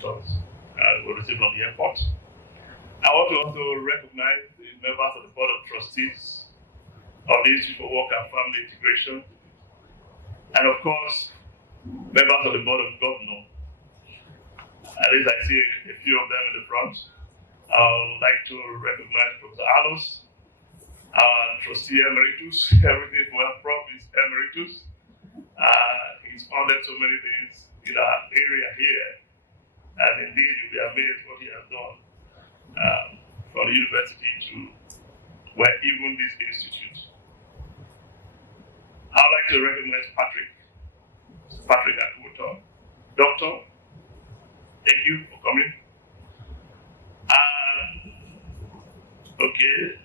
visitors we received on the airport. I want to also recognize the members of the Board of Trustees of the Institute for Work and Family Integration, and of course, members of the Board of Governors. At least I see a few of them in the front. I would like to recognize Professor Alos, our trustee emeritus. Everything we have Prof is emeritus. He's founded so many things in our area here, and indeed you'll be amazed what he has done from the university to where even this institute. I'd like to recognize Patrick Akuto. Doctor, thank you for coming. Okay.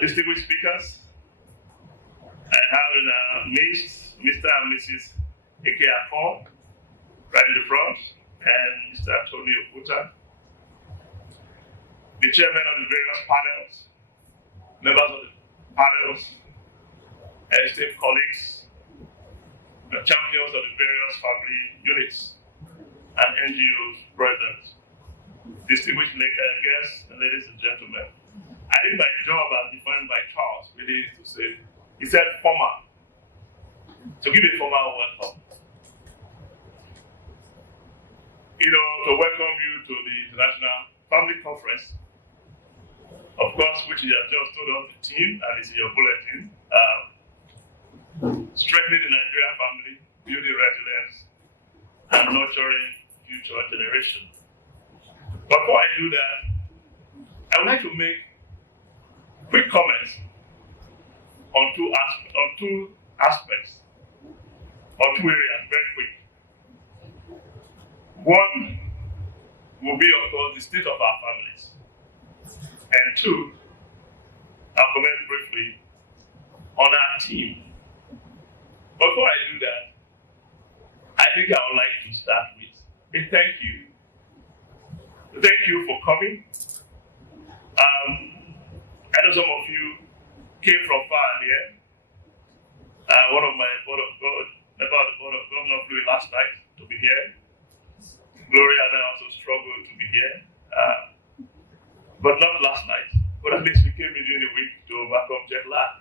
Distinguished speakers, I have in our midst Mr. and Mrs. Eke Akon, right in the front, and Mr. Antonio Puta, the chairman of the various panels, members of the panels, esteemed colleagues, the champions of the various family units and NGOs present, distinguished guests, and ladies and gentlemen. I think my job as defined by Charles really is to say, he said formal, to give a formal welcome. To welcome you to the International Family Conference, of course, which you have just told us the team, and it's in your bulletin, strengthening the Nigerian family, building resilience, and nurturing future generations. But before I do that, I would like to make quick comments on two aspects, or two areas, very quick. One will be, of course, the state of our families. And two, I'll comment briefly on our team. But before I do that, I think I would like to start with a thank you. Thank you for coming. I know some of you came from far and near. One of my member of the Board of Governors flew in last night to be here. Gloria and I also struggled to be here, but not last night. But at least we came in during the week to overcome jet lag.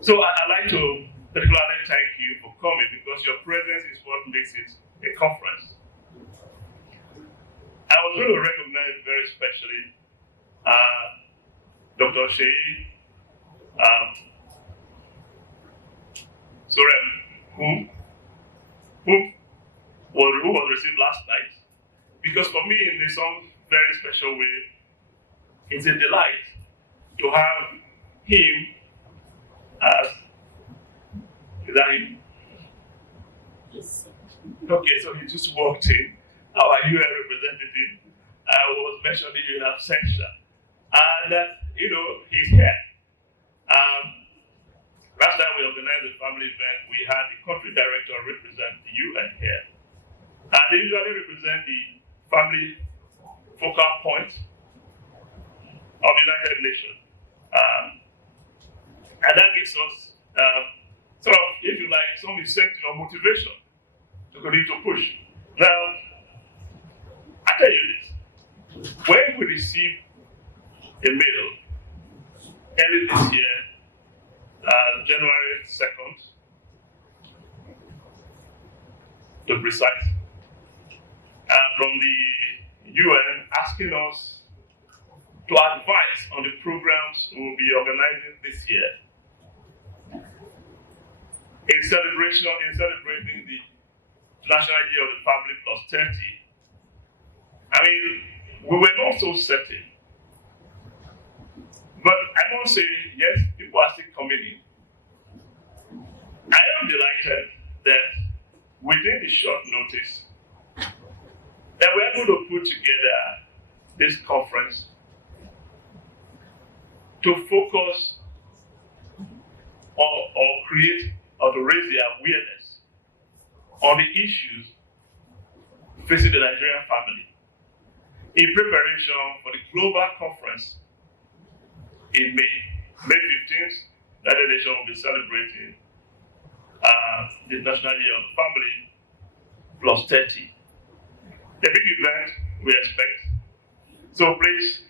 So I'd like to particularly thank you for coming, because your presence is what makes it a conference. I was going to recognize very specially Dr. Sheyi Sorem, who was received last night, because for me, in some very special way, it's a delight to have him as, is that him? Yes. Okay, so he just walked in, our UN representative. I was mentioning you in absentia, and he's here. Last time we organized the family event, we had the country director represent the UN here. And they usually represent the family focal point of the United Nations. And that gives us sort of, if you like, some incentive or motivation to continue to push. Now, I tell you this, when we received a mail early this year, January 2nd, to be precise, from the UN asking us to advise on the programs we will be organizing this year in celebrating the National Year of the Family Plus 30. I mean, we were not so certain. But I must say, yes, people are still coming in. I am delighted that within the short notice, that we're going to put together this conference to focus or create or to raise the awareness on the issues facing the Nigerian family in preparation for the global conference in May 15th, that the nation will be celebrating the National Year of the Family plus 30. A big event we expect. So please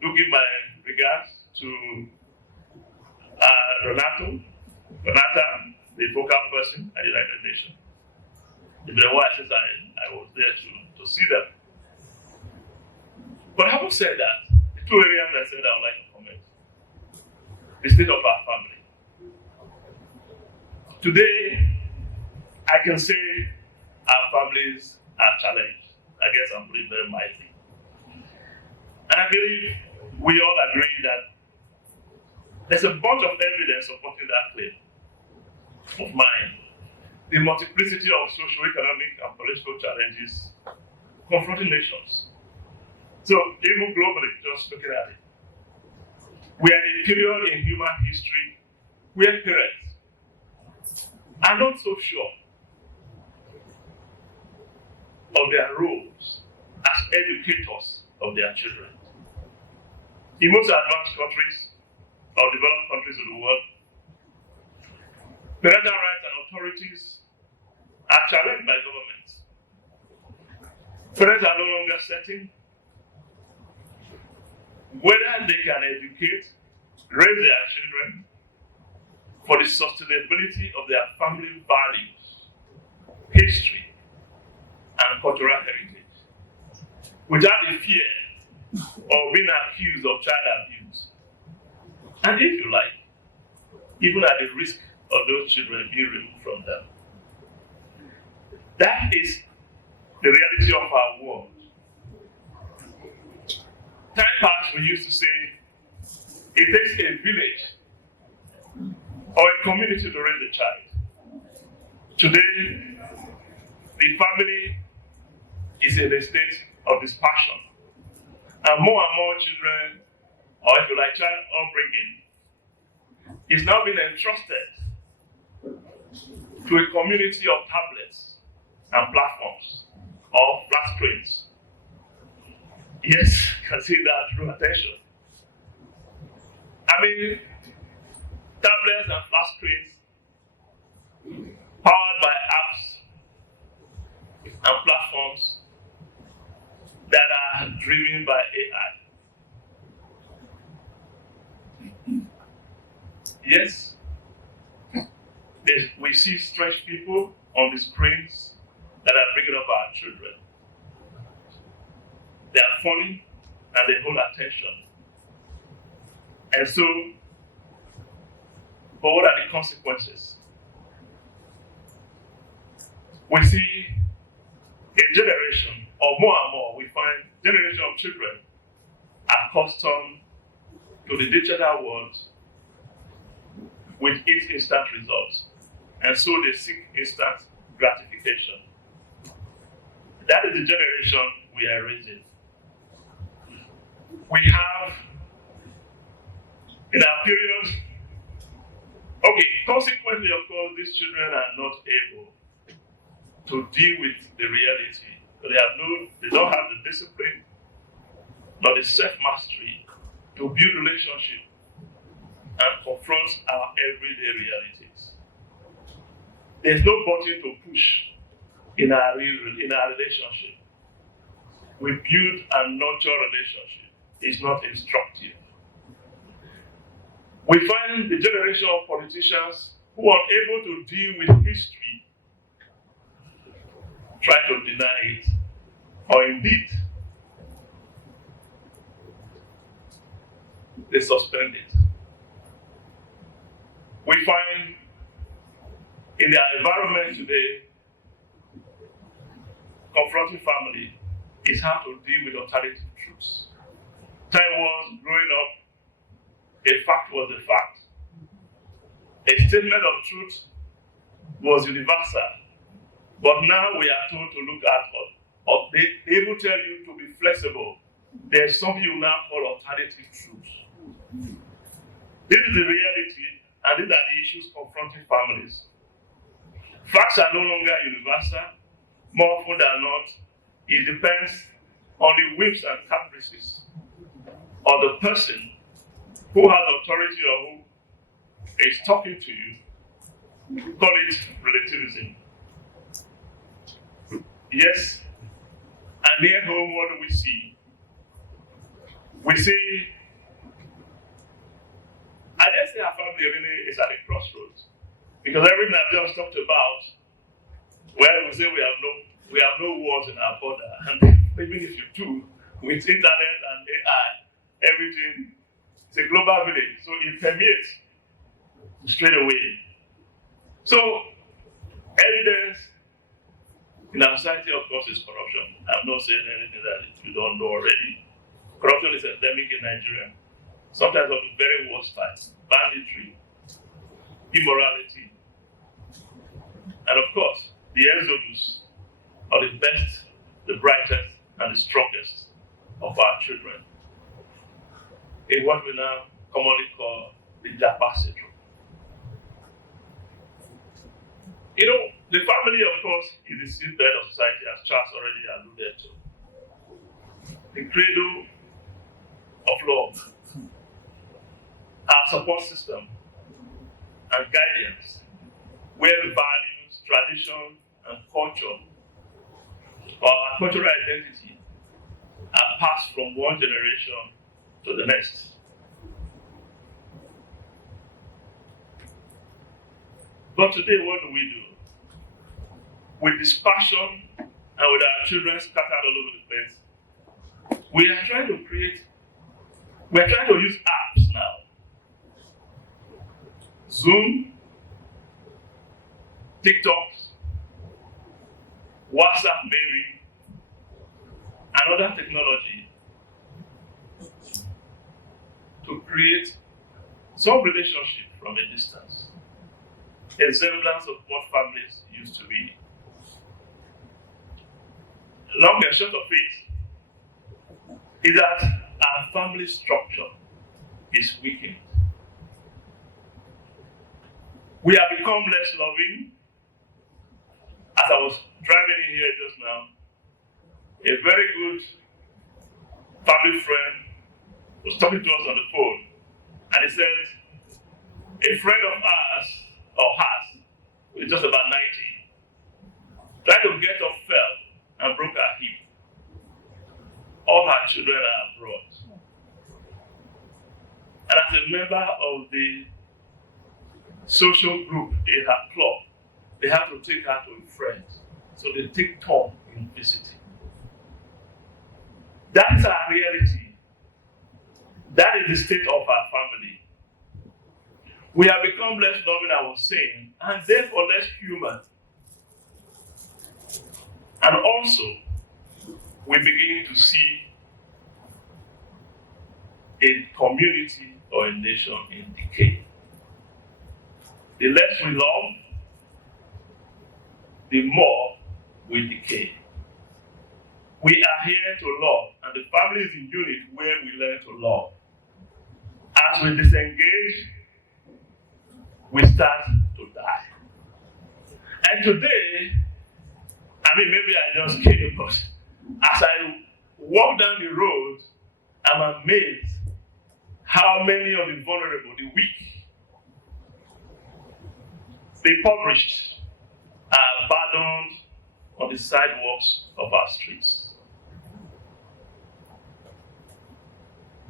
do give my regards to Renata, the focal person at the United Nations. It's been a while since I was there to see them. But having said that, the two areas I said I would like to comment. The state of our family. Today, I can say our families are challenged. I guess I'm putting it very mildly. And I believe we all agree that there's a bunch of evidence supporting that claim of mine. The multiplicity of socio-economic and political challenges confronting nations. So even globally, just looking at it, we are in a period in human history where parents are not so sure of their roles as educators of their children. In most advanced countries or developed countries of the world, parental rights and authorities are challenged by governments. Parents are no longer certain whether they can educate, raise their children for the sustainability of their family values, history, and cultural heritage, without the fear of being accused of child abuse. And if you like, even at the risk of those children being removed from them. That is the reality of our world. Time past, we used to say, it takes a village or a community to raise a child. Today, the family is in a state of dispassion. And more children, or if you like, child upbringing, is now being entrusted to a community of tablets and platforms or flat screens. Yes, you can see that through attention. I mean, tablets and flat screens powered by apps and platforms that are driven by AI. Yes, we see strange people on the screens that are bringing up our children. They are funny and they hold attention. And so, but what are the consequences? We see a generation, or more and more, we find generation of children accustomed to the digital world with its instant results. And so they seek instant gratification. That is the generation we are raising. We have, in our period, consequently, of course, these children are not able to deal with the reality. They don't have the discipline, nor the self-mastery to build relationship and confront our everyday realities. There's no button to push in our relationship. We build and nurture relationship. It's not instructive. We find the generation of politicians who are able to deal with history try to deny it, or indeed, they suspend it. We find in their environment today, confronting family is how to deal with alternative truths. Time was growing up, a fact was a fact. A statement of truth was universal. But now we are told to look at, they will tell you to be flexible. There's something you now call alternative truths. This is the reality, and these are the issues confronting families. Facts are no longer universal. More often than not, it depends on the whims and caprices of the person who has authority or who is talking to you. Call it relativism. Yes, and near home, what do we see? We see, I just say our family really is at a crossroads. Because everything I've just talked about, where we say we have no wars in our border, and even if you do, with internet and AI, everything, it's a global village, so it permeates straight away. So, evidence in our society, of course, is corruption. I'm not saying anything that you don't know already. Corruption is endemic in Nigeria. Sometimes of the very worst types: banditry, immorality, and of course, the exodus of the best, the brightest, and the strongest of our children in what we now commonly call the Japa syndrome. You know, the family, of course, is the seedbed of society, as Charles already alluded to. The cradle of love, our support system, and guidance, where values, tradition, and culture, or our cultural identity, are passed from one generation to the next. But today, what do? With dispassion and with our children scattered all over the place, we are trying to use apps now. Zoom, TikToks, WhatsApp maybe, and other technology to create some relationship from a distance, a semblance of what families used to be. Long and short of it is that our family structure is weakened. We have become less loving. As I was driving in here just now, a very good family friend was talking to us on the phone, and he says, a friend of ours, or hers, who is just about 90, tried to get up, fell, and broke her hip. All her children are abroad. And as a member of the social group in her club, they have to take her to a friend. So they take turn in visiting. That's our reality. That is the state of our family. We have become less loving, I was saying, and therefore less human. And also, we begin to see a community or a nation in decay. The less we love, the more we decay. We are here to love, and the family is the unit where we learn to love. As we disengage, we start to die. And today, maybe I just came, but as I walk down the road, I'm amazed how many of the vulnerable, the weak, the impoverished, are abandoned on the sidewalks of our streets.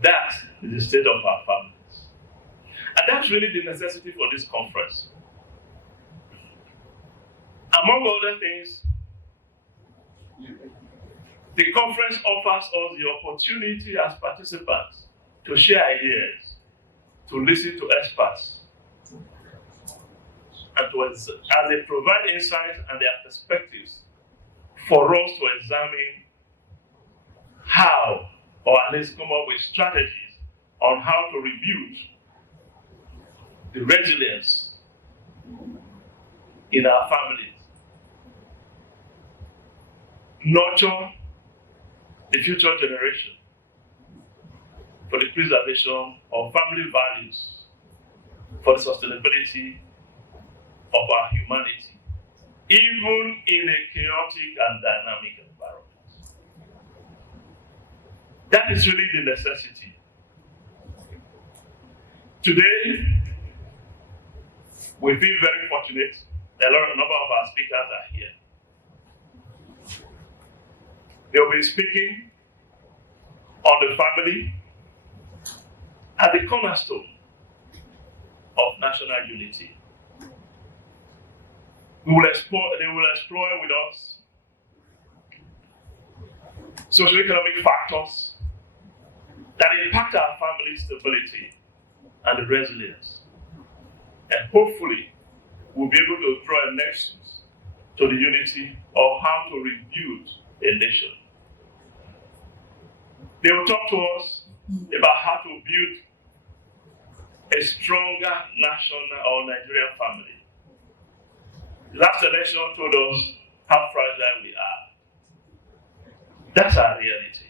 That is the state of our families. And that's really the necessity for this conference. Among other things, the conference offers us the opportunity as participants to share ideas, to listen to experts, and as they provide insights and their perspectives for us to examine how, or at least come up with strategies on how to rebuild the resilience in our families, nurture the future generation for the preservation of family values, for the sustainability of our humanity, even in a chaotic and dynamic environment. That is really the necessity. Today, we feel very fortunate that a number of our speakers are here. They'll be speaking on the family as the cornerstone of national unity. They will explore with us socioeconomic factors that impact our family stability and the resilience. And hopefully, we'll be able to draw a nexus to the unity of how to rebuild a nation. They will talk to us about how to build a stronger national or Nigerian family. Last election told us how fragile we are. That's our reality.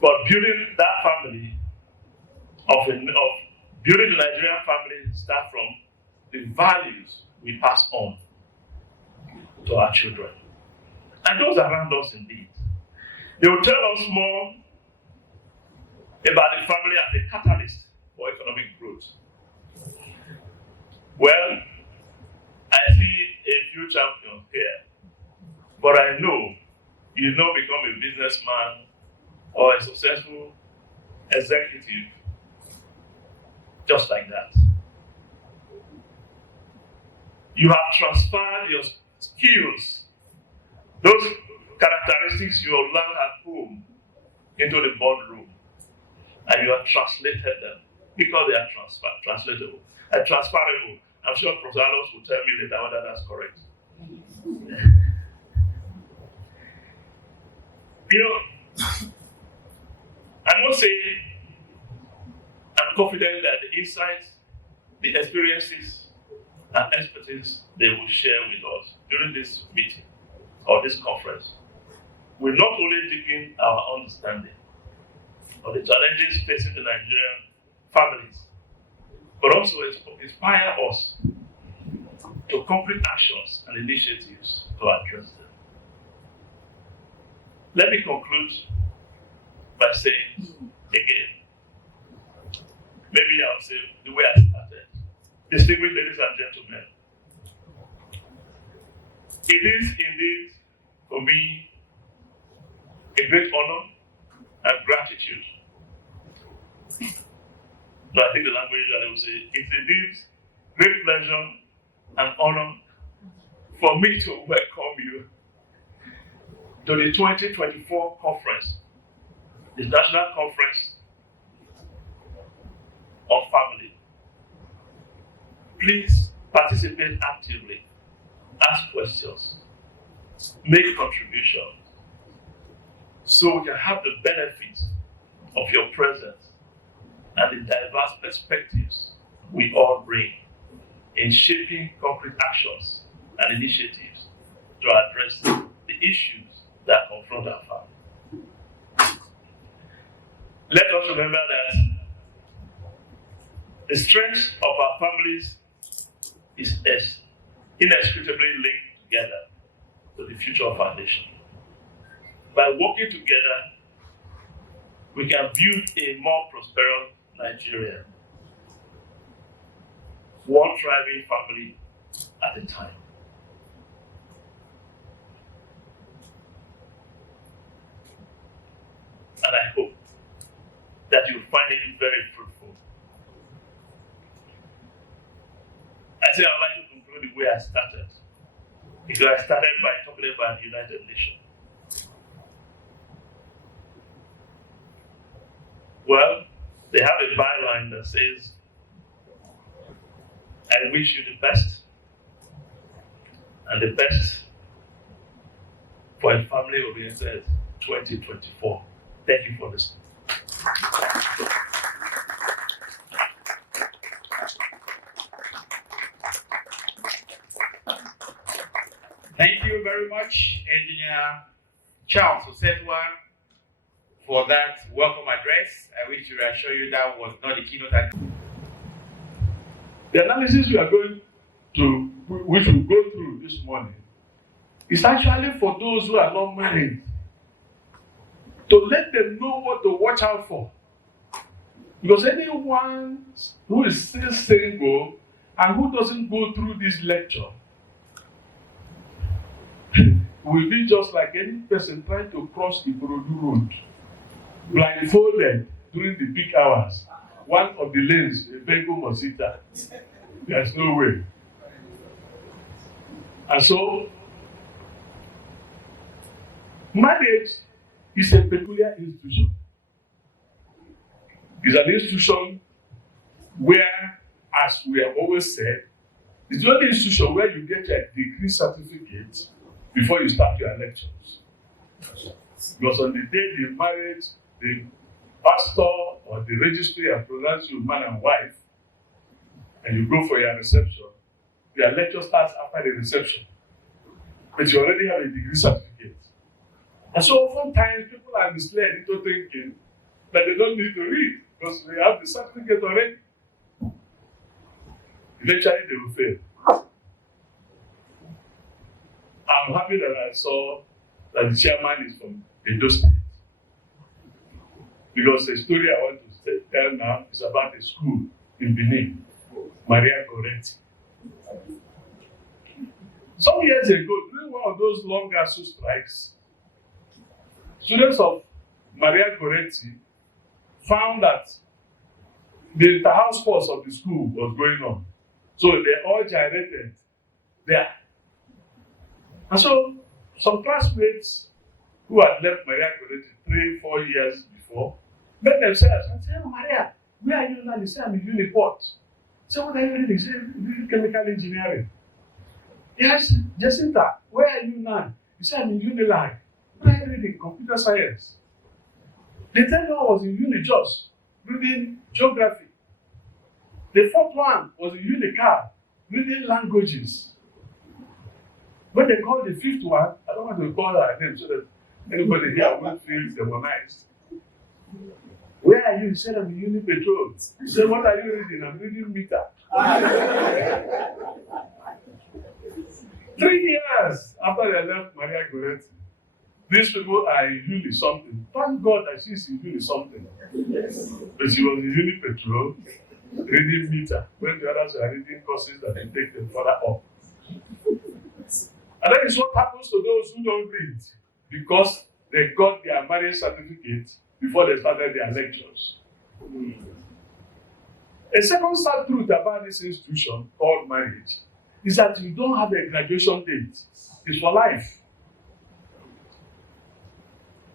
But building that family, of building the Nigerian family, start from the values we pass on to our children. And those around us indeed. They will tell us more about the family as a catalyst for economic growth. Well, I see a few champions here, but I know you don't become a businessman or a successful executive just like that. You have transferred your skills, those characteristics you have learned at home, into the boardroom, and you have translated them because they are translatable and transferable. I'm sure Professor Allos will tell me later whether that's correct. You know, I must say, I'm confident that the insights, the experiences, and expertise they will share with us during this meeting or this conference will not only deepen our understanding of the challenges facing the Nigerian families, but also inspire us to concrete actions and initiatives to address them. Let me conclude by saying again, maybe I'll say the way I started. Distinguished ladies and gentlemen, it is indeed for me a great honor and gratitude. So I think the language that I will say, it's indeed great pleasure and honor for me to welcome you to the 2024 conference, the National Conference on Family. Please participate actively, ask questions, make contributions, so we can have the benefits of your presence and the diverse perspectives we all bring in shaping concrete actions and initiatives to address the issues that confront our family. Let us remember that the strength of our families is inextricably linked together to the future of our nation. By working together, we can build a more prosperous Nigeria, one thriving family at a time. And I hope that you find it very fruitful. I say I'd like to conclude the way I started, because I started by talking about the United Nations. Well, they have a byline that says, I wish you the best, and the best for a family-oriented 2024. Thank you for listening. Thank you very much, Engineer Charles Osezwa, for that welcome address. I wish to reassure you that was not the keynote address. The analysis we are going to, which we'll go through this morning, is actually for those who are not married, to let them know what to watch out for. Because anyone who is still single and who doesn't go through this lecture will be just like any person trying to cross the Ikorodu road, blindfolded during the peak hours. One of the lanes, a vehicle must hit that. There's no way. And so, marriage is a peculiar institution. It's an institution where, as we have always said, it's the only institution where you get a degree certificate before you start your lectures. Because on the day the marriage, the pastor or the registry have pronounced you man and wife, and you go for your reception, your lecture starts after the reception. But you already have a degree certificate. And so oftentimes people are misled into thinking that they don't need to read because they have the certificate already. Eventually they will fail. I'm happy that I saw that the chairman is from Edo State. Because the story I want to tell now is about a school in Benin, Maria Goretti. Some years ago, during one of those long ASU strikes, students of Maria Goretti found that the inter-house sports of the school was going on. So they all gyrated there. And so some classmates who had left Maria Goretti 3-4 years before met themselves and said, "Oh, Maria, where are you now?" They said, "I'm in Uniport." So what are you reading? They said, "I'm chemical engineering." "Yes, Jacinta, where are you now?" You said, "I'm in Unilag." "What are you reading?" "Computer science." The third one was in Unijos, reading geography. The fourth one was in Unicar, reading languages. When they called the fifth one, I don't want to call her name so that anybody here will feel demonized. "Where are you?" He said, "I'm in Unipetrol." He said, "What are you reading?" "I'm reading meter." 3 years after they left Maria Goretti, these people are in Uni something. Thank God that she's in Uni something. But she was in Unipetrol, reading meter, when the others are reading courses that they take them further up. And that is what happens to those who don't read, because they got their marriage certificate before they started their lectures. A second sad truth about this institution called marriage is that you don't have a graduation date. It's for life.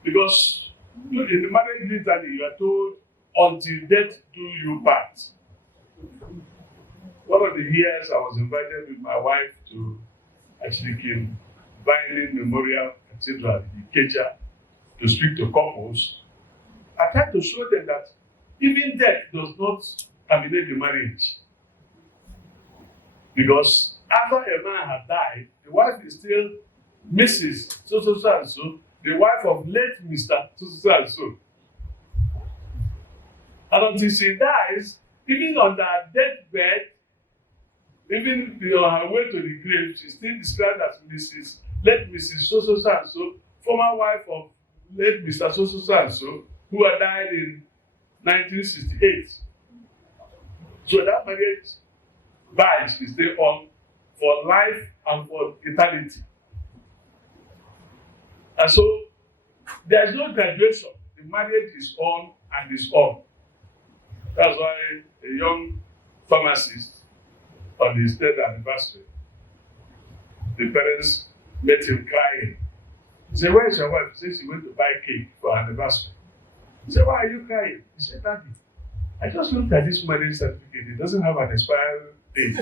Because in the marriage litany, you are told, "Until death do you part." One of the years I was invited with my wife to Achirikim Violin Memorial Cathedral in Ikeja to speak to couples. I tried to show them that even death does not terminate the marriage. Because after a man has died, the wife is still Mrs. So and so, the wife of late Mr. So and so. And until she dies, even on her deathbed, even on her way to the grave, she's still described as late Mrs. So and so, former wife of late Mr. So and so, who had died in 1968. So that marriage badge is still on for life and for eternity. And so there is no graduation. The marriage is on and is on. That's why a young pharmacist on his 10th anniversary, the parents met him crying. He said, "Where is your wife?" He said, "She went to buy cake for her anniversary." He said, "Why are you crying?" He said, "Daddy, I just looked at this marriage certificate. It doesn't have an expiry date."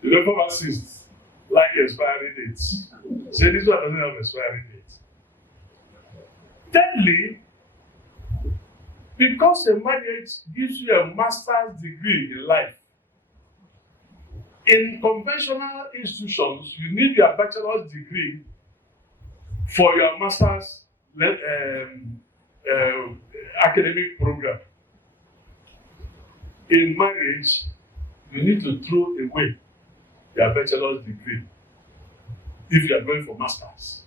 You know, pharmacists like expiry dates. So this one doesn't have expiry date. Thirdly, because a marriage gives you a master's degree in life, in conventional institutions, you need your bachelor's degree for your master's academic program. In marriage, you need to throw away your bachelor's degree if you are going for masters.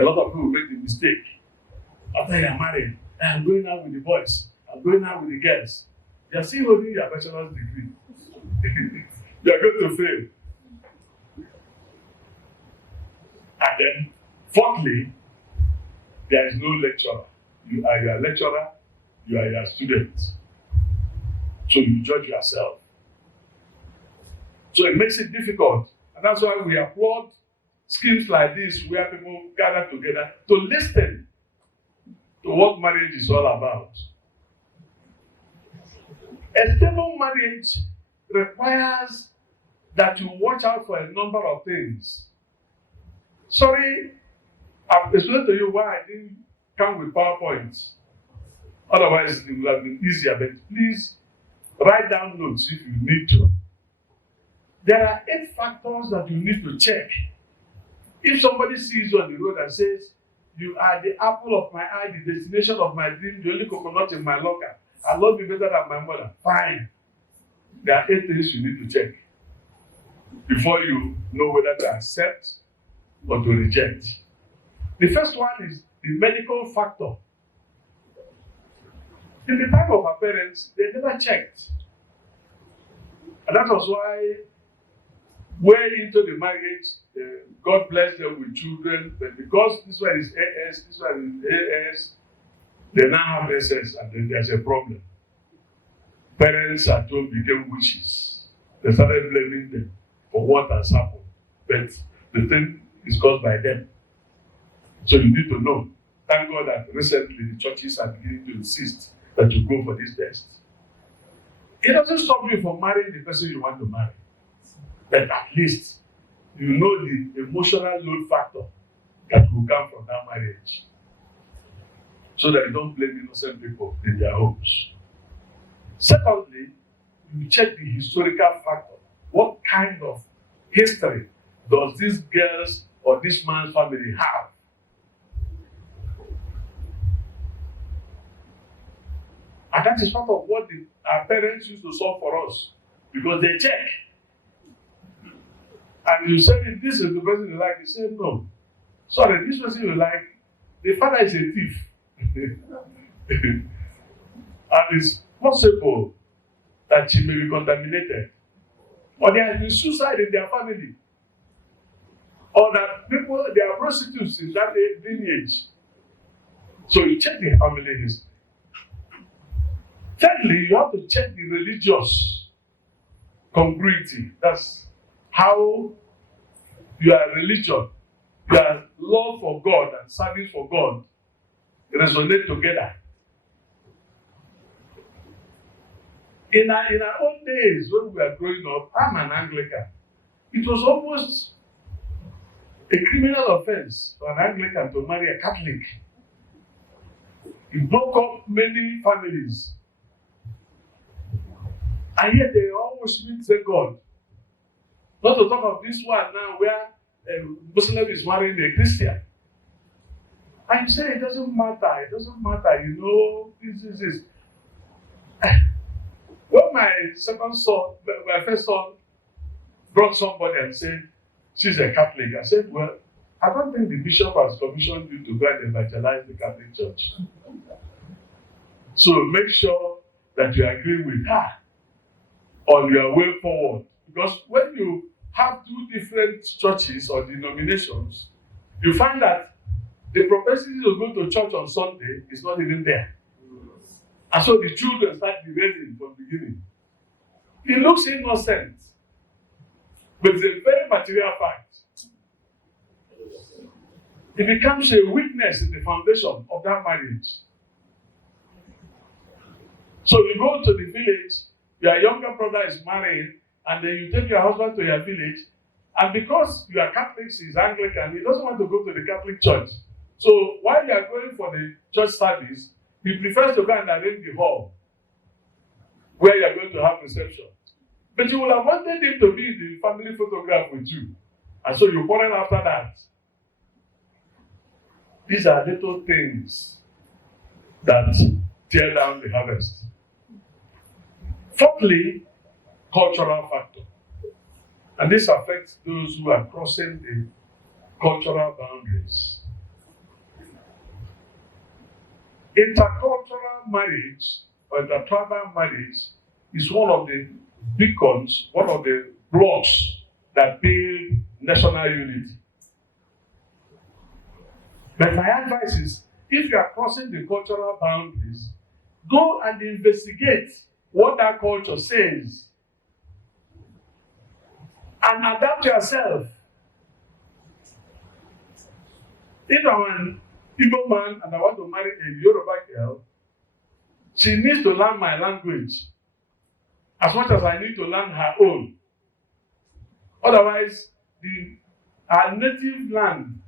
A lot of people make the mistake. After you are married, I'm going out with the boys, I'm going out with the girls. You are still holding your bachelor's degree. You are going to fail. And then, fourthly, there is no lecturer. You are your lecturer, you are your student. So you judge yourself. So it makes it difficult. And that's why we applaud schemes like this where people gather together to listen to what marriage is all about. A stable marriage requires that you watch out for a number of things. Sorry, I've explained to you why I didn't come with PowerPoints. Otherwise, it would have been easier, but please write down notes if you need to. There are 8 factors that you need to check. If somebody sees you on the road and says, you are the apple of my eye, the destination of my dream, the only coconut in my locker, I love you better than my mother. Fine. There are 8 things you need to check before you know whether to accept or to reject. The first one is the medical factor. In the time of our parents, they never checked. And that was why, way into the marriage, God blessed them with children, but because this one is AS, this one is AS, they now have SS, and then there's a problem. Parents at home became witches. They started blaming them for what has happened. But the thing is caused by them. So you need to know. Thank God that recently the churches are beginning to insist that you go for this test. It doesn't stop you from marrying the person you want to marry. But at least you know the emotional load factor that will come from that marriage. So that you don't blame innocent people in their homes. Secondly, you check the historical factor. What kind of history does this girl's or this man's family have? And that is part of what our parents used to solve for us. Because they check. And you say, if this is the person you like, you say, no. Sorry, this person you like, the father is a thief. And it's possible that she may be contaminated. Or there has been suicide in their family. Or that people, they are prostitutes in that lineage. So you check the family history. Thirdly, you have to check the religious congruity. That's how your religion, your love for God and service for God resonate together. In our own days, when we were growing up, I'm an Anglican. It was almost a criminal offense for an Anglican to marry a Catholic. It broke up many families. And yet they always meet God. Not to talk of this one now where a Muslim is marrying a Christian. And you say it doesn't matter, you know, this. When my first son brought somebody and said, she's a Catholic, I said, well, I don't think the bishop has commissioned you to go and evangelize the Catholic Church. So make sure that you agree with her on your way forward. Because when you have 2 different churches or denominations, you find that the propensity to go to church on Sunday is not even there. And so the children start debating from the beginning. It looks innocent, but it's a very material fact. It becomes a weakness in the foundation of that marriage. So you go to the village, your younger brother is marrying, and then you take your husband to your village, and because you are Catholics, he's Anglican, he doesn't want to go to the Catholic church. So while you are going for the church service, he prefers to go and arrange the hall where you are going to have reception. But you would have wanted him to be in the family photograph with you. And so you quarrel after that. These are little things that tear down the harvest. Fourthly, cultural factor. And this affects those who are crossing the cultural boundaries. Intercultural marriage or intertribal marriage is one of the beacons, one of the blocks that build national unity. But my advice is, if you are crossing the cultural boundaries, go and investigate what that culture says and adapt yourself. If I'm an Igbo man and I want to marry a Yoruba girl, she needs to learn my language as much as I need to learn her own. Otherwise, our native land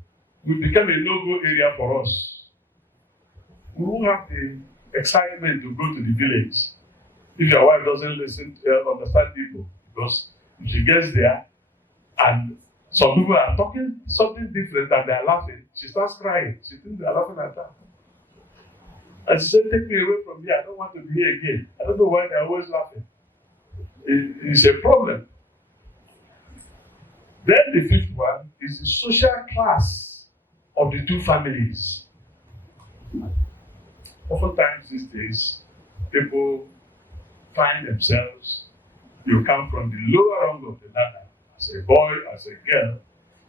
will become a no-go area for us. We won't have the excitement to go to the village if your wife doesn't understand people, because if she gets there and some people are talking something different and they are laughing, she starts crying. She thinks they are laughing at her. And she said, take me away from here. I don't want to be here again. I don't know why they are always laughing. It's a problem. Then the fifth one is the social class of the two families. Oftentimes these days, people find themselves, you come from the lower rung of the ladder, as a boy, as a girl,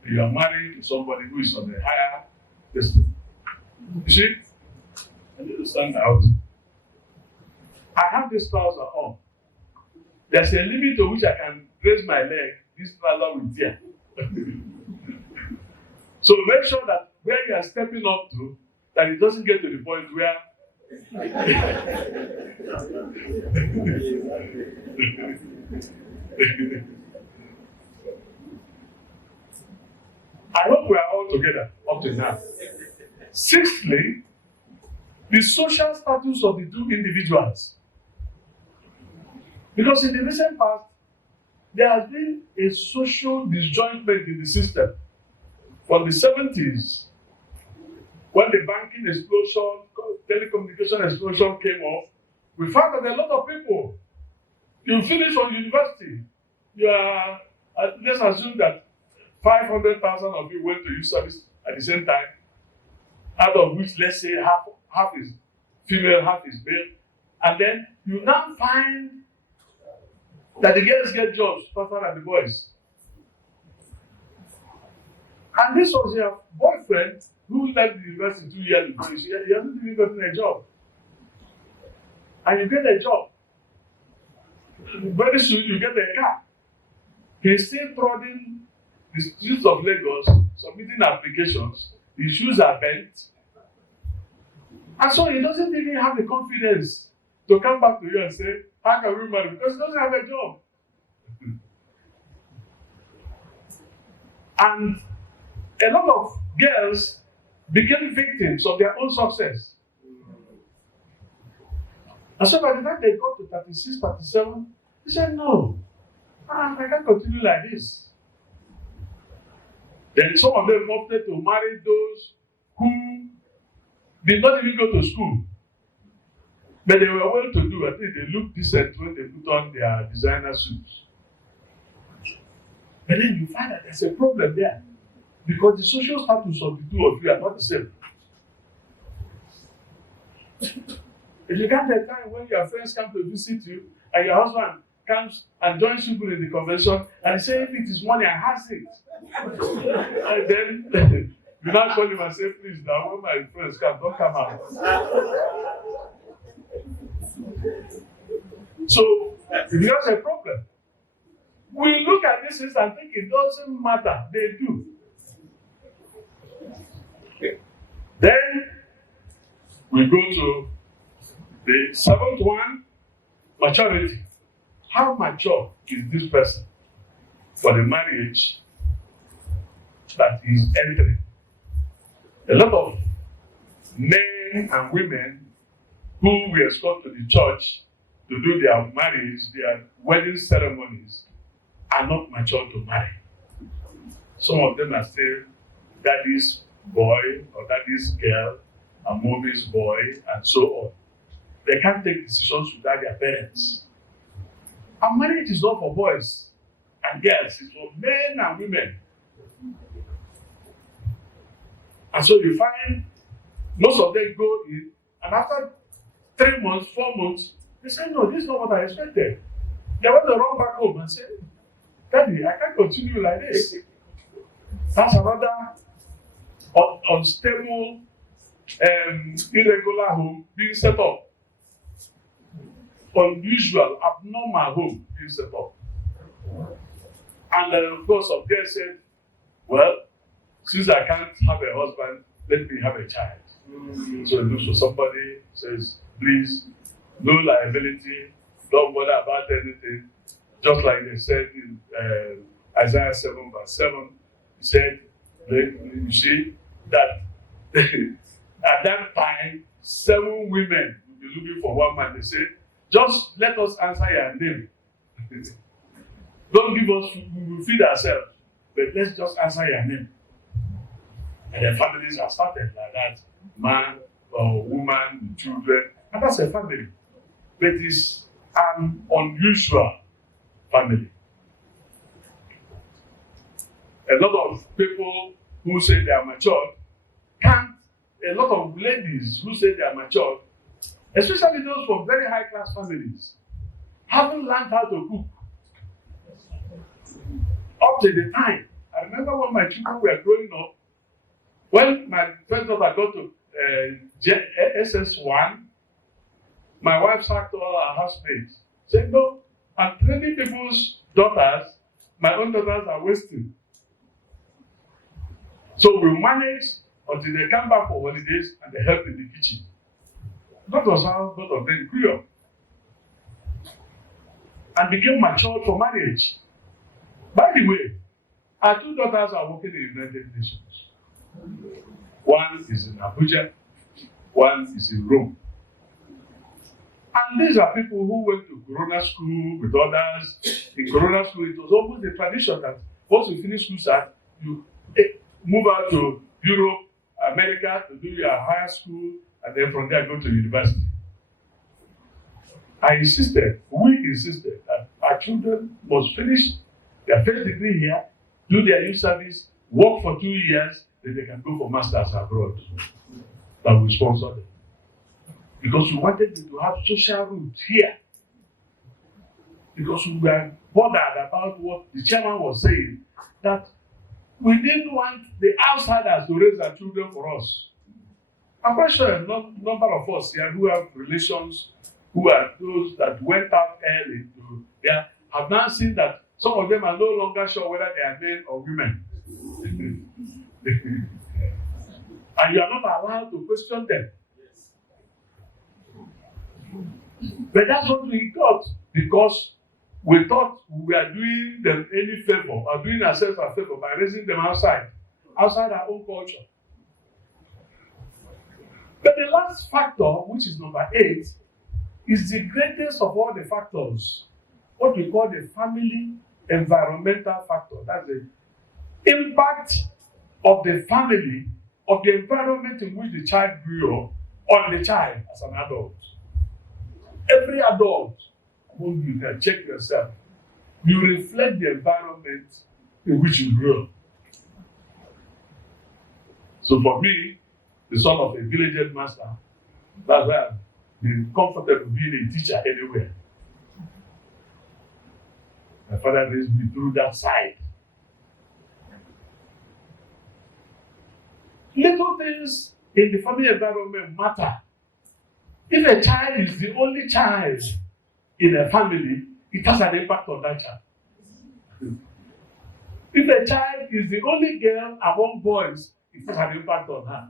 you are married to somebody who is on a higher distance. You see, I need to stand out. I have this trouser on. There's a limit to which I can raise my leg, this trouser will tear. So make sure that where you are stepping up to, that it doesn't get to the point where I hope we are all together up to now. Sixthly, the social status of the two individuals. Because in the recent past, there has been a social disjointment in the system. From the 70s, when the banking explosion, telecommunication explosion came up, we found that a lot of people, you finish from university, you are, let's assume that 500,000 of you went to youth service at the same time, out of which, let's say, half is female, half is male, and then you now find that the girls get jobs faster than the boys. And this was your boyfriend who left the university 2 years ago. He hasn't even gotten a job. And you get a job. Very soon you get a car. He's still trotting the streets of Lagos, submitting applications. His shoes are bent. And so he doesn't even have the confidence to come back to you and say, how can we marry? Because he doesn't have a job. And a lot of girls became victims of their own success. And so by the time they got to 36, 37, they said, no, I can't continue like this. Then some of them opted to marry those who did not even go to school. But they were well to do. I think they looked decent when they put on their designer suits. But then you find that there's a problem there. Because the social status of the two of you are not the same. If you can't have time when your friends come to visit you and your husband comes and joins you in the convention and say, if it is money, I has it. And then you now call him and say, please, now when my friends come, don't come out. So it becomes a problem. We look at this and think it doesn't matter. They do. Then we go to the seventh one, maturity. How mature is this person for the marriage that is entering? A lot of men and women who we escort to the church to do their marriage, their wedding ceremonies, are not mature to marry. Some of them are still daddy's boy or daddy's girl and mommy's boy and so on. They can't take decisions without their parents. And marriage is not for boys and girls, it's for men and women. And so you find most of them go in, and after 3 months, 4 months, they say, no, this is not what I expected. They want to run back home and say, Daddy, I can't continue like this. That's another unstable, irregular home being set up. Unusual, abnormal home being set up. And then, of course, some girls said, well, since I can't have a husband, let me have a child. So he looks for somebody, says, please, no liability, don't bother about anything. Just like they said in Isaiah 7 verse 7, he said, you see, that at that time, 7 women will be looking for one man. They said, just let us answer your name. Don't give us food, we will feed ourselves, but let's just answer your name. And the families are started like that, man or woman, children, and that's a family. But it's an unusual family. A lot of people who say they are matured a lot of ladies who say they are matured, especially those from very high class families, haven't learned how to cook. Up to the time, I remember when my children were growing up, when my first daughter got to SS1, my wife sacked all our housemates. Said, no, I'm training people's daughters, my own daughters are wasting. So we managed until they come back for holidays and they help in the kitchen. That was how both of them grew up and became mature for marriage. By the way, our 2 daughters are working in the United Nations. One is in Abuja, one is in Rome. And these are people who went to Corona school with others. In Corona school, it was almost a tradition that once you finish school start, you move out to Europe, America to do your higher school, and then from there go to university. We insisted that our children must finish their first degree here, do their youth service, work for 2 years, then they can go for masters abroad. That we sponsor them. Because we wanted them to have social roots here. Because we were bothered about what the chairman was saying, that we didn't want the outsiders to raise their children for us. I'm quite sure a number of us here who have relations, who are those that went out early to there, have now seen that some of them are no longer sure whether they are men or women. And you are not allowed to question them. But that's what we got, because we thought we were doing them any favor or doing ourselves a favor by raising them outside our own culture. But the last factor, which is number 8, is the greatest of all the factors, what we call the family environmental factor. That's the impact of the family, of the environment in which the child grew up on the child as an adult. Every adult, when you can check yourself, you reflect the environment in which you grew up. So for me, the son of a village headmaster, that's why I'm been comfortable being a teacher anywhere. My father raised me through that side. Little things in the family environment matter. If a child is the only child in a family, it has an impact on that child. If a child is the only girl among boys, it has an impact on her.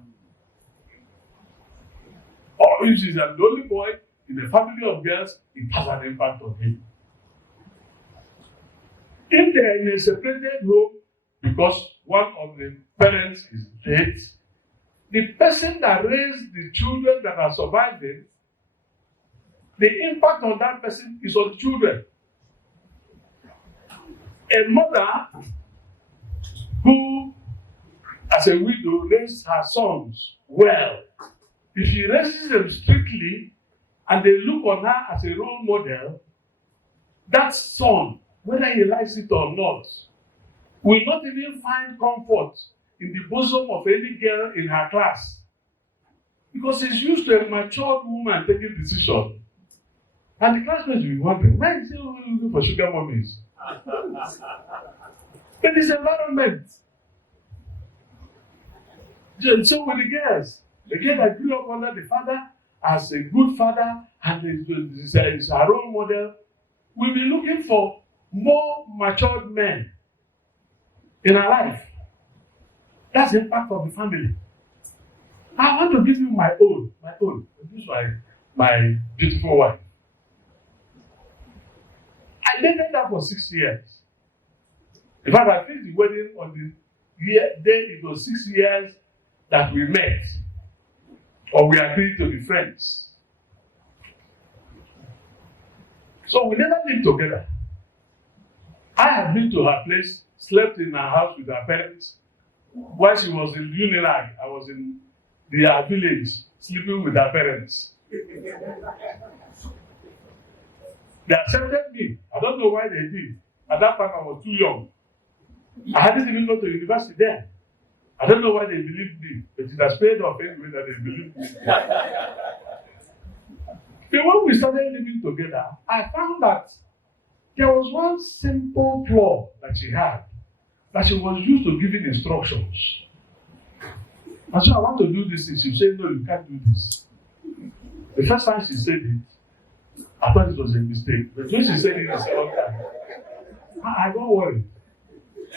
Or if she's the only boy in a family of girls, it has an impact on him. If they are in a separated home because one of the parents is dead, the person that raised the children that are surviving, the impact on that person is on the children. A mother who, as a widow, raised her sons well, if she raises them strictly and they look on her as a role model, that son, whether he likes it or not, will not even find comfort in the bosom of any girl in her class, because he's used to a matured woman taking decisions. And the classmates will be wondering, why is he looking for sugar mummies? But this environment. So with the girls, the girl that grew up under the father as a good father and is a role model, will be looking for more matured men in her life. That's the impact of the family. I want to give you my own. This is my beautiful wife. I dated her for 6 years. In fact, I think the wedding on the day it was 6 years that we met, or we agreed to be friends. So we never lived together. I had been to her place, slept in her house with her parents. While she was in Unilag, I was in their village, sleeping with her parents. They accepted me. I don't know why they did. At that time, I was too young. I hadn't even gone to university then. I don't know why they believed me, but it has paid off anyway that they believed me. But when we started living together, I found that there was one simple flaw that she had, that she was used to giving instructions. And so I want to do this, and she said, no, you can't do this. The first time she said it, I thought it was a mistake. But when she said it the second time, I don't worry.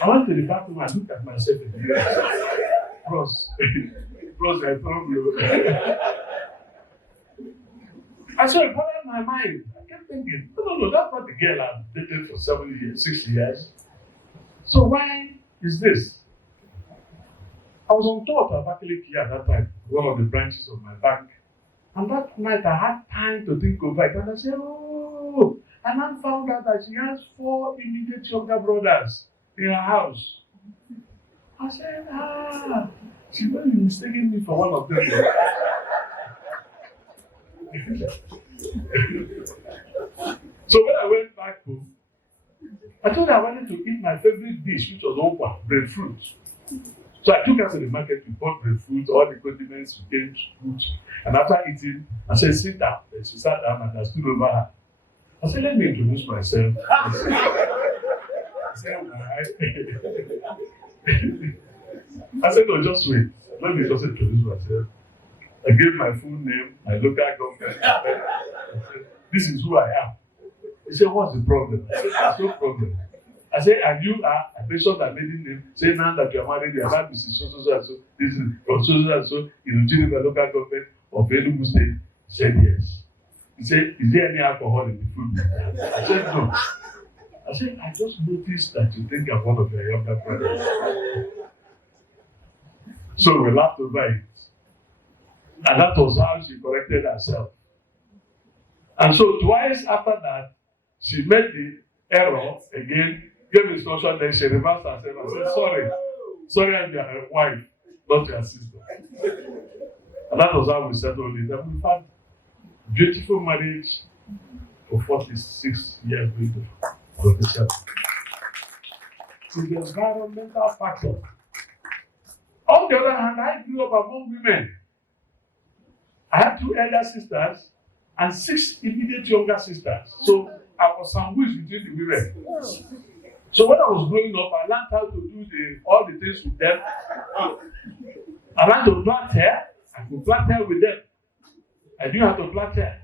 I went to the bathroom and looked at myself in the mirror. Bros, I told you. I saw it bothered my mind. I kept thinking, no, that's not the girl I've dated for 7 years, 6 years. So why is this? I was on tour of Abakaliki at that time, one of the branches of my bank. And that night I had time to think over it. And I said, oh, and I found out that she has 4 immediate younger brothers in her house. I said, she might be mistaking me for one of them. So when I went back home, I told her I wanted to eat my favorite dish, which was okwa, breadfruit. So I took her to the market, we bought breadfruit, all the condiments became good. And after eating, I said, sit down. And she sat down and I stood over her. I said, let me introduce myself. I said, no, just wait. Let me just introduce myself. I gave my full name, my local government. I said, this is who I am. He said, what's the problem? I said, there's no problem. I said, and you are, I mentioned my maiden name, say now that you are married, you are not Mrs. So and so, this is from so and so, in the local government of Enugu State. He said, yes. He said, is there any alcohol in the food? I said, no. I said, I just noticed that you think I'm one of your younger brothers. So we laughed over it. And that was how she corrected herself. And so twice after that, she made the error again, gave instruction, then she reversed herself and said, sorry, I'm your wife, not your sister. And that was how we settled it. And we've had beautiful marriage for 46 years. It's the environmental factor. On the other hand, I grew up among women. I had 2 elder sisters and 6 immediate younger sisters. So I was sandwiched between the women. So when I was growing up, I learned how to do all the things with them. I learned to plait hair. I could plait hair with them. I knew how to plait hair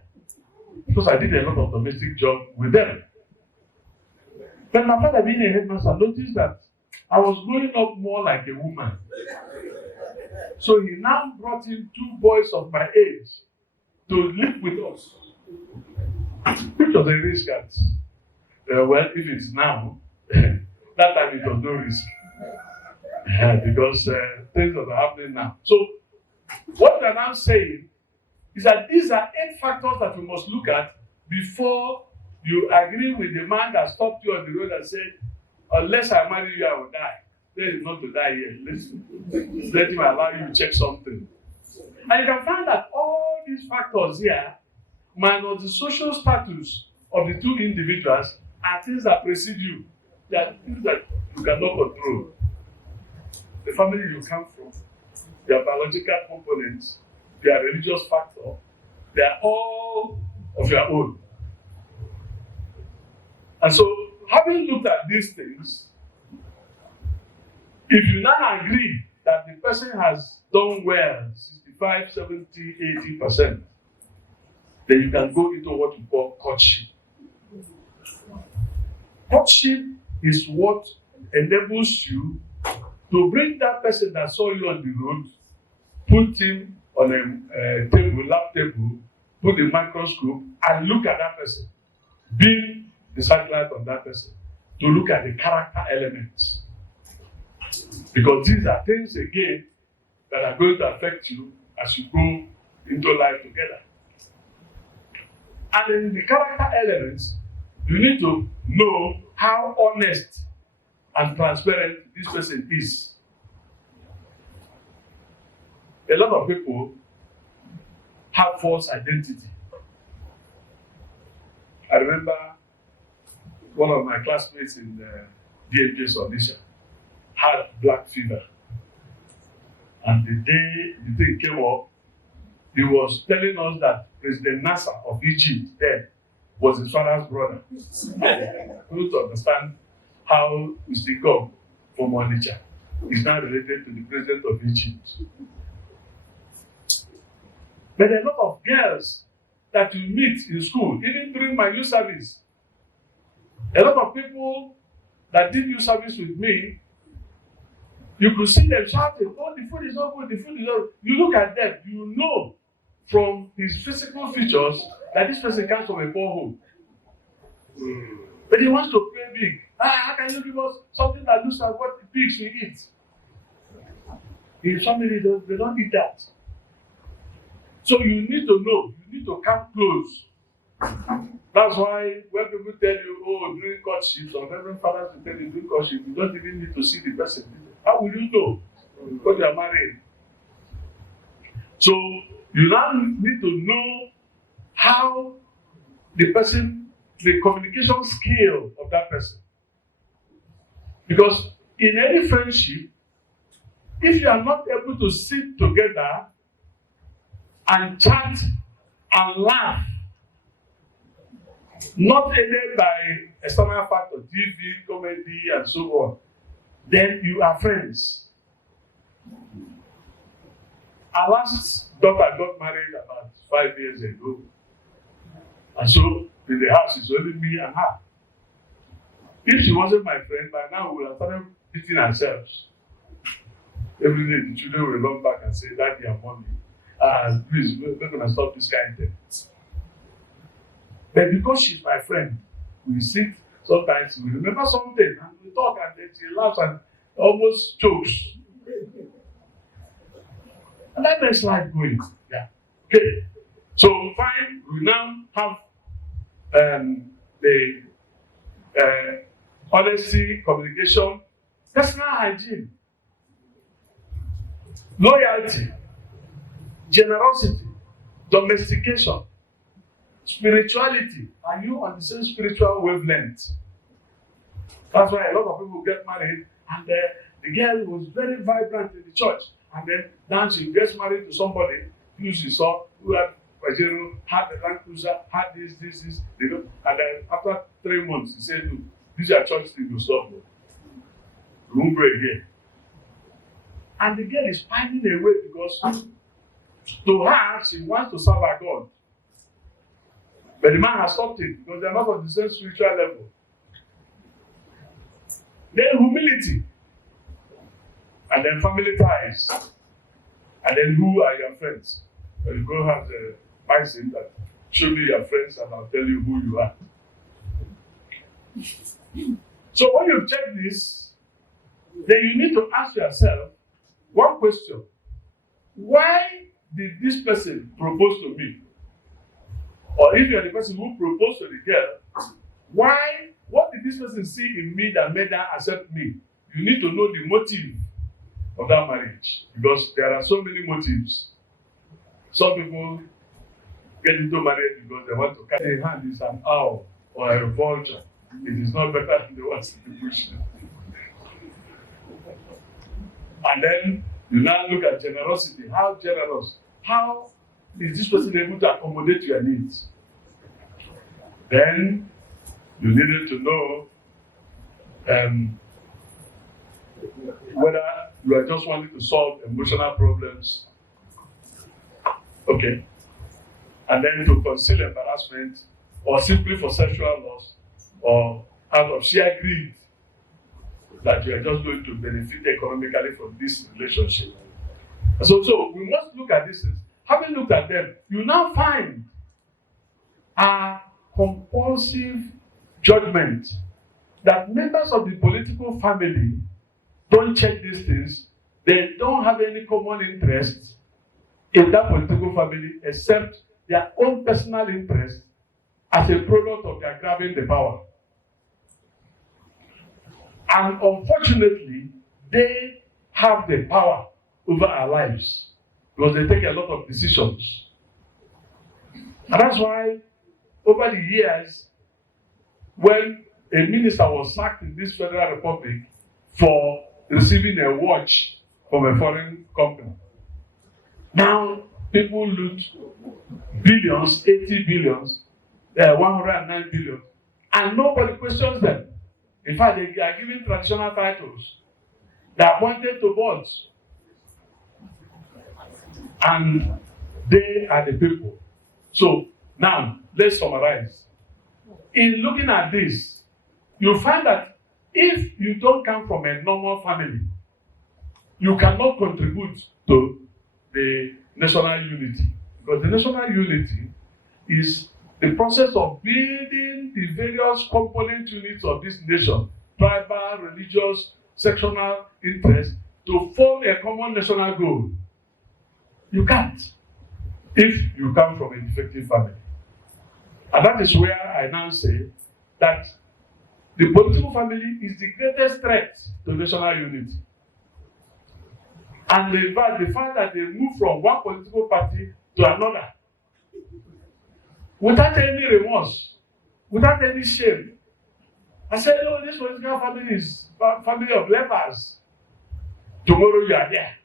because I did a lot of domestic job with them. When my father being a headmaster, I noticed that I was growing up more like a woman. So he now brought in 2 boys of my age to live with us, which was a risk at, well, if it's now, that time it was no risk. Because things that are happening now. So what we are now saying is that these are 8 factors that we must look at before you agree with the man that stopped you on the road and said, unless I marry you, I will die. There is not to die yet. Let him allow you to check something. And you can find that all these factors here, minus the social status of the 2 individuals, are things that precede you. They are things that you cannot control. The family you come from, their biological components, their religious factor, they are all of your own. And so, having looked at these things, if you now agree that the person has done well, 65, 70, 80%, then you can go into what we call courtship. Courtship is what enables you to bring that person that saw you on the road, put him on a table, lap table, put the microscope, and look at that person. Beam the satellite on that person to look at the character elements. Because these are things, again, that are going to affect you as you go into life together. And in the character elements, you need to know how honest and transparent this person is. A lot of people have false identity. I remember one of my classmates in DMJ's audition had black fever. And the day the thing came up, he was telling us that President Nasser of Egypt then was his father's brother. I couldn't understand how Mr. Gog from Onitsha is now related to the president of Egypt. But there are a lot of girls that you meet in school, even during my youth service. A lot of people that did youth service with me, you could see them shouting, oh, the food is not good, the food is not good. You look at them, you know from his physical features that this person comes from a poor home. But he wants to play big. How can you give us something that looks like what the pigs will eat? His family, they don't eat that. So you need to know, you need to come close. That's why when people tell you, oh, during courtship, some reverend fathers will tell you during courtship, you don't even need to see the person. How will you know? Because you are married. So you now need to know how the person, the communication skill of that person. Because in any friendship, if you are not able to sit together and chat and laugh, not aided by external factors, TV, comedy, and so on, then you are friends. Our last daughter got married about 5 years ago. And so in the house, it's only me and her. If she wasn't my friend, by now we would have started beating ourselves. Every day the children will run back and say, Daddy and Mommy, please, we're going to stop this kind of thing. But because she's my friend, we sit, sometimes we remember something and we talk and then she laughs and almost chokes. And that makes life going. Yeah. Okay. So fine, we now have the honesty, communication, personal hygiene, loyalty, generosity, domestication, spirituality. Are you on the same spiritual wavelength? That's why a lot of people get married and the girl was very vibrant in the church. And then now she gets married to somebody who she saw, who had Pajero, had the Land Cruiser, had this, you know. And then after 3 months, he said, look, these are church things to stop. We won't go again. And the girl is finding a way because to her, she wants to serve her God. But the man has stopped it because they are not on the same spiritual level. Then humility. And then family ties. And then who are your friends? Well, you go have the mindset that show me your friends and I'll tell you who you are. So when you check this, then you need to ask yourself one question. Why did this person propose to me? Or if you are the person who proposed to the girl, what did this person see in me that made her accept me? You need to know the motive of that marriage, because there are so many motives. Some people get into marriage because they want to carry a hand is an owl or a vulture. It is not better than the ones in the bush. And then you now look at generosity. How generous? How is this person able to accommodate your needs? Then you needed to know whether you are just wanting to solve emotional problems. Okay. And then to conceal embarrassment, or simply for sexual loss, or out of sheer greed that you are just going to benefit economically from this relationship. So we must look at these things. Having looked at them, you now find a compulsive judgment that members of the political family don't check these things. They don't have any common interests in that political family except their own personal interest as a product of their grabbing the power. And unfortunately, they have the power over our lives because they take a lot of decisions. And that's why over the years, when a minister was sacked in this Federal Republic for receiving a watch from a foreign company, now people loot billions, 80 billions, 109 billion, and nobody questions them. In fact, they are given traditional titles. They are appointed to boards. And they are the people. So now, let's summarize. In looking at this, you find that if you don't come from a normal family, you cannot contribute to the national unity. Because the national unity is the process of building the various component units of this nation, tribal, religious, sectional interests, to form a common national goal. You can't if you come from a defective family. And that is where I now say that the political family is the greatest threat to national unity. And the fact that they move from one political party to another without any remorse, without any shame. I said, oh, this political family is a family of lepers. Tomorrow you are there.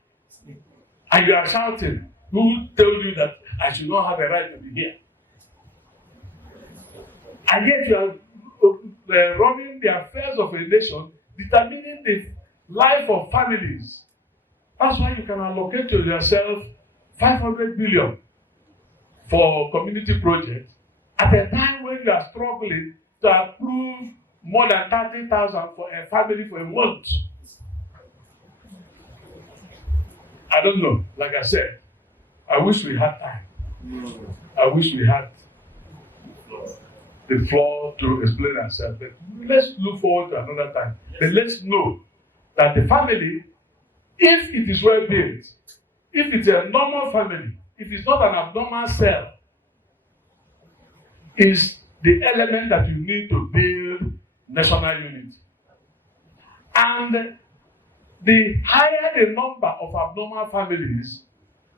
And you are shouting, who told you that I should not have a right to be here? And yet you are running the affairs of a nation, determining the life of families. That's why you can allocate to yourself 500 billion for community projects at a time when you are struggling to approve more than 30,000 for a family for a month. I don't know. Like I said, I wish we had time. I wish we had the floor to explain ourselves. But let's look forward to another time. But let's know that the family, if it is well built, if it's a normal family, if it's not an abnormal cell, is the element that you need to build national unity. And the higher the number of abnormal families,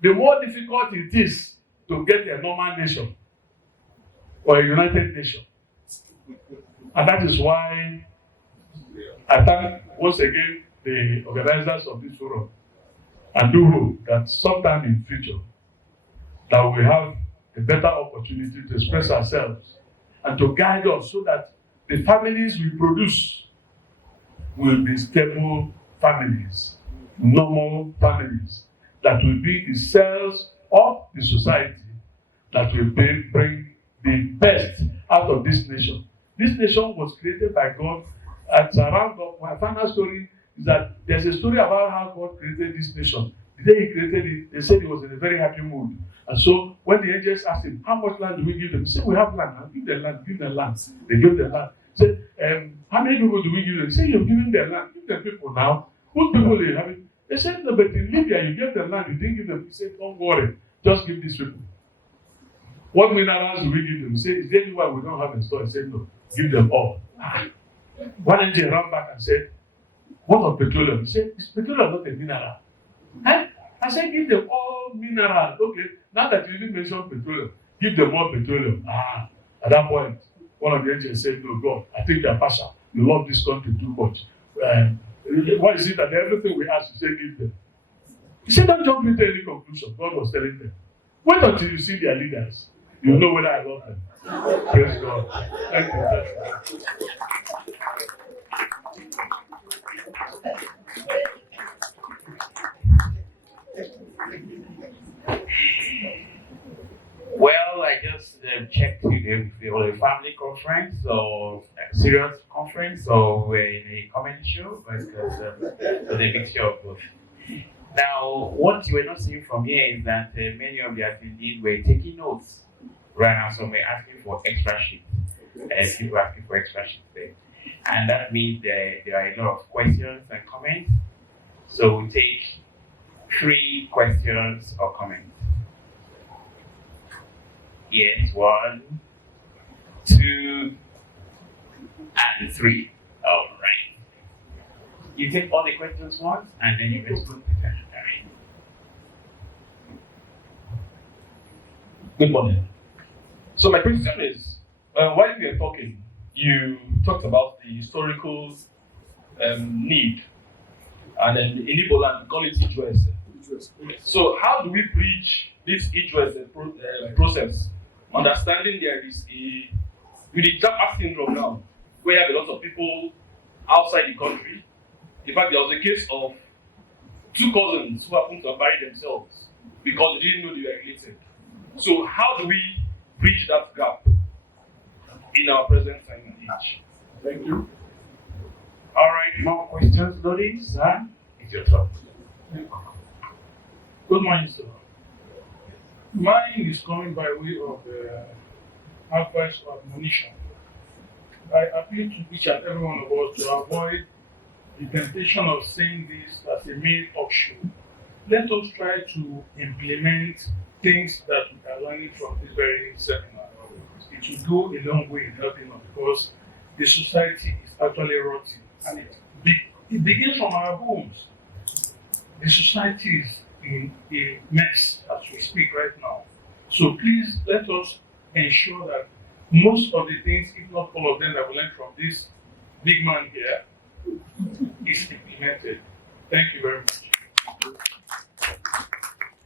the more difficult it is to get a normal nation or a united nation. And that is why I thank once again the organizers of this forum and do hope that sometime in future that we have a better opportunity to express ourselves and to guide us so that the families we produce will be stable families, normal families, that will be the cells of the society that will bring the best out of this nation. This nation was created by God. At around my final story is that there's a story about how God created this nation. The day He created it, they said He was in a very happy mood. And so when the angels asked Him, how much land do we give them? He said, we have land. Give them land, give them land. They gave them land. He said, how many people do we give them? He said, you're giving them land. Give them people now. Whose people are you having? They said, no, but in Libya, you gave them land. You didn't give them. He said, don't worry. Just give these people. What minerals do we give them? He said, is there anyone we don't have in store? He said, no. Give them all. One angel ran back and said, what of petroleum? He said, is petroleum not a mineral? Huh? I said, give them all minerals. Okay, now that you didn't mention petroleum, give them all petroleum. At that point, one of the angels said, no, God, I think you're partial. You love this country too much. Why is it that everything we ask, you say, give them? He said, don't jump into any conclusion. God was telling them. Wait until you see their leaders. You know whether I love them. Praise God. Thank you. Well, I just checked if it was a family conference or a serious conference or a comedy show, but it was a mixture of both. Now, what you were not seeing from here is that many of the attendees were taking notes right now, so we're asking for extra sheets. People asking for extra sheets there. And that means there are a lot of questions and comments. So we take 3 questions or comments. Yes, 1, 2, and 3. All right. You take all the questions once, and then you respond to them. Good morning. So my question is, while we were talking, you talked about the historical need, and then in Igbo land we call it Ijuese. So how do we bridge this Ijuese process? Understanding there is with the Japa syndrome now, where you have a lot of people outside the country. In fact, there was a case of 2 cousins who happened to have married themselves because they didn't know they were related. So how do we bridge that gap in our present time and age? Thank you. All right, more questions, Loris? It's your turn. Good morning, sir. Mine is coming by way of advice or admonition. I appeal to each and every one of us to avoid the temptation of saying this as a mere talk show. Let us try to implement things that we are learning from this very seminar. It will go a long way in helping us because the society is actually rotting, and it begins from our homes. The society is in a mess as we speak right now. So please let us ensure that most of the things, if not all of them, that we learned from this big man here is implemented. Thank you very much.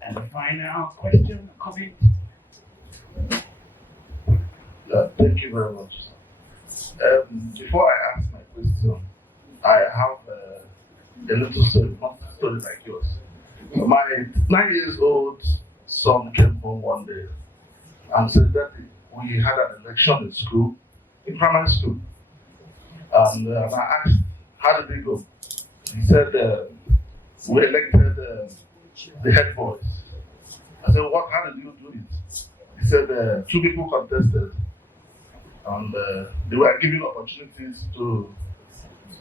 And the final question, comment? Thank you very much. Before I ask my question, I have a little story, not a story like yours. My 9-year-old son came home one day and said that we had an election in school, in primary school. And I asked, how did it go? He said, we elected the head boys. I said, how did you do it? He said, 2 people contested and they were given opportunities to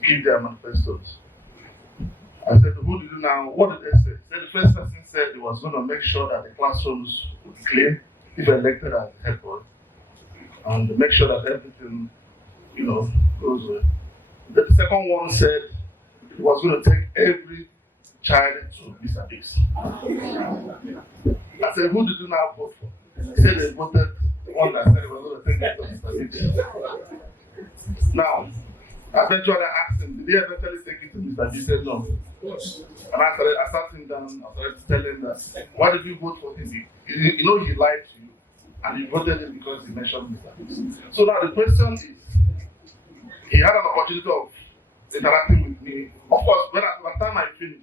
give their manifestos. I said, who did you now, what did they say? He said the first person said he was going to make sure that the classrooms would be clean if elected as head boy and make sure that everything, goes well. The second one said he was going to take every child to Mr. Biggs. I said, who did you now vote for? He said they voted the one that said he was going to take it to Mr. Biggs. Now, eventually I asked him, did he eventually take it to Mr. Biggs? He said no. And I sat him down, I started telling him that, why did you vote for him? He lied to you, and he voted him because he mentioned Mr. Biggs. So now the question is, he had an opportunity of interacting with me. Of course, by the time I finished,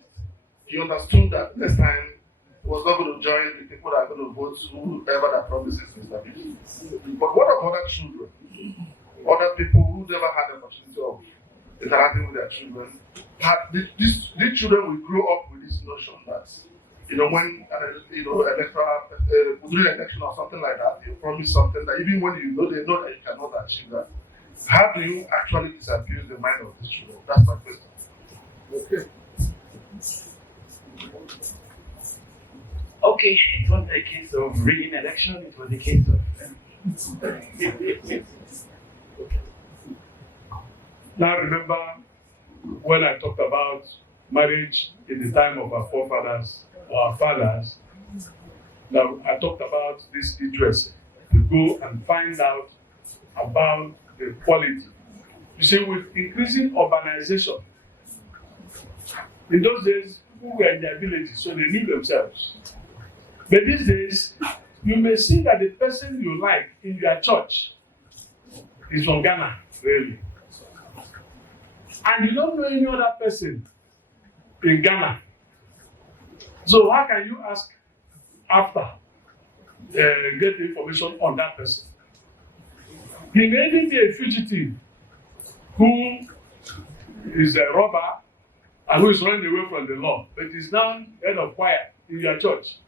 he understood that next time he was not going to join the people that are going to vote whoever that promises Mr. Biggs. But what of other children? Other people who never had the opportunity of interacting with their children. These children will grow up with this notion that, when during an election or something like that, they promise something that even when they know that you cannot achieve that. How do you actually disabuse the mind of these children? That's my question. Okay. Okay, it wasn't a case of rigging election, it was a case of Now remember when I talked about marriage in the time of our forefathers or our fathers, now I talked about this interest to go and find out about the quality. You see, with increasing urbanization, in those days, people were in their villages, so they knew themselves. But these days, you may see that the person you like in your church is from Ghana, really. And you don't know any other person in Ghana. So how can you ask after get the information on that person? He may even be a fugitive who is a robber and who is running away from the law, but is now head of choir in your church.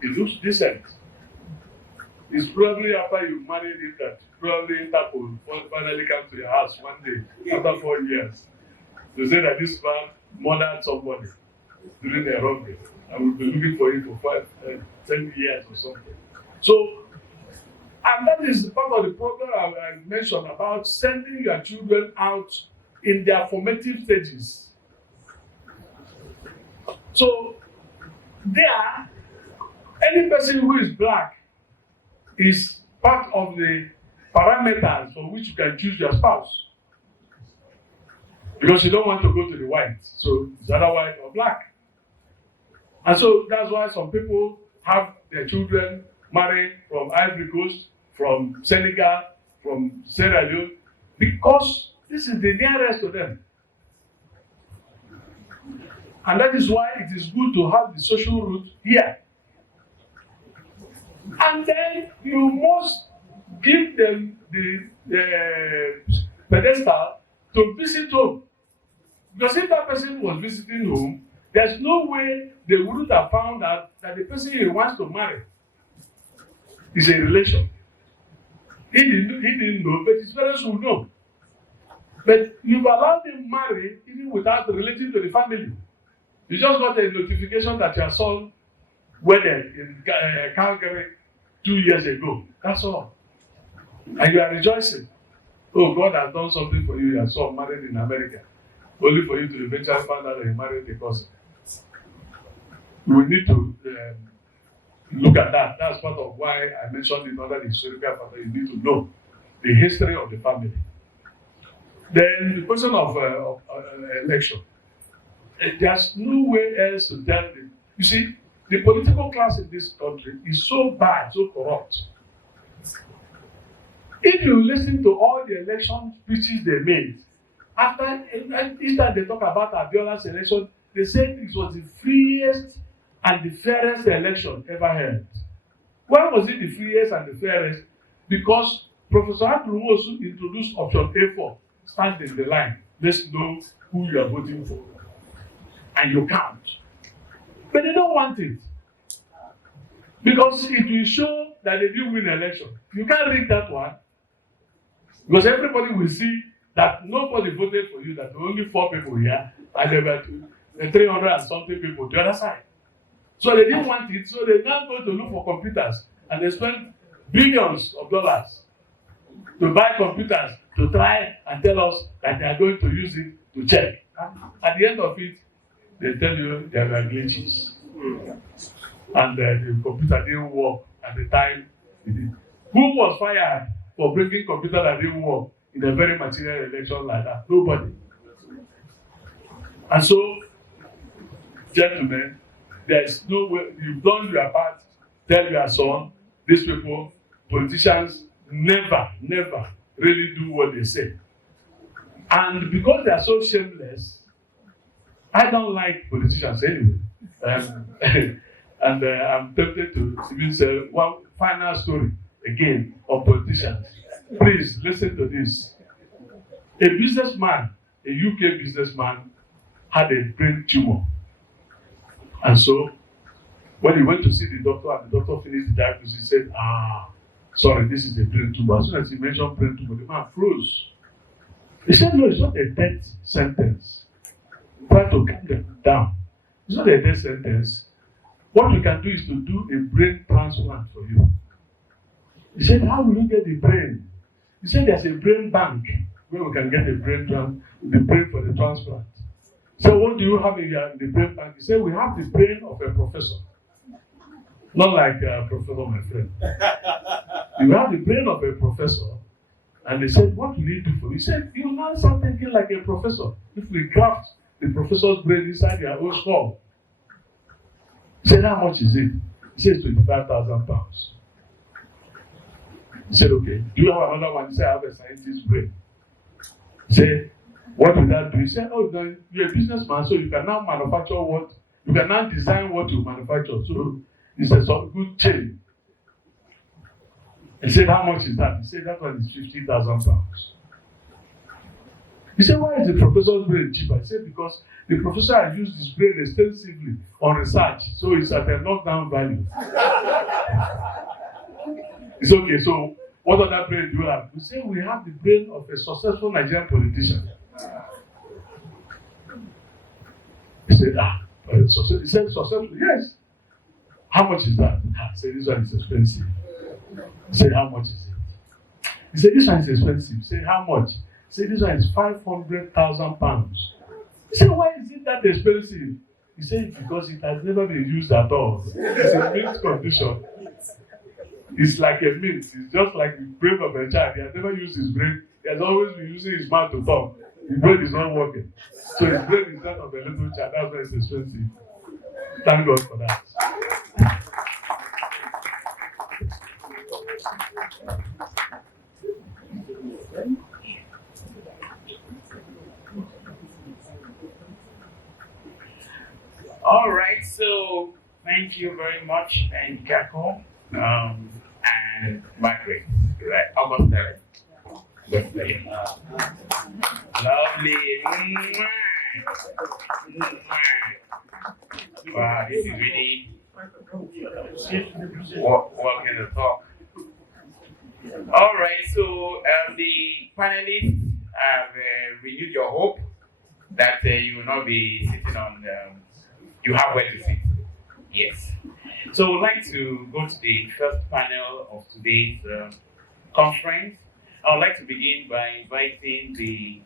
He looks decent. It's probably after you married him that probably Interpol finally comes to your house one day after 4 years to say that this man murdered somebody during a robbery and will be looking for him for 10 years or something. So, and that is part of the problem I mentioned about sending your children out in their formative stages. So, there, any person who is black is part of the parameters for which you can choose your spouse. Because you don't want to go to the white, so it's either white or black. And so that's why some people have their children married from Ivory Coast, from Senegal, from Sierra Leone, because this is the nearest to them. And that is why it is good to have the social route here. And then you must give them the pedestal to visit home. Because if that person was visiting home, there's no way they wouldn't have found out that the person he wants to marry is a relation. He didn't know, but his parents will know. But you've allowed him marry even without relating to the family. You just got a notification that your son wedded in Calgary 2 years ago. That's all. And you are rejoicing. Oh, God has done something for you. Your son married in America. Only for you to eventually find out that he married a cousin. We need to look at that. That's part of why I mentioned in other historical factor. You need to know the history of the family. Then the question of election. There's no way else to tell them. You see, the political class in this country is so bad, so corrupt. If you listen to all the election speeches they made, after each time they talk about Abiola's election, they said it was the freest and the fairest election ever held. Why was it the freest and the fairest? Because Professor Aklumosu introduced option A4, stand in the line, let's know who you are voting for. And you count. But they don't want it. Because it will show that they didn't win the election. You can't read that one. Because everybody will see that nobody voted for you, that there were only 4 people here, and there were 300 and something people the other side. So they didn't want it, so they now go to look for computers, and they spend billions of dollars to buy computers to try and tell us that they are going to use it to check. At the end of it, they tell you there were glitches. And the computer didn't work at the time it did. Who was fired for bringing computer that didn't work in a very material election like that? Nobody. And so, gentlemen, there's no way, you've done your part, tell your son, these people, politicians, never really do what they say. And because they are so shameless, I don't like politicians anyway. And I'm tempted to even say one final story again of politicians. Please listen to this. A businessman, a UK businessman, had a brain tumor. And so, when he went to see the doctor and the doctor finished the diagnosis, he said, sorry, this is a brain tumor. As soon as he mentioned brain tumor, the man froze. He said, no, it's not a death sentence. Try to calm them down. It's not a death sentence. What we can do is to do a brain transplant for you. He said, how will you get the brain? He said, there's a brain bank where we can get the brain for the transplant. So what do you have in the brain bank? He said, we have the brain of a professor. Not like Professor, my friend. You have the brain of a professor. And they said, what will you do for you? He said, you now start thinking like a professor. If we graft the professor's brain inside their own skull. He said, how much is it? He said, £25,000. He said, okay. Do you have another one? He said, I have a scientist's brain. He said, what will that do? He said, oh, then you're a businessman, so you can now manufacture what You can now design what you manufacture. So it's a good chain. He said, how much is that? He said, that one is 50,000 pounds. He said, why is the professor's brain cheaper? He said, because the professor had used his brain extensively on research, so it's at a knockdown value. It's okay, so what other brain do you have? We say we have the brain of a successful Nigerian politician. He said, he said, successful? Yes. How much is that? He said, this one is expensive. He said, how much is it? He said, this one is expensive. He said, how much? He said, this one is 500,000 pounds. He said, why is it that expensive? He said, because it has never been used at all. It's a mint condition. It's like a mint. It's just like the brain of a child. He has never used his brain. He has always been using his mouth to talk. His brain is not working. So his brain is that of a little child. That's why it's expensive. Thank God for that. All right, so thank you very much, and Kako, and Margaret, right? Almost there. Lovely. Wow, this is really walking the talk. All right, so the panelists have renewed your hope that you will not be sitting on, you have where to sit. Yes. So we'd like to go to the first panel of today's conference. I would like to begin by inviting the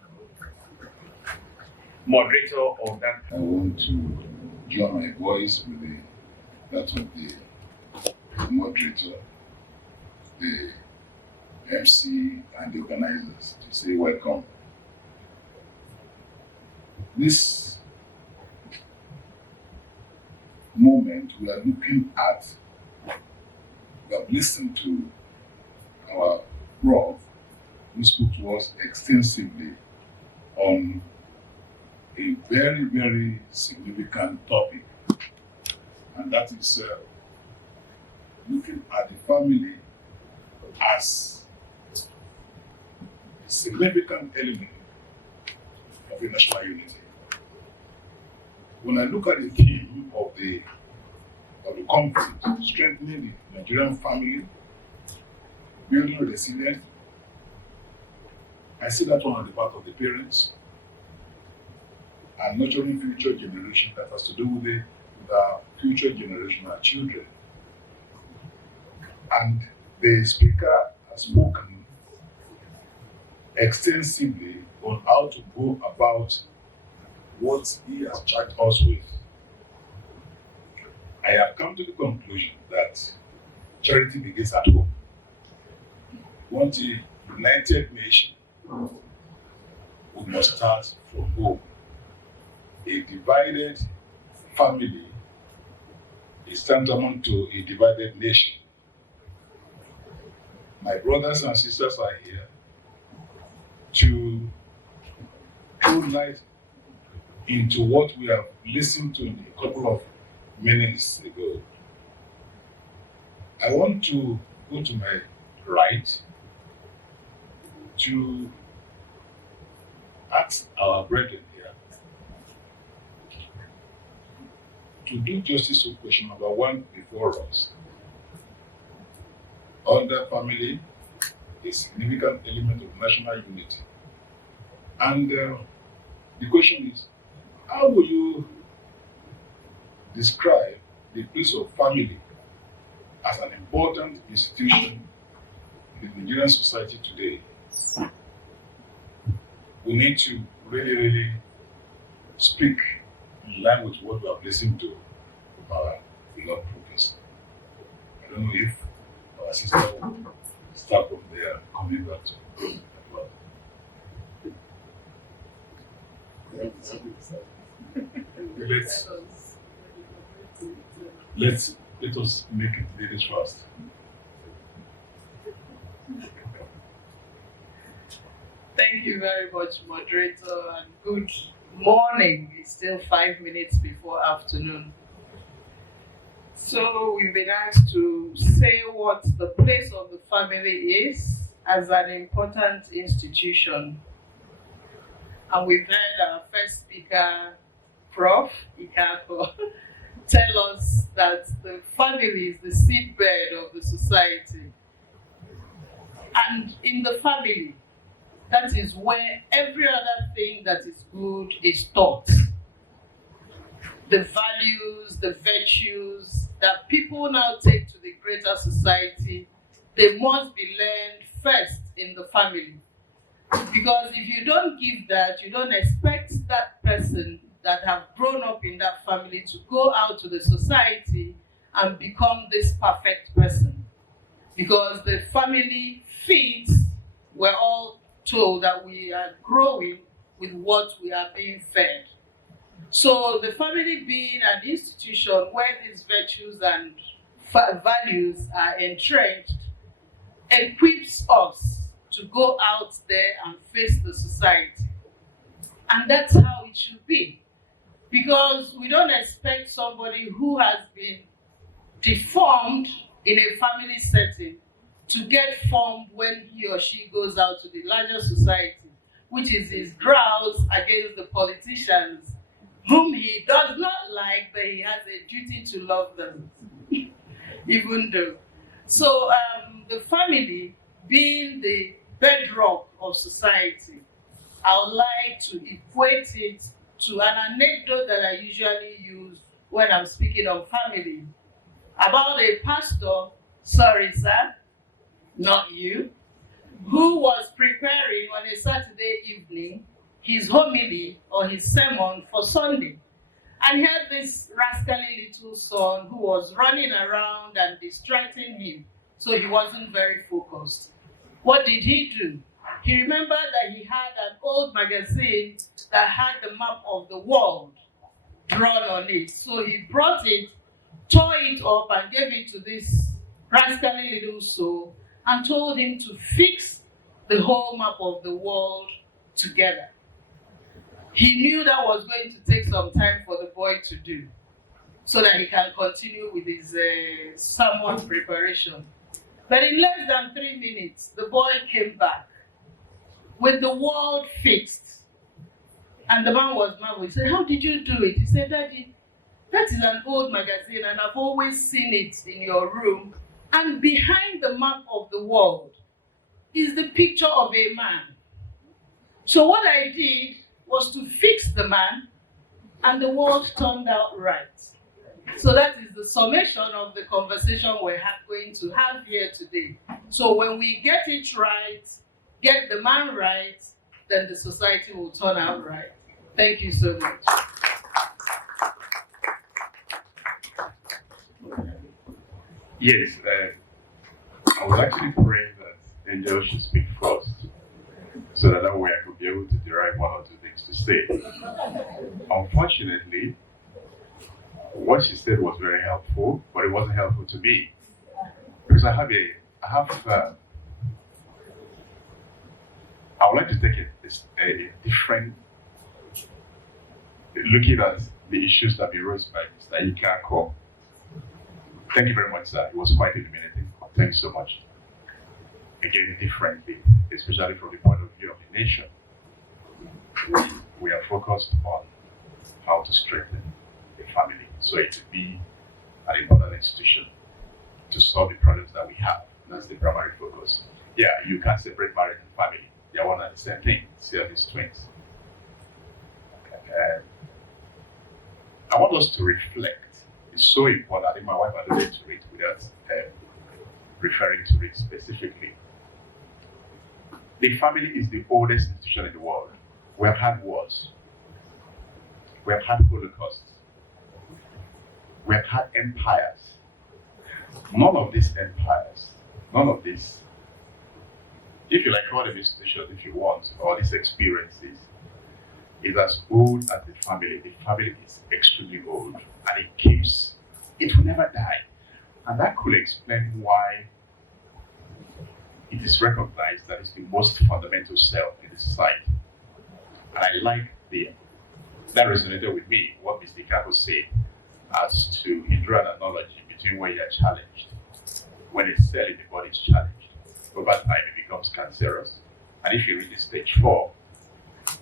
moderator of that. I want to join my voice with that of the moderator, the MC, and the organizers to say welcome. This moment we are looking at, we have listened to our prof, who spoke to us extensively on a very, very significant topic, and that is looking at the family as a significant element of the national unity. When I look at the theme of the conference, strengthening the Nigerian family, building resilience, I see that one on the part of the parents and nurturing future generation that has to do with our future generation, our children. And the speaker has spoken extensively on how to go about what he has charged us with. I have come to the conclusion that charity begins at home. We want a united nation, we must start from home. A divided family is tantamount to a divided nation. My brothers and sisters are here to throw light into what we have listened to a couple of minutes ago. I want to go to my right to ask our brethren here to do justice to question number one before us. Under family, a significant element of national unity. And the question is, how will you describe the place of family as an important institution in the Nigerian society today? We need to really, really speak in line with what we have listened to from our beloved professor. I don't know if our sister will start from there, coming back to as well. Let us make it ladies first. Thank you very much, moderator, and good morning. It's still 5 minutes before afternoon. So we've been asked to say what the place of the family is as an important institution. And we've heard our first speaker, Prof. Ikako, tell us that the family is the seedbed of the society. And in the family, that is where every other thing that is good is taught. The values, the virtues that people now take to the greater society, they must be learned first in the family. Because if you don't give that, you don't expect that person that have grown up in that family to go out to the society and become this perfect person. Because the family feeds, we're all told that we are growing with what we are being fed. So the family being an institution where these virtues and values are entrenched equips us to go out there and face the society. And that's how it should be. Because we don't expect somebody who has been deformed in a family setting to get formed when he or she goes out to the larger society, which is his grouse against the politicians, whom he does not like, but he has a duty to love them, even though. So the family being the bedrock of society, I would like to equate it to an anecdote that I usually use when I'm speaking of family, about a pastor, sorry sir, not you, who was preparing on a Saturday evening his homily or his sermon for Sunday. And he had this rascally little son who was running around and distracting him, so he wasn't very focused. What did he do? He remembered that he had an old magazine that had the map of the world drawn on it. So he brought it, tore it up, and gave it to this rascally little soul and told him to fix the whole map of the world together. He knew that was going to take some time for the boy to do so that he can continue with his sermon preparation. But in less than 3 minutes, the boy came back with the world fixed. And the man was marveled. He said, "How did you do it?" He said, "Daddy, that is an old magazine and I've always seen it in your room. And behind the map of the world is the picture of a man. So what I did was to fix the man, and the world turned out right." So that is the summation of the conversation we're going to have here today. So when we get it right, get the man right, then the society will turn out right. Thank you so much. Yes, I was actually praying that Angel should speak first, so that way I could be able to derive one or two things to say. Unfortunately, what she said was very helpful, but it wasn't helpful to me, because I would like to take a different looking at the issues that were raised by Mr. Ikako. Thank you very much, sir. It was quite illuminating. Thank you so much. Again, differently, especially from the point of view of the nation. We are focused on how to strengthen the family, so it will be an important institution to solve the problems that we have. That's the primary focus. Yeah, you can't separate marriage and family. They are one and the same thing. See as twins. I want us to reflect. It's so important. I think my wife alluded to it without referring to it specifically. The family is the oldest institution in the world. We have had wars. We have had holocausts. We have had empires. None of these empires, none of this, if you like call them institutions if you want, or these experiences, is as old as the family. The family is extremely old, and it will never die. And that could explain why it is recognized that it's the most fundamental cell in the society. And I like the that resonated with me, what Mr. Kako said, as to he drew an analogy between when you are challenged. When a cell in the body is challenged, over time it becomes cancerous. And if you reach stage 4, it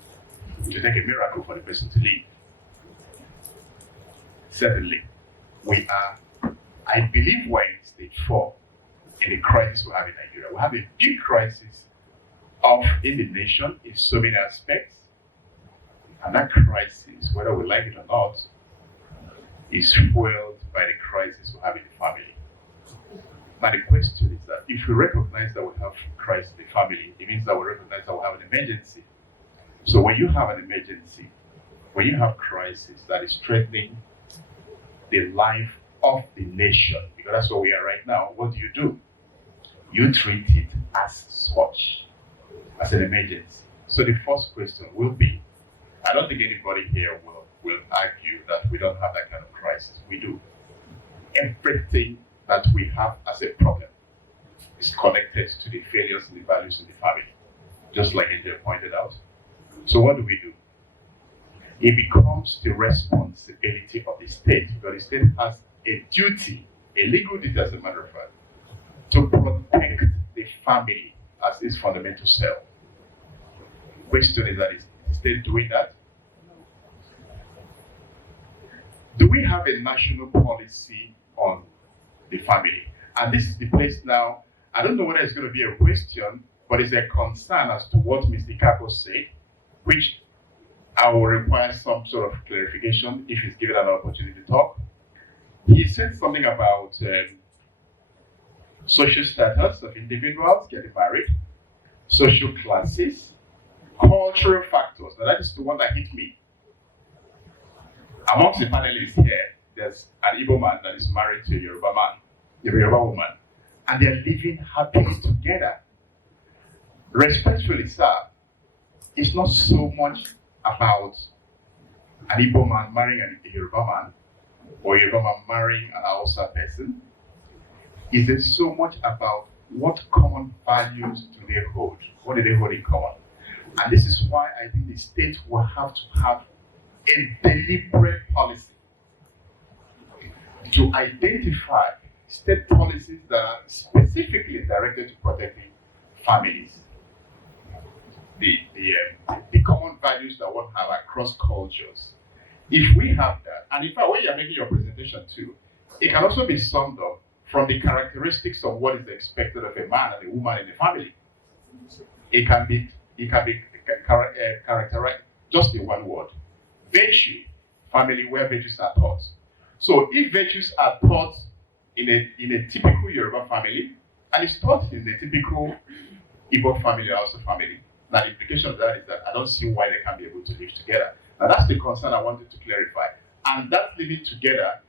will take a miracle for the person to live. Certainly, I believe we're in stage 4 in the crisis we have in Nigeria. We have a big crisis in the nation in so many aspects. And that crisis, whether we like it or not, is fueled by the crisis we have in the family. Now the question is that if we recognize that we have crisis in the family, it means that we recognize that we have an emergency. So when you have an emergency, when you have crisis that is threatening the life of the nation, because that's where we are right now, what do? You treat it as such, as an emergency. So the first question will be, I don't think anybody here will argue that we don't have that kind of crisis. We do. Everything that we have as a problem is connected to the failures and the values in the family, just like Angel pointed out. So what do? It becomes the responsibility of the state, because the state has a duty, a legal duty as a matter of fact, to protect the family as its fundamental cell. Question is that, is the state doing that? Do we have a national policy on the family? And this is the place now, I don't know whether it's going to be a question, but it's a concern as to what Mr. Kako said, which I will require some sort of clarification if he's given an opportunity to talk. He said something about social status of individuals getting married, social classes, cultural factors. Now that is the one that hit me. Amongst the panelists here, there's an Igbo man that is married to a Yoruba man, a Yoruba woman, and they're living happily together. Respectfully, sir, it's not so much about an Igbo man marrying a Yoruba man, or a Yoruba man marrying an Hausa person. It's so much about what common values do they hold? What do they hold in common? And this is why I think the state will have to have a deliberate policy to identify state policies that are specifically directed to protecting families. The common values that one have across cultures. If we have that, and in fact, when you're making your presentation too, it can also be summed up from the characteristics of what is expected of a man and a woman in the family. It can be characterized just in one word: virtue. Family where virtues are taught. So if virtues are taught in a typical Yoruba family, and it's taught in the typical Igbo family or Hausa family, now the implication of that is that I don't see why they can't be able to live together. Now that's the concern I wanted to clarify. And that living together,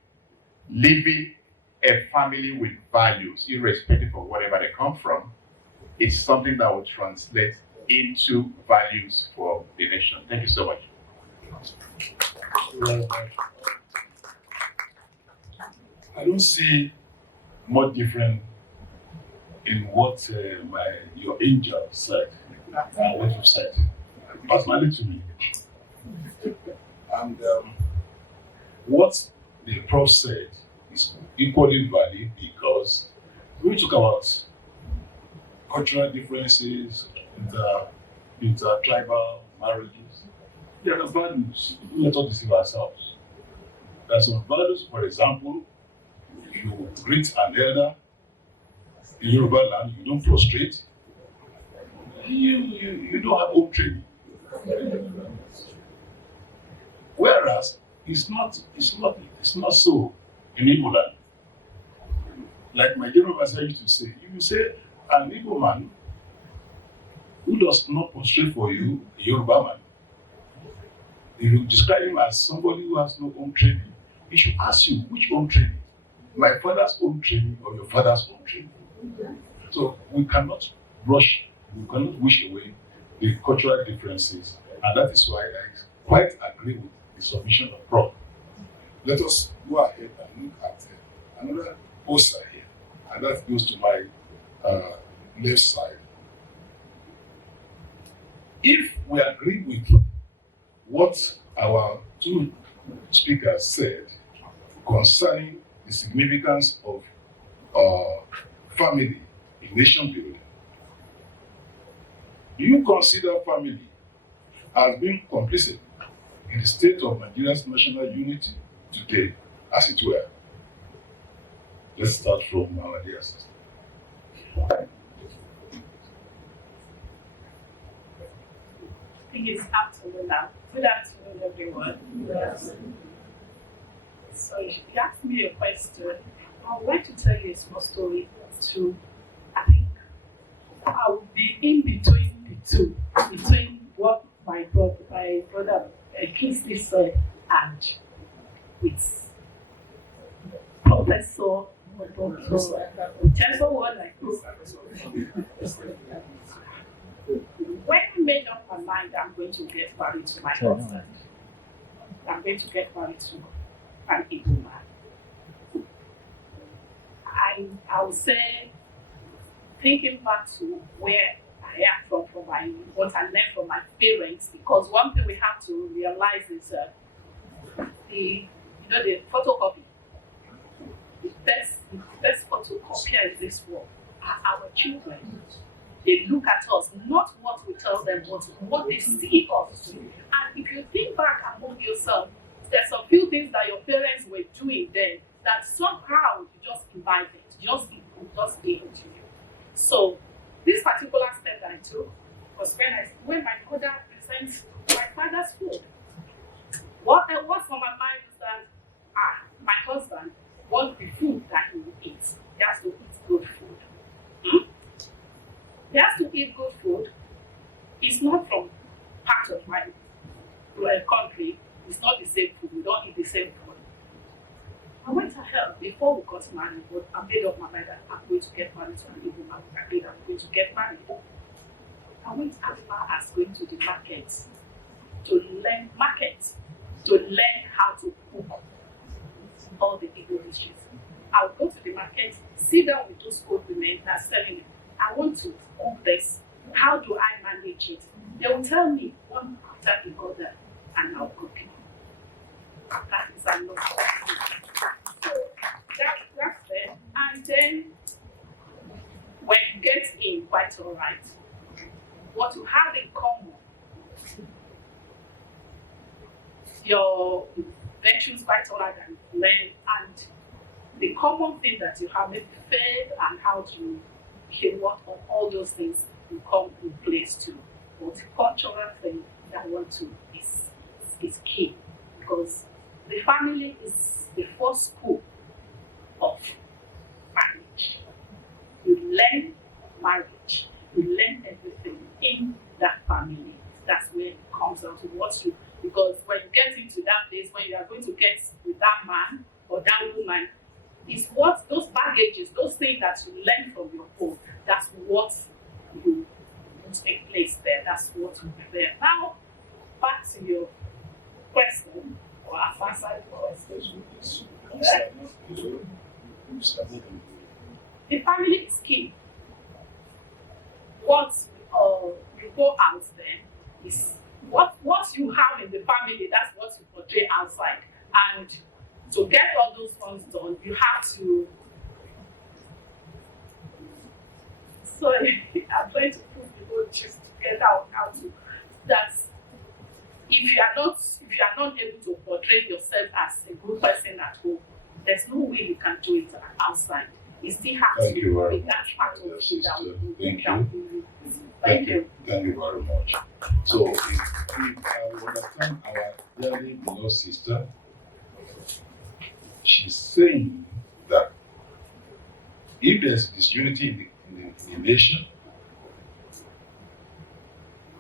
living a family with values, irrespective of wherever they come from, is something that will translate into values for the nation. Thank you so much. I don't see much different in what your angel said and what you said, personally to me. And what the prof said is equally valid, because when we talk about cultural differences, inter-tribal marriages, there are values. Let us deceive ourselves. There are some values, for example, if you greet an elder in Yoruba land, you don't prostrate. You don't have home training. Whereas it's not so in Igbo land. Like my Yoruba used to say, you will say an Igbo man who does not prostrate for you, a Yoruba man, if you describe him as somebody who has no home training, he should ask you, which home training? My father's home training or your father's home training? So we cannot wish away the cultural differences, and that is why I quite agree with the submission of Prof. Let us go ahead and look at another poster here, and that goes to my left side. If we agree with what our two speakers said concerning the significance of family in nation building. Do you consider family as being complicit in the state of Nigeria's national unity today, as it were? Let's start from our dear sister. I think it's afternoon now. Good afternoon, everyone. Yes. So you asked me a question. I would like to tell you a small story to, I think, I will be in between the two, between what my brother Kingsley said and with Professor when I made up my mind, I'm going to get married to my husband. I'm going to get married to an Igbo man. I would say, thinking back to where I am from what I learned from my parents, because one thing we have to realize is the photocopy. The best photocopier in this world are our children. They look at us, not what we tell them, but what they see us do. And if you think back among yourself, there's a few things that your parents were doing then that somehow you just imbibed it, just gave it to you. So this particular step that I took was when my mother presents my father's food. What's on my mind is that my husband wants the food that he will eat. He has to eat good food. He has to eat good food. It's not from part of my country. It's not the same food. We don't eat the same food. I went ahead before we got married, but I made up my mind that I'm going to get married to an Igbo man. I'm going to get married. I went as far as going to the market to learn how to cook all the Igbo dishes. I'll go to the market, sit down with those old women that are selling it. I want to cook this. How do I manage it? They will tell me one after the other, and I'll cook it. That is a lot. So that's there. And then when you get in, quite all right. What you have in common, your virtues quite all right and learn, and the common thing that you have, maybe faith and how to work on all those things will come in place too. But the cultural thing that I want to is key, because the family is the first school of marriage. You learn marriage, you learn everything in that family. That's where it comes down to what you, because when you get into that place, when you are going to get with that man or that woman, is what those baggages, those things that you learn from your home, that's what you take place there. That's what will be there. Now, back to your question, or answer your question. The family is key. What you go out there is what you have in the family, that's what you portray outside. And to get all those ones done, you have to. Sorry, I'm trying to put people just together on how to. That's if you are not able to portray yourself as a good person at home, there's no way you can do it outside. You still have to be that part of you that will Thank you very much. So, if I understand our dearly beloved sister, she's saying that if there's disunity in the nation,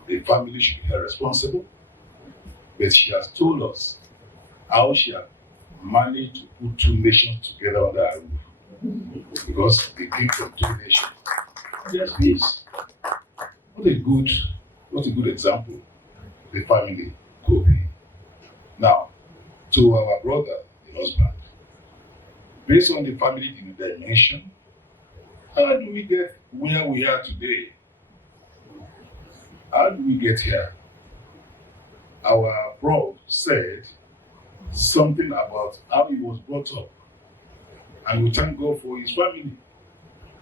the family should be held responsible. But she has told us how she has managed to put two nations together under her roof, because they came from two nations. There's peace. What a good example the family could be. Now, to our brother, the husband, based on the family dimension, how do we get where we are today? How do we get here? Our prof said something about how he was brought up. And we thank God for his family.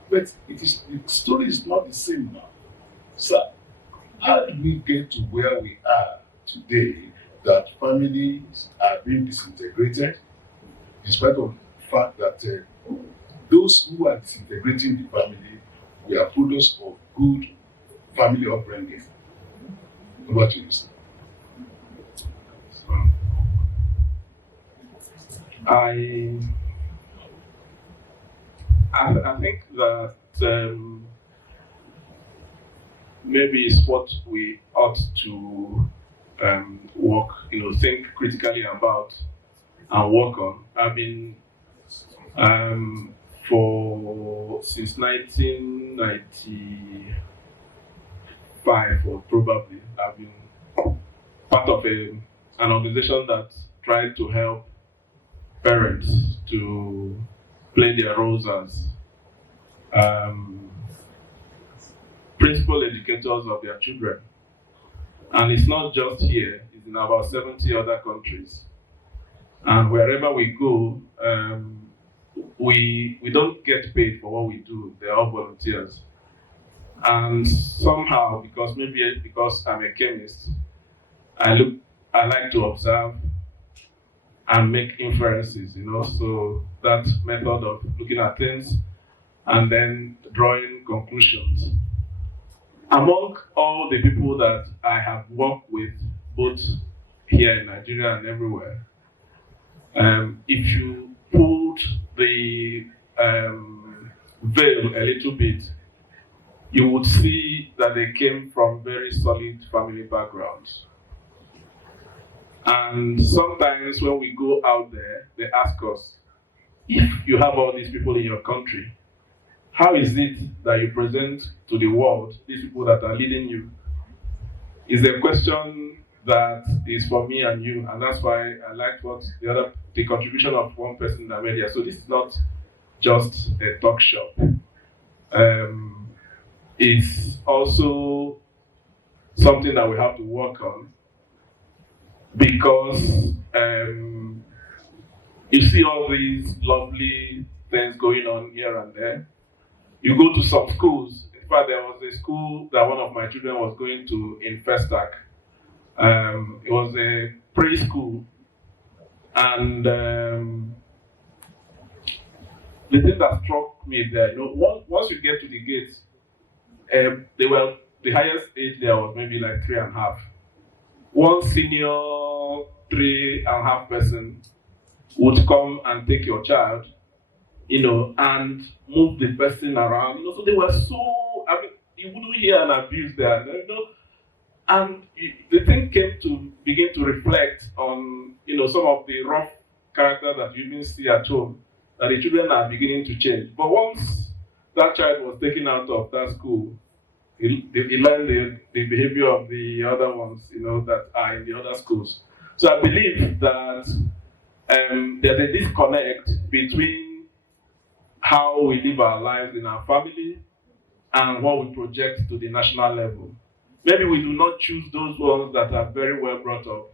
But the story is not the same now. So, how did we get to where we are today that families are being disintegrated, in spite of the fact that those who are disintegrating the family were products of good family upbringing? What do you say? I think that maybe it's what we ought to think critically about and work on. I've been since 1995, or probably, I've been part of an organization that tried to help parents to play their roles as principal educators of their children. And it's not just here, it's in about 70 other countries. And wherever we go, we don't get paid for what we do. They're all volunteers. And somehow, because I'm a chemist, I like to observe and make inferences, so that method of looking at things and then drawing conclusions. Among all the people that I have worked with, both here in Nigeria and everywhere, if you pulled the veil a little bit, you would see that they came from very solid family backgrounds. And sometimes when we go out there, they ask us, if you have all these people in your country, how is it that you present to the world these people that are leading you? It's a question that is for me and you, and that's why I liked the contribution of one person that made here. So this is not just a talk shop. It's also something that we have to work on, because you see all these lovely things going on here and there. You go to some schools. In fact, there was a school that one of my children was going to in Festac. It was a preschool, and the thing that struck me there, once you get to the gates, the highest age there was maybe like 3.5. One senior 3.5 person would come and take your child, and move the person around. So they were you wouldn't hear an abuse there, And the thing came to begin to reflect on, some of the rough character that you didn't see at home, that the children are beginning to change. But once that child was taken out of that school, he learned the behavior of the other ones, that are in the other schools. So I believe that there's a disconnect between how we live our lives in our family and what we project to the national level. Maybe we do not choose those ones that are very well brought up.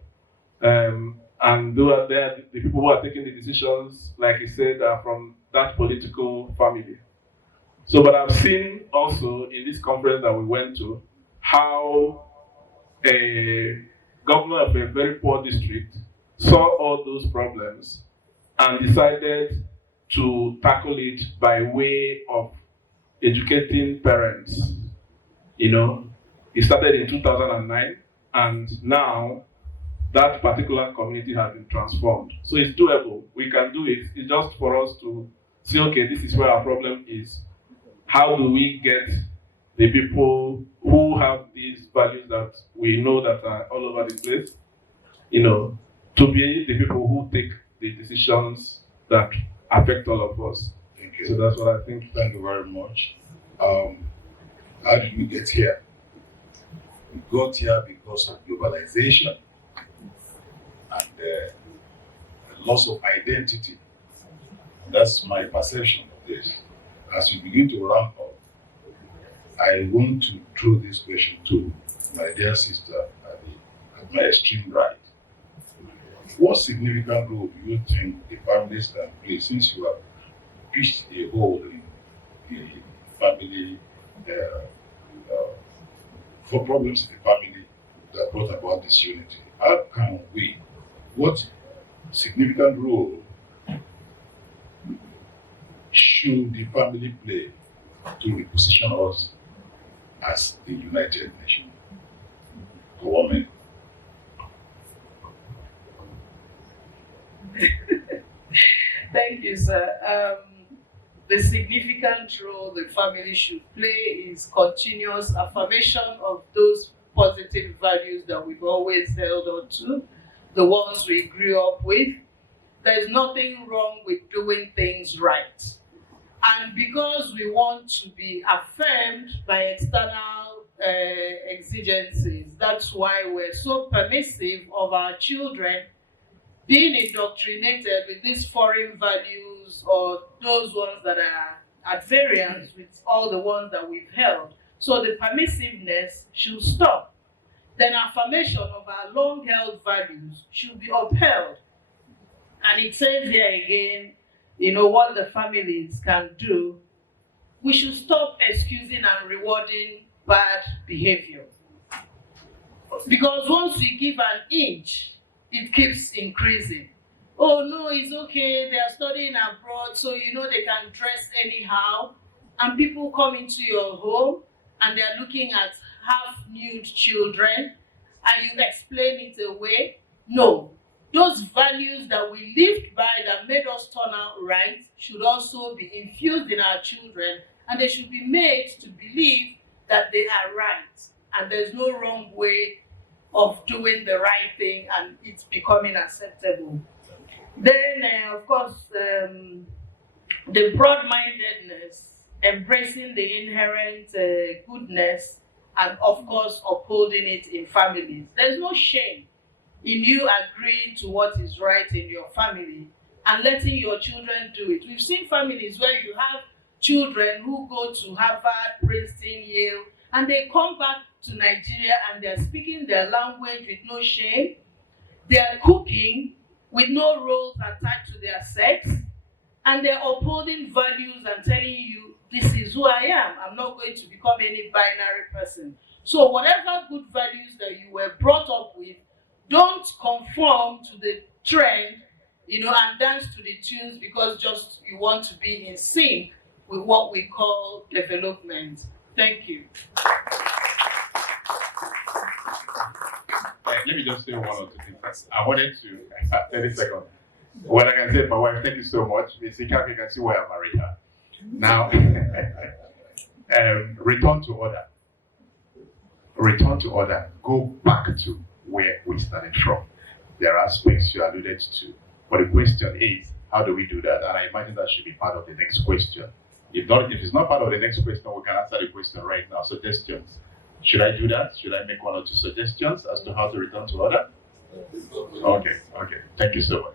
And the people who are taking the decisions, like he said, are from that political family. So, but I've seen also in this conference that we went to, how a governor of a very poor district saw all those problems and decided to tackle it by way of educating parents. It started in 2009, and now that particular community has been transformed. So it's doable. We can do it. It's just for us to see, okay, this is where our problem is. How do we get the people who have these values that we know that are all over the place, to be the people who take the decisions that affect all of us. Thank you. So that's what I think. Thank you very much. How did we get here? We got here because of globalization and the loss of identity. That's my perception of this. As we begin to ramp up, I want to throw this question to my dear sister at my extreme right. what significant role do you think the families can play since you have pitched a hole in the family for problems in the family that brought about this unity? How can we, what significant role should the family play to reposition us as the United Nations? Woman. Thank you, sir. The significant role the family should play is continuous affirmation of those positive values that we've always held on to, the ones we grew up with. There's nothing wrong with doing things right. And because we want to be affirmed by external exigencies, that's why we're so permissive of our children being indoctrinated with these foreign values or those ones that are at variance with all the ones that we've held. So the permissiveness should stop. Then affirmation of our long-held values should be upheld. And it says here again, what the families can do. We should stop excusing and rewarding bad behavior. Because once we give an inch, it keeps increasing. Oh no, it's okay, they are studying abroad, so they can dress anyhow. And people come into your home and they are looking at half-nude children and you explain it away. No, those values that we lived by that made us turn out right should also be infused in our children, and they should be made to believe that they are right and there's no wrong way of doing the right thing and it's becoming acceptable. Then, of course, the broad-mindedness, embracing the inherent goodness, and of course, upholding it in families. There's no shame in you agreeing to what is right in your family and letting your children do it. We've seen families where you have children who go to Harvard, Princeton, Yale, and they come back to Nigeria and they're speaking their language with no shame. They're cooking with no roles attached to their sex, and they're upholding values and telling you, this is who I am. I'm not going to become any binary person. So whatever good values that you were brought up with, don't conform to the trend, and dance to the tunes because just you want to be in sync with what we call development. Thank you. Let me just say one or two things. I wanted to, 30 seconds. What I can say, my wife, thank you so much. Ms. Ika, you can see why I married her. Now, return to order. Return to order. Go back to where we started from. There are aspects you alluded to. But the question is, how do we do that? And I imagine that should be part of the next question. If it's not part of the next question, we can answer the question right now. Suggestions. Should I do that? Should I make one or two suggestions as to how to return to order? Okay. Thank you so much.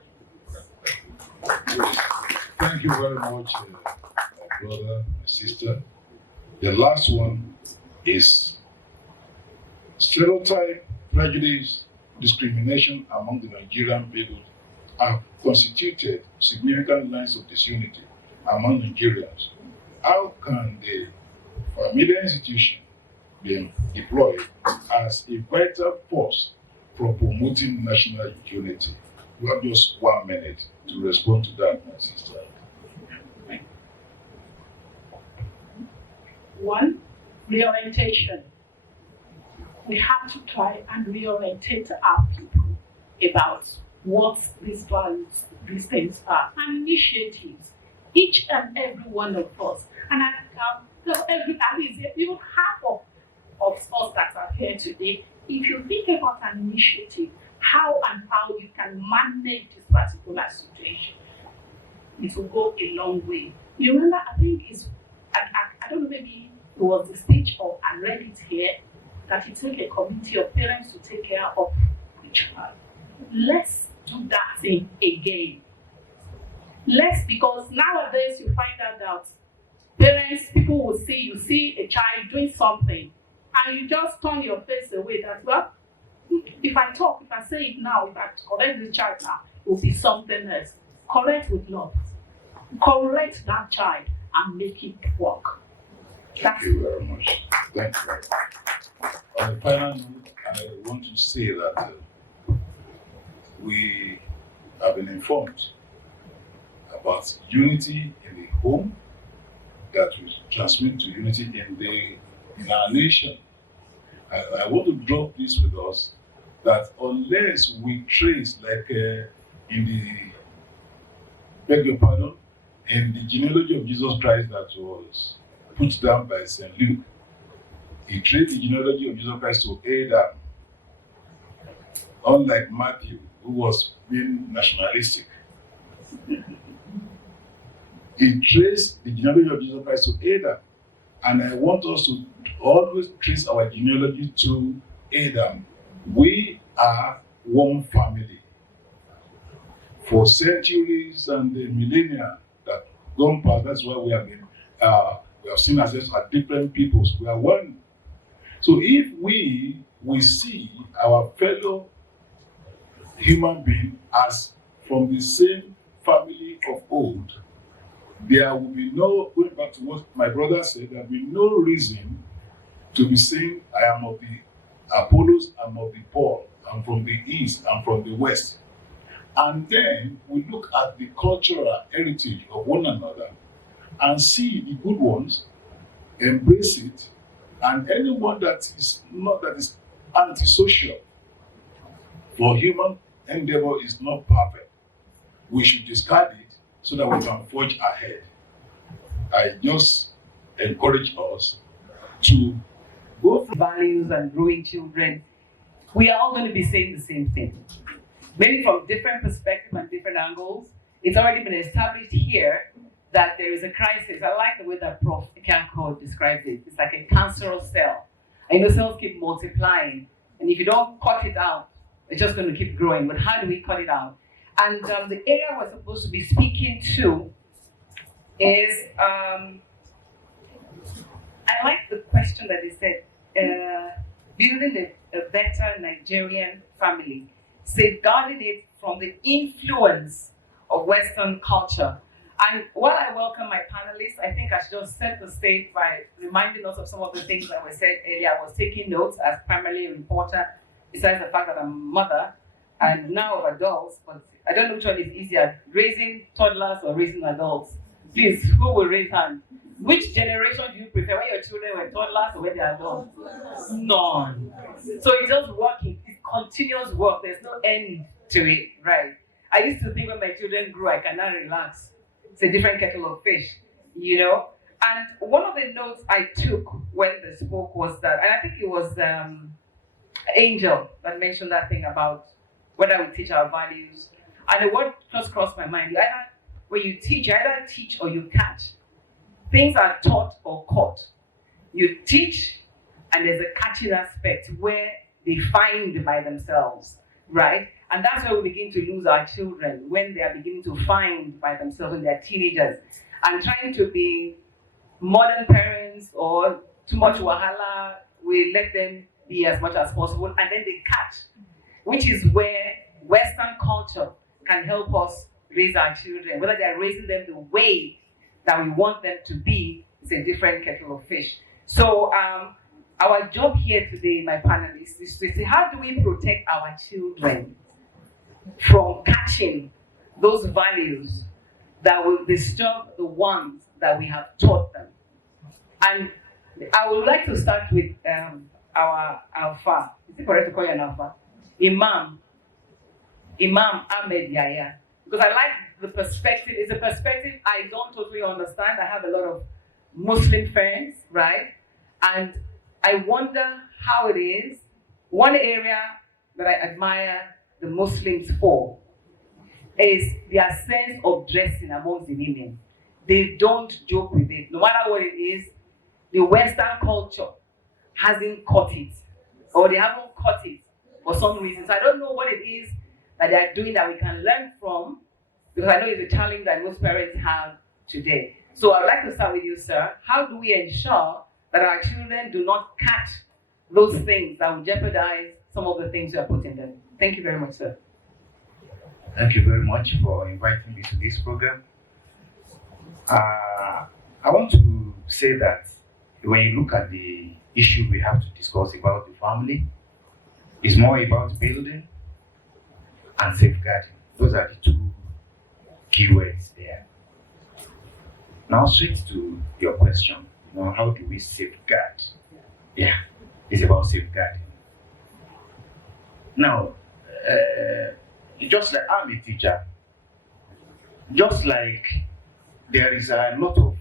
Thank you very much, my brother, my sister. The last one is stereotype, prejudice, discrimination among the Nigerian people have constituted significant lines of disunity among Nigerians. How can the familiar institution be deployed as a vital force for promoting national unity? We have just 1 minute to respond to that, my sister. One, reorientation. We have to try and reorientate our people about what these values, these things are, and initiatives. Each and every one of us, and I tell everybody, even half of us that are here today, if you think about an initiative, how you can manage this particular situation, it will go a long way. You remember, I think I don't know, maybe it was the stage or I read it here, that you take a committee of parents to take care of the child. Let's do that thing again. Because nowadays you find out that parents, people will see a child doing something, and you just turn your face away that, well, if I say it now, if I correct the child now, it will be something else. Correct with love. Correct that child and make it work. Thank you very much. Thank you very much. On the final note, I want to say that we have been informed about unity in the home that will transmit to unity in our nation. I want to drop this with us that unless we trace, like in the, beg your pardon, in the genealogy of Jesus Christ that was put down by St. Luke, he traced the genealogy of Jesus Christ to Adam, unlike Matthew, who was being nationalistic. He traced the genealogy of Jesus Christ to Adam, and I want us to always trace our genealogy to Adam. We are one family. For centuries and millennia that gone past, that's why we have been we have seen ourselves as different peoples. We are one. So if we see our fellow human being as from the same family of old, there will be no, going back to what my brother said, there will be no reason to be saying, I am of the Apollos, I'm of the Paul, I'm from the East, I'm from the West. And then we look at the cultural heritage of one another and see the good ones, embrace it, and anyone that is antisocial. For human endeavor is not perfect. We should discard it so that we can forge ahead. I just encourage us to go through values and growing children. We are all going to be saying the same thing. Maybe from different perspectives and different angles. It's already been established here that there is a crisis. I like the way that Prof. Ikenko describes it. It's like a cancerous cell. And cells keep multiplying. And if you don't cut it out, it's just going to keep growing. But how do we cut it out? And the area we're supposed to be speaking to is, I like the question that they said, building a better Nigerian family, safeguarding it from the influence of Western culture. And while I welcome my panelists, I think I should just set the stage by reminding us of some of the things that were said earlier. I was taking notes as primarily a reporter, besides the fact that I'm a mother and now of adults, but I don't know which one is easier, raising toddlers or raising adults. Please, who will raise hand? Which generation do you prefer, when your children were toddlers or when they're adults? None. So it's just working, it's continuous work, there's no end to it, right? I used to think when my children grew, I cannot relax. It's a different kettle of fish, you know? And one of the notes I took when they spoke was that, and I think it was Angel that mentioned that thing about whether we teach our values. And the word just crossed my mind. When you teach, you either teach or you catch. Things are taught or caught. You teach, and there's a catching aspect where they find by themselves, right? And that's where we begin to lose our children, when they are beginning to find by themselves, when they're teenagers. And trying to be modern parents or too much wahala, we let them be as much as possible, and then they catch, which is where Western culture can help us raise our children. Whether they're raising them the way that we want them to be is a different kettle of fish. So our job here today, my panelists, is to see how do we protect our children from catching those values that will disturb the ones that we have taught them. And I would like to start with our Alpha. Is it correct to call you an Alpha? Imam Ahmed Yahya. Because I like the perspective. It's a perspective I don't totally understand. I have a lot of Muslim friends, right? And I wonder how it is. One area that I admire the Muslims for is their sense of dressing amongst the women. They don't joke with it. No matter what it is, the Western culture hasn't caught it, or they haven't caught it for some reason. So I don't know what it is that they are doing that we can learn from, because I know it's a challenge that most parents have today. So I'd like to start with you, sir. How do we ensure that our children do not catch those things that will jeopardize some of the things you are putting them. Thank you very much, sir. Thank you very much for inviting me to this program. I want to say that when you look at the issue we have to discuss about the family, it's more about building and safeguarding. Those are the two keywords there. Now, straight to your question, how do we safeguard? Yeah, it's about safeguarding. Now, just like I'm a teacher, just like there is a lot of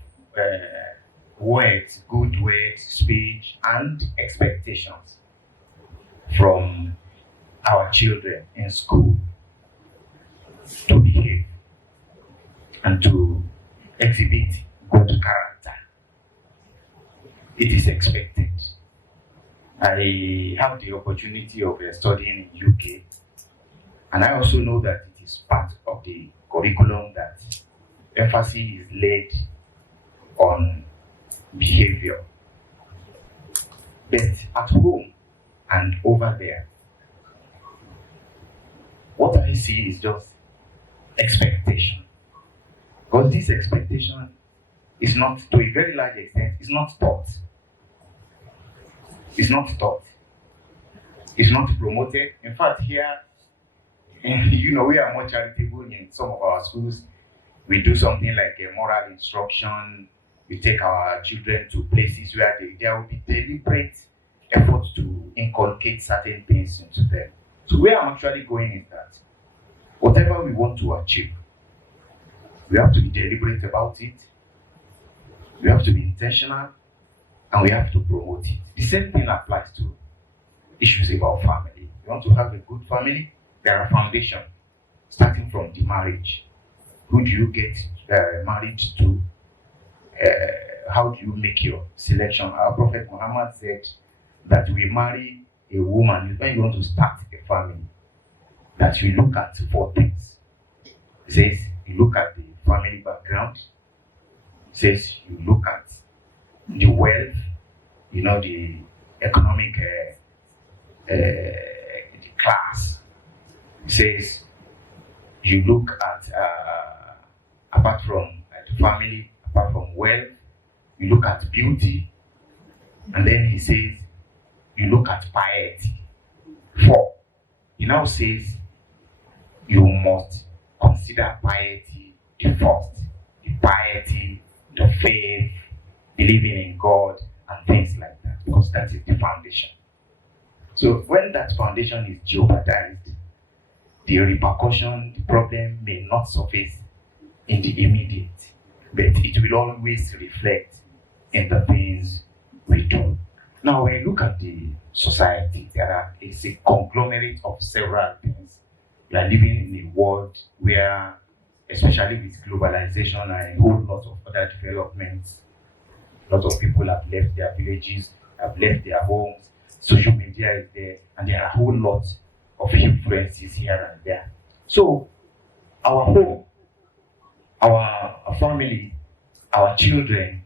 words, good words, speech, and expectations from our children in school to behave and to exhibit good character. It is expected. I have the opportunity of studying in UK, and I also know that it is part of the curriculum that emphasis is laid on behavior. But at home and over there, what I see is just expectation. Because this expectation is not, to a very large extent, is not taught. It's not taught. It's not promoted. In fact, here, we are more charitable in some of our schools. We do something like a moral instruction. We take our children to places where there will be deliberate effort to inculcate certain things into them. So where I'm actually going is that whatever we want to achieve, we have to be deliberate about it. We have to be intentional, and we have to promote it. The same thing applies to issues about family. You want to have a good family, there are foundations, starting from the marriage. Who do you get married to? How do you make your selection? Our Prophet Muhammad said that we marry a woman when you want to start a family, that you look at 4 things. He says you look at the family background. He says you look at the wealth, the economic the class. He says you look at apart from the family, apart from wealth, you look at beauty, and then he says you look at piety. 4. He now says you must consider piety the first. The piety, the faith, believing in God, and things like that, because that is the foundation. So when that foundation is jeopardized, the repercussion, the problem may not surface in the immediate, but it will always reflect in the things we do. Now, when you look at the society, it's a conglomerate of several things. We are living in a world where, especially with globalization and a whole lot of other developments, a lot of people have left their villages, have left their homes, social media is there, and there are a whole lot of influences here and there. So, our home, our family, our children,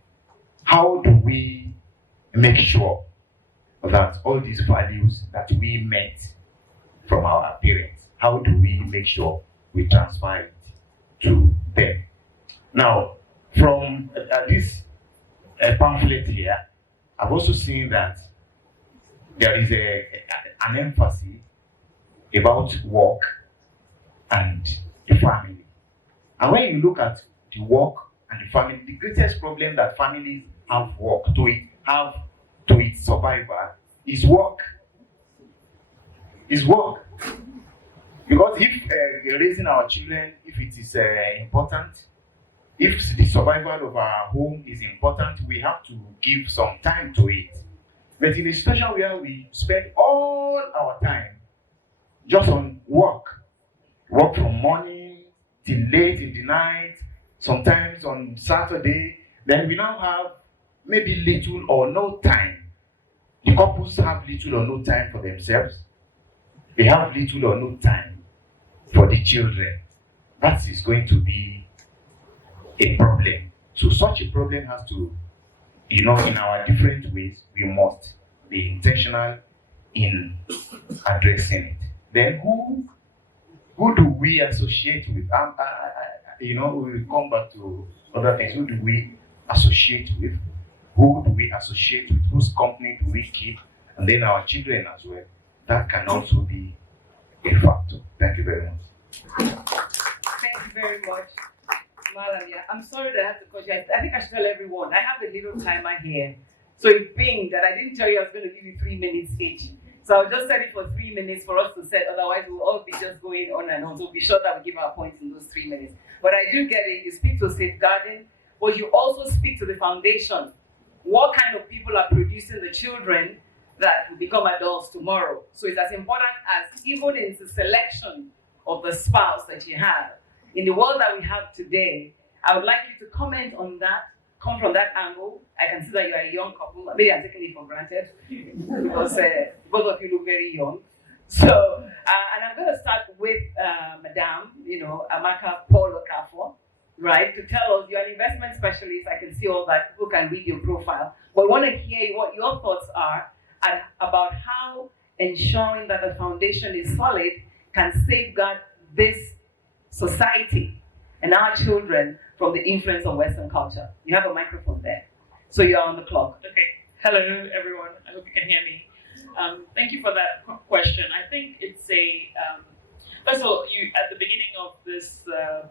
how do we make sure that all these values that we met from our parents, how do we make sure we transfer it to them? Now, from this pamphlet here, I've also seen that there is an emphasis about work and the family. And when you look at the work and the family, the greatest problem that families have to its survival is work. Is work. Because if raising our children, if it is important, if the survival of our home is important, we have to give some time to it. But in a situation where we spend all our time just on work from morning till late in the night, sometimes on Saturday, then we now have maybe little or no time. The couples have little or no time for themselves. They have little or no time for the children. That is going to be a problem. So such a problem has to, in our different ways, we must be intentional in addressing it. Then who do we associate with? We will come back to other things. Who do we associate with? Who do we associate with? Whose company do we keep? And then our children as well. That can also be a factor. Thank you very much. Thank you very much, Malamia. I'm sorry that I have to cut you. I think I should tell everyone. I have a little timer here. So it being that I didn't tell you I was going to give you 3 minutes each. So I'll just set it for 3 minutes for us to set. Otherwise, we'll all be just going on and on. So be sure that we give our points in those 3 minutes. But I do get it. You speak to safeguarding, but you also speak to the foundation. What kind of people are producing the children that will become adults tomorrow? So it's as important as even in the selection of the spouse that you have. In the world that we have today, I would like you to comment on that, come from that angle. I can see that you are a young couple. Maybe I'm taking it for granted because both of you look very young. So, and I'm going to start with Madame, Amaka Paul Okafor, right, to tell us you're an investment specialist. I can see all that. People can read your profile. But I want to hear what your thoughts are about how ensuring that the foundation is solid can safeguard this society and our children from the influence of Western culture. You have a microphone there. So you're on the clock. Okay. Hello, everyone. I hope you can hear me. Thank you for that question. I think it's first of all, at the beginning of this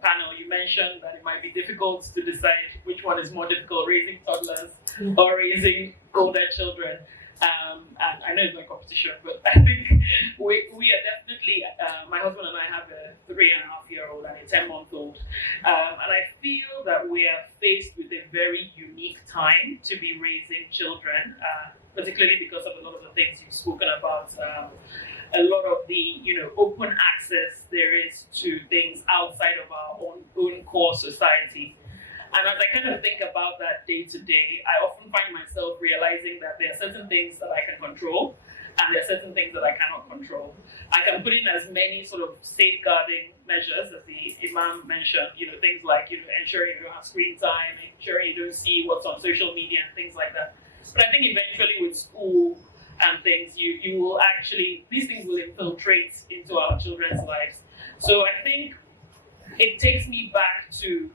panel, you mentioned that it might be difficult to decide which one is more difficult, raising toddlers or raising older children. And I know it's not competition, but I think we are definitely, my husband and I have a 3.5-year-old and a 10-month-old. And I feel that we are faced with a very unique time to be raising children, particularly because of a lot of the things you've spoken about. A lot of the open access there is to things outside of our own core society. And as I kind of think about that day to day, I often find myself realizing that there are certain things that I can control and there are certain things that I cannot control. I can put in as many sort of safeguarding measures as the Imam mentioned, things like ensuring you don't have screen time, ensuring you don't see what's on social media and things like that. But I think eventually with school and things, you will actually, these things will infiltrate into our children's lives. So I think it takes me back to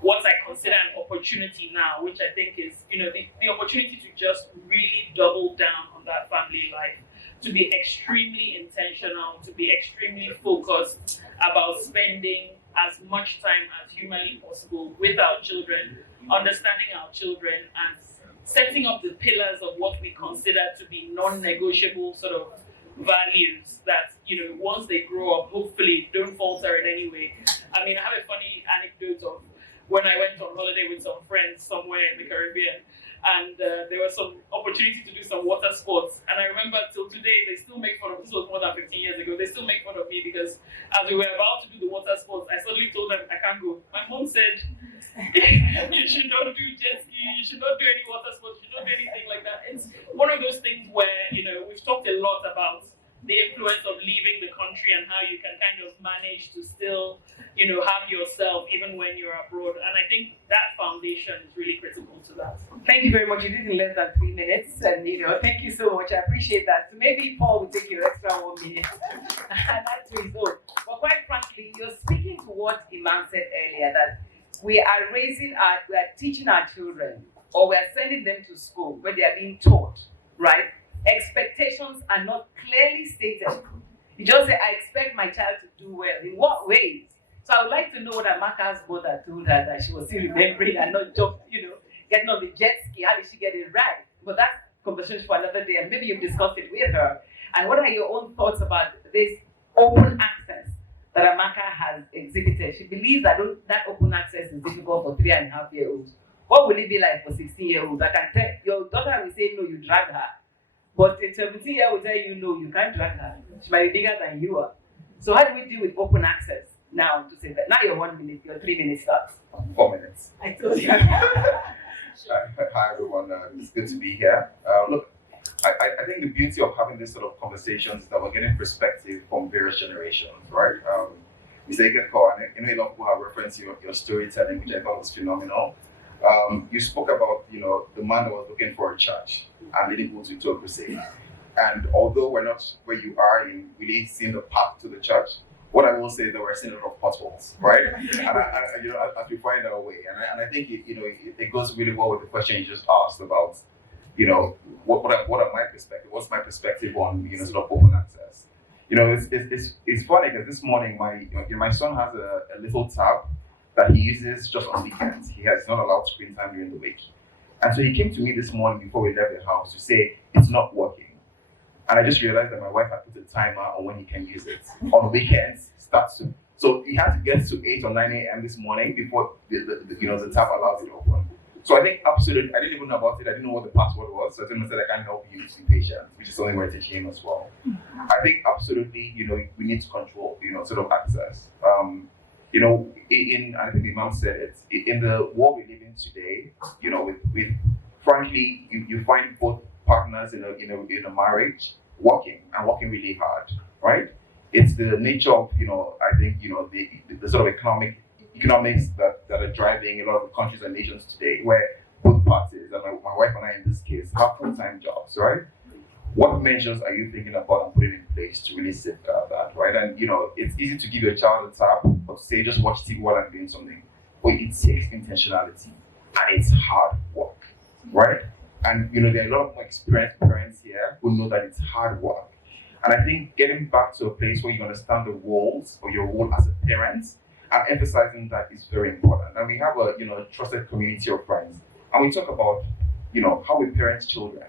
what I consider an opportunity now, which I think is, the opportunity to just really double down on that family life, to be extremely intentional, to be extremely focused about spending as much time as humanly possible with our children, understanding our children, and setting up the pillars of what we consider to be non-negotiable sort of values that, once they grow up, hopefully don't falter in any way. I mean, I have a funny anecdote of when I went on holiday with some friends somewhere in the Caribbean, and there was some opportunity to do some water sports. And I remember till today, they still make fun of, this was more than 15 years ago, they still make fun of me because as we were about to do the water sports, I suddenly told them I can't go. My mom said, you should not do jet ski, you should not do any water sports, you should not do anything like that. It's one of those things where, we've talked a lot about the influence of leaving the country and how you can kind of manage to still, have yourself even when you're abroad. And I think that foundation is really critical to that. Thank you very much. You did in less than 3 minutes, and thank you so much. I appreciate that. So maybe Paul will take your extra 1 minute and add to his own. But quite frankly, you're speaking to what Imam said earlier, that we are teaching our children, or we are sending them to school where they are being taught, right? Expectations are not clearly stated. You just say, I expect my child to do well. In what ways? So I would like to know what Amaka's mother told her that she was still remembering and not just, getting on the jet ski. How did she get it right? But that's conversation for another day, and maybe you've discussed it with her. And what are your own thoughts about this open access that Amaka has exhibited? She believes that that open access is difficult for 3.5-year-olds. What will it be like for 16-year-olds? I can tell your daughter will say no, you drag her. But a 17-year-old will tell you no, you can't drag her. She might be bigger than you are. So how do we deal with open access now to say that? Now your 1 minute, your 3 minutes starts. 4 minutes. I told you. Hi everyone, it's good to be here. Look, I think the beauty of having this sort of conversations is that we're getting perspective from various generations, right? Mr. Ikeko, and a lot of people have referenced your storytelling, which I thought was phenomenal. You spoke about, you know, the man that was looking for a church and leading people to a crusade. And although we're not where you are in really seeing the path to the church, what I will say is that we're seeing a lot of potholes, right? And you know, as we find our way, and I think it goes really well with the question you just asked about, you know, what are my perspective? What's my perspective on, you know, sort of open access? You know, it's funny because this morning my son has a little tab that he uses just on weekends. He has not allowed screen time during the week, and so he came to me this morning before we left the house to say it's not working. And I just realized that my wife had put a timer on when he can use it. On weekends, starts to. So he had to get to 8 or 9 a.m. this morning before the tab allows it to open. So I think absolutely, I didn't even know about it. I didn't know what the password was. So I said I can't help you, be patient, which is something we're teaching him as well. I think absolutely, you know, we need to control, you know, sort of access. You know, I think the Imam said it, in the world we live in today, you know, with frankly, you find both partners in a marriage working really hard, right? It's the nature of, you know, I think, you know, the sort of economics that are driving a lot of countries and nations today, where both parties, and my wife and I in this case, have full-time jobs, right? What measures are you thinking about and putting in place to really safeguard that, right? And, you know, it's easy to give your child a tab or to say, just watch TV while I'm doing something. But it takes intentionality and it's hard work, right? And, you know, there are a lot of more experienced parents here who know that it's hard work. And I think getting back to a place where you understand the roles or your role as a parent and emphasizing that is very important. And we have a, you know, a trusted community of friends. And we talk about, you know, how we parent children.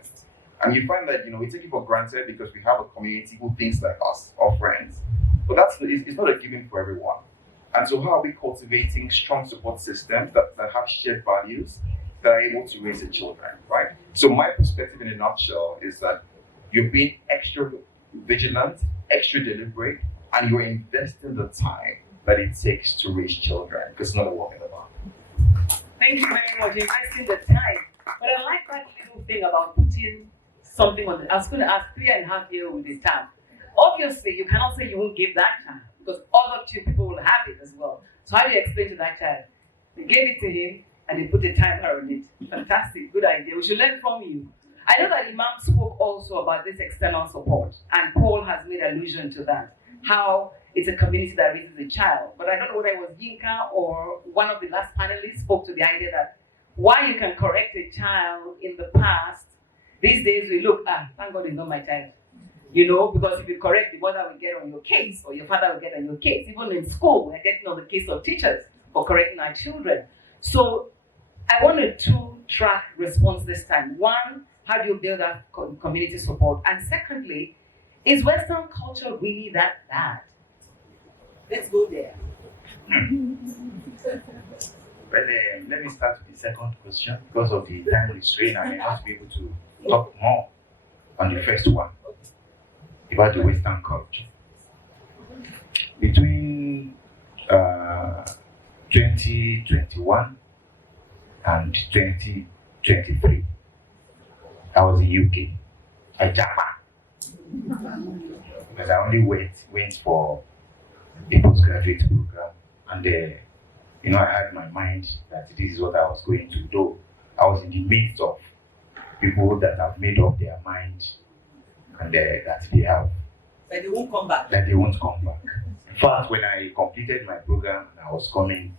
And you find that, you know, we take it for granted because we have a community who thinks like us, our friends. But it's not a given for everyone. And so how are we cultivating strong support systems that have shared values that are able to raise the children, right? So my perspective in a nutshell is that you're being extra vigilant, extra deliberate, and you're investing the time that it takes to raise children, because it's not a walk in the park. Thank you very much. Investing the time. But I like that little thing about putting something on I was going to ask 3.5-year-old with a tab. Obviously, you cannot say you won't give that time, because other two people will have it as well. So how do you explain to that child? They gave it to him, and they put a timer on it. Fantastic, good idea. We should learn from you. I know that Imam spoke also about this external support, and Paul has made allusion to that, how it's a community that raises a child. But I don't know whether it was Yinka or one of the last panelists spoke to the idea that while you can correct a child in the past, these days we look, thank God it's not my child. You know, because if you correct, the mother will get on your case, or your father will get on your case. Even in school, we're getting on the case of teachers for correcting our children. So I want a two-track response this time. One, how do you build that community support? And secondly, is Western culture really that bad? Let's go there. Well, let me start with the second question. Because of the time restraint, I may not be able to talk more on the first one about the Western culture. Between 2021 and 2023, I was in UK, at Japan, because I only went for a postgraduate program, and you know, I had in my mind that this is what I was going to do. I was in the midst of people that have made up their mind and that they have. That they won't come back. That they won't come back. In fact, when I completed my program and I was coming,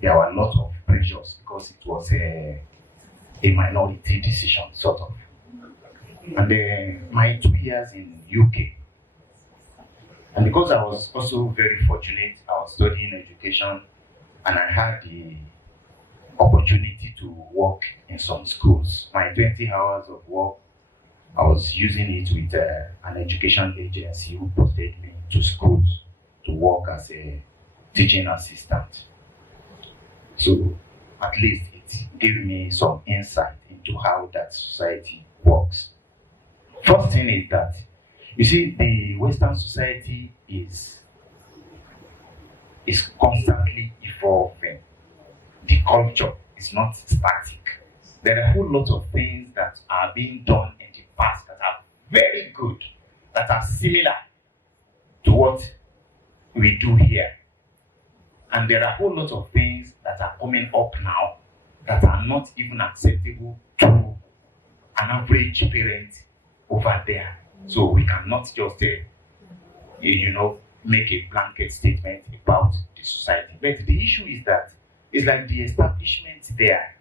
there were a lot of pressures because it was a minority decision, sort of. And my 2 years in UK, and because I was also very fortunate, I was studying education and I had the opportunity to work in some schools. My 20 hours of work, I was using it with an education agency who posted me to schools to work as a teaching assistant. So at least it gave me some insight into how that society works. First thing is that, you see, the Western society is constantly evolving. The culture is not static. There are a whole lot of things that are being done in the past that are very good, that are similar to what we do here. And there are a whole lot of things that are coming up now that are not even acceptable to an average parent over there. So we cannot just, make a blanket statement about the society. But the issue is that it's like the establishment there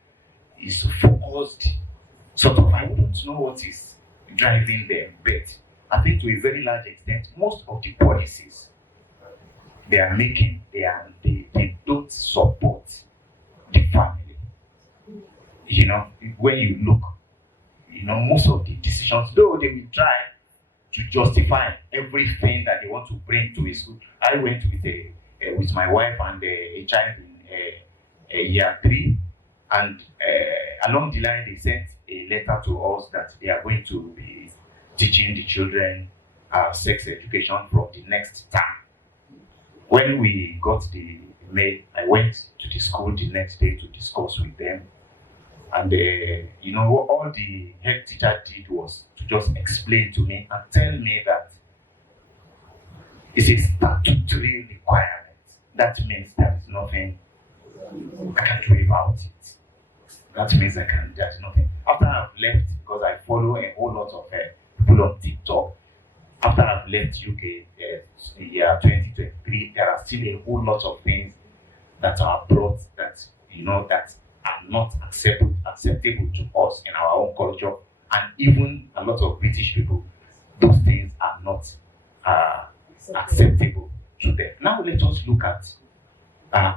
is focused, sort of, I don't know what is driving them, but I think to a very large extent, most of the policies they are making, they don't support the family. When you look, most of the decisions, though they will try to justify everything that they want to bring to a school. I went with my wife and a child in year 3, and along the line they sent a letter to us that they are going to be teaching the children sex education from the next term. When we got the mail, I went to the school the next day to discuss with them. And all the head teacher did was to just explain to me and tell me that it's a statutory requirement. That means there is nothing I can do about it. That means there's nothing. After I've left, because I follow a whole lot of people on TikTok, after I've left UK in year 2023, there are still a whole lot of things that are brought that are not acceptable to us in our own culture, and even a lot of British people, those things are not acceptable to them. Now let us look at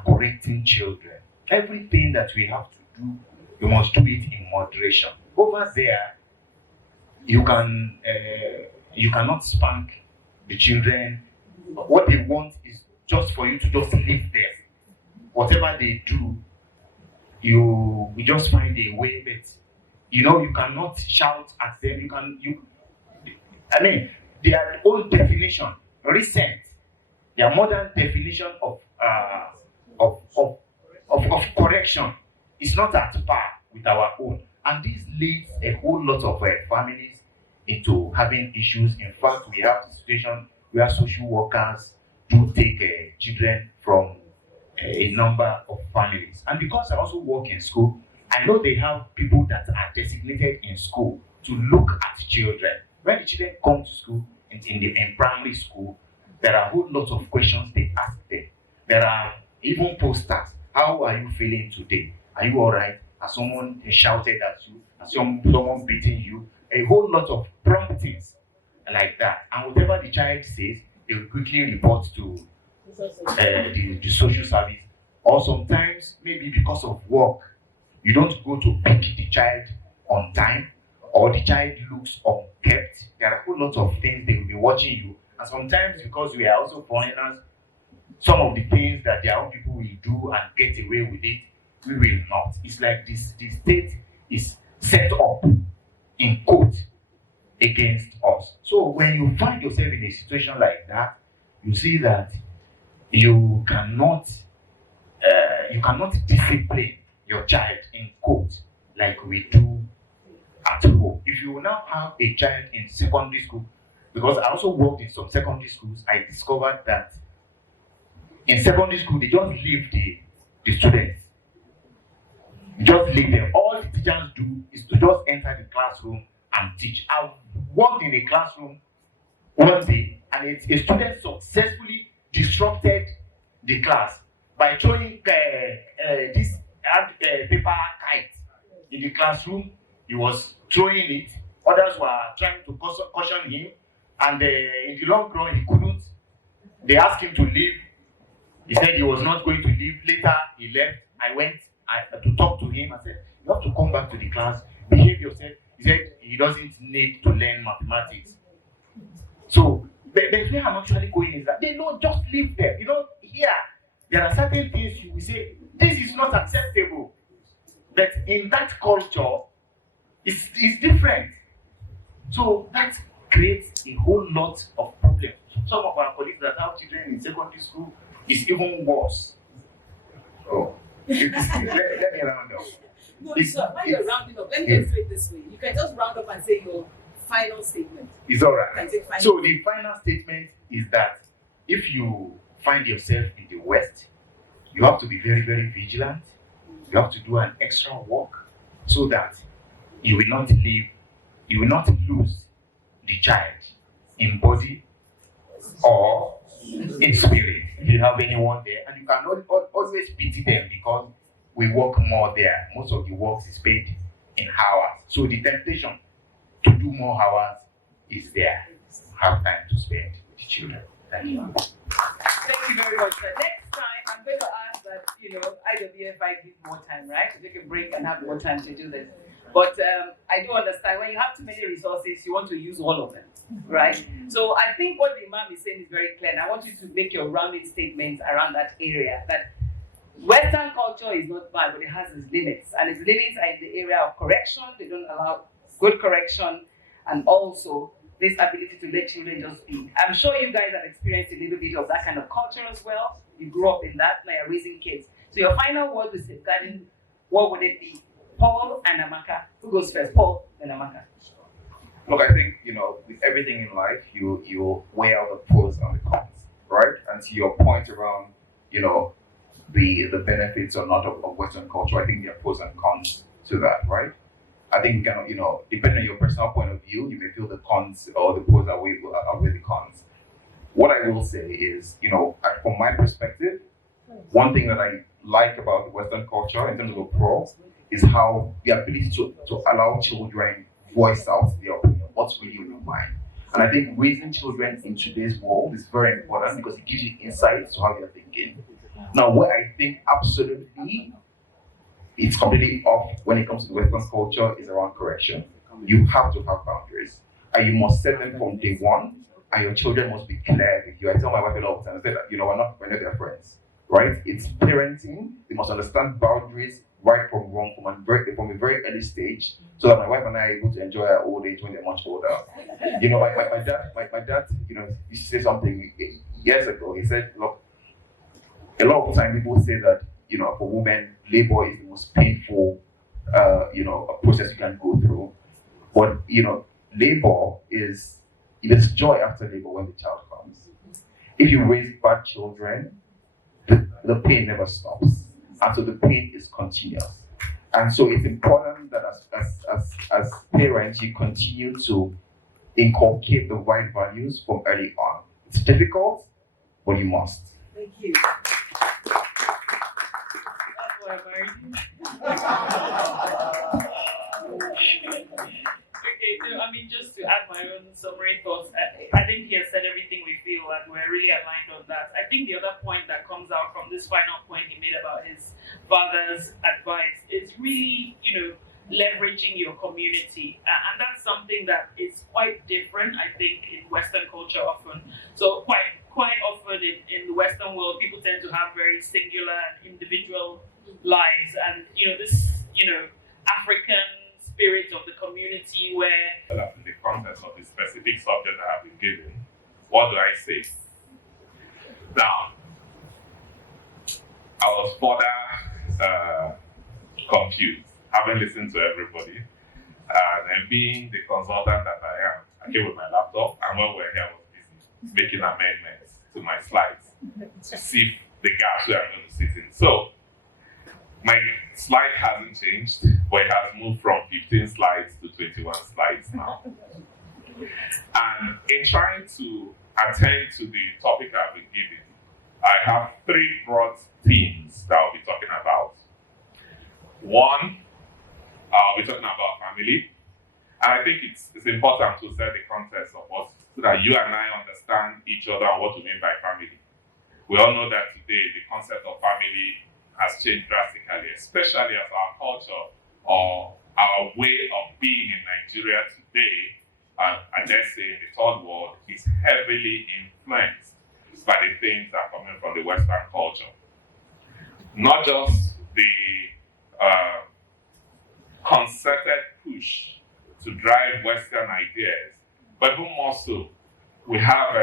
correcting children. Everything that we have to do, we must do it in moderation. Over there, you cannot spank the children. What they want is just for you to just leave them. Whatever they do, we just find a way, but you cannot shout at them. Their own definition, recent, their modern definition of correction is not at par with our own, and this leads a whole lot of families into having issues. In fact, we have the situation where social workers do take children from a number of families. And because I also work in school, I know they have people that are designated in school to look at children. When the children come to school, in primary school, there are a whole lot of questions they ask them. There are even posters. How are you feeling today? Are you all right? Has someone shouted at you? Has someone beaten you? A whole lot of promptings like that. And whatever the child says, they will quickly report to the social service. Or sometimes, maybe because of work, you don't go to pick the child on time, or the child looks unkept. There are a whole lot of things they will be watching you. And sometimes, because we are also foreigners, some of the things that their own people will do and get away with it, we will not. It's like the state is set up in court against us. So when you find yourself in a situation like that, you see that you cannot discipline your child in court like we do at home. If you now have a child in secondary school, because I also worked in some secondary schools, I discovered that in secondary school they just leave the students. Just leave them. All the teachers do is to just enter the classroom and teach. I worked in a classroom one day, and a student successfully disrupted the class by throwing this paper kite in the classroom. He was throwing it. Others were trying to caution him, and in the long run, he couldn't. They asked him to leave. He said he was not going to leave. Later, he left. I went to talk to him. I said, "You have to come back to the class. Behave yourself." He said he doesn't need to learn mathematics. So, but where I'm actually going is that they don't just leave them. Here, there are certain things you will say, this is not acceptable. But in that culture, it's different. So that creates a whole lot of problems. Some of our colleagues that have children in secondary school is even worse. Oh, let me round up. No, sir, while you're rounding up, let me just say it this way. You can just round up and say your final statement. It's all right. So the final statement is that if you find yourself in the West, you have to be very, very vigilant. You have to do an extra work so that you will not lose the child in body or in spirit. If you have anyone there, and you can always pity them because we work more there. Most of the work is paid in hours. So the temptation to do more hours is there. Have time to spend with the children. Thank you. Thank you very much, sir. Next time, I'm going to ask that, IWFI give more time, right? To take a break and have more time to do this. But I do understand when you have too many resources, you want to use all of them, right? So I think what the Imam is saying is very clear. And I want you to make your rounded statements around that area. That Western culture is not bad, but it has its limits. And its limits are in the area of correction. They don't allow good correction. And also this ability to let children just be. I'm sure you guys have experienced a little bit of that kind of culture as well. You grew up in that, now you're raising kids. So your final word is safeguarding, what would it be? Paul and Amaka. Who goes first? Paul and Amaka. Look, I think, with everything in life, you weigh out the pros and the cons, right? And to your point around, the benefits or not of Western culture, I think there are pros and cons to that, right? I think, depending on your personal point of view, you may feel the cons or the pros outweigh the cons. What I will say is, from my perspective, one thing that I like about the Western culture in terms of a pro is how the ability to allow children voice out their opinion, what's really on their mind. And I think raising children in today's world is very important because it gives you insights to how they're thinking. Now, where I think absolutely it's completely off when it comes to the Western culture is around correction. You have to have boundaries, and you must set them from day one, and your children must be clear with you. I tell my wife a lot of times, I say that, we're not their friends, right? It's parenting. They must understand boundaries, right from wrong, from a very early stage, so that my wife and I are able to enjoy our old age when they're much older. My dad, used to say something years ago. He said, look, a lot of time people say that, for women, labor is the most painful, a process you can go through. But, labor there's joy after labor when the child comes. If you raise bad children, the pain never stops. And so the pain is continuous. And so it's important that as parents, you continue to inculcate the right values from early on. It's difficult, but you must. Thank you. Okay, so just to add my own summary thoughts, I think he has said everything we feel, and we're really aligned on that. I think the other point that comes out from this final point he made about his father's advice is really, leveraging your community, and that's something that is quite different, I think, in Western culture often. So quite often in the Western world, people tend to have very singular and individual lives, and this African spirit of the community where in the context of the specific subject I have been given, what do I say? Now, I was further confused, having listened to everybody, and being the consultant that I am. I came with my laptop, and when we were here, I was busy making amendments to my slides to see the gaps where I'm going to sit in. So, my slide hasn't changed, but it has moved from 15 slides to 21 slides now. And in trying to attend to the topic I've been given, I have three broad themes that I'll be talking about. One, I'll be talking about family. And I think it's important to set the context of what, so that you and I understand each other and what we mean by family. We all know that today the concept of family has changed drastically, especially as our culture or our way of being in Nigeria today, and I dare say in the third world, is heavily influenced by the things that are coming from the Western culture. Not just the concerted push to drive Western ideas, but even more so, we have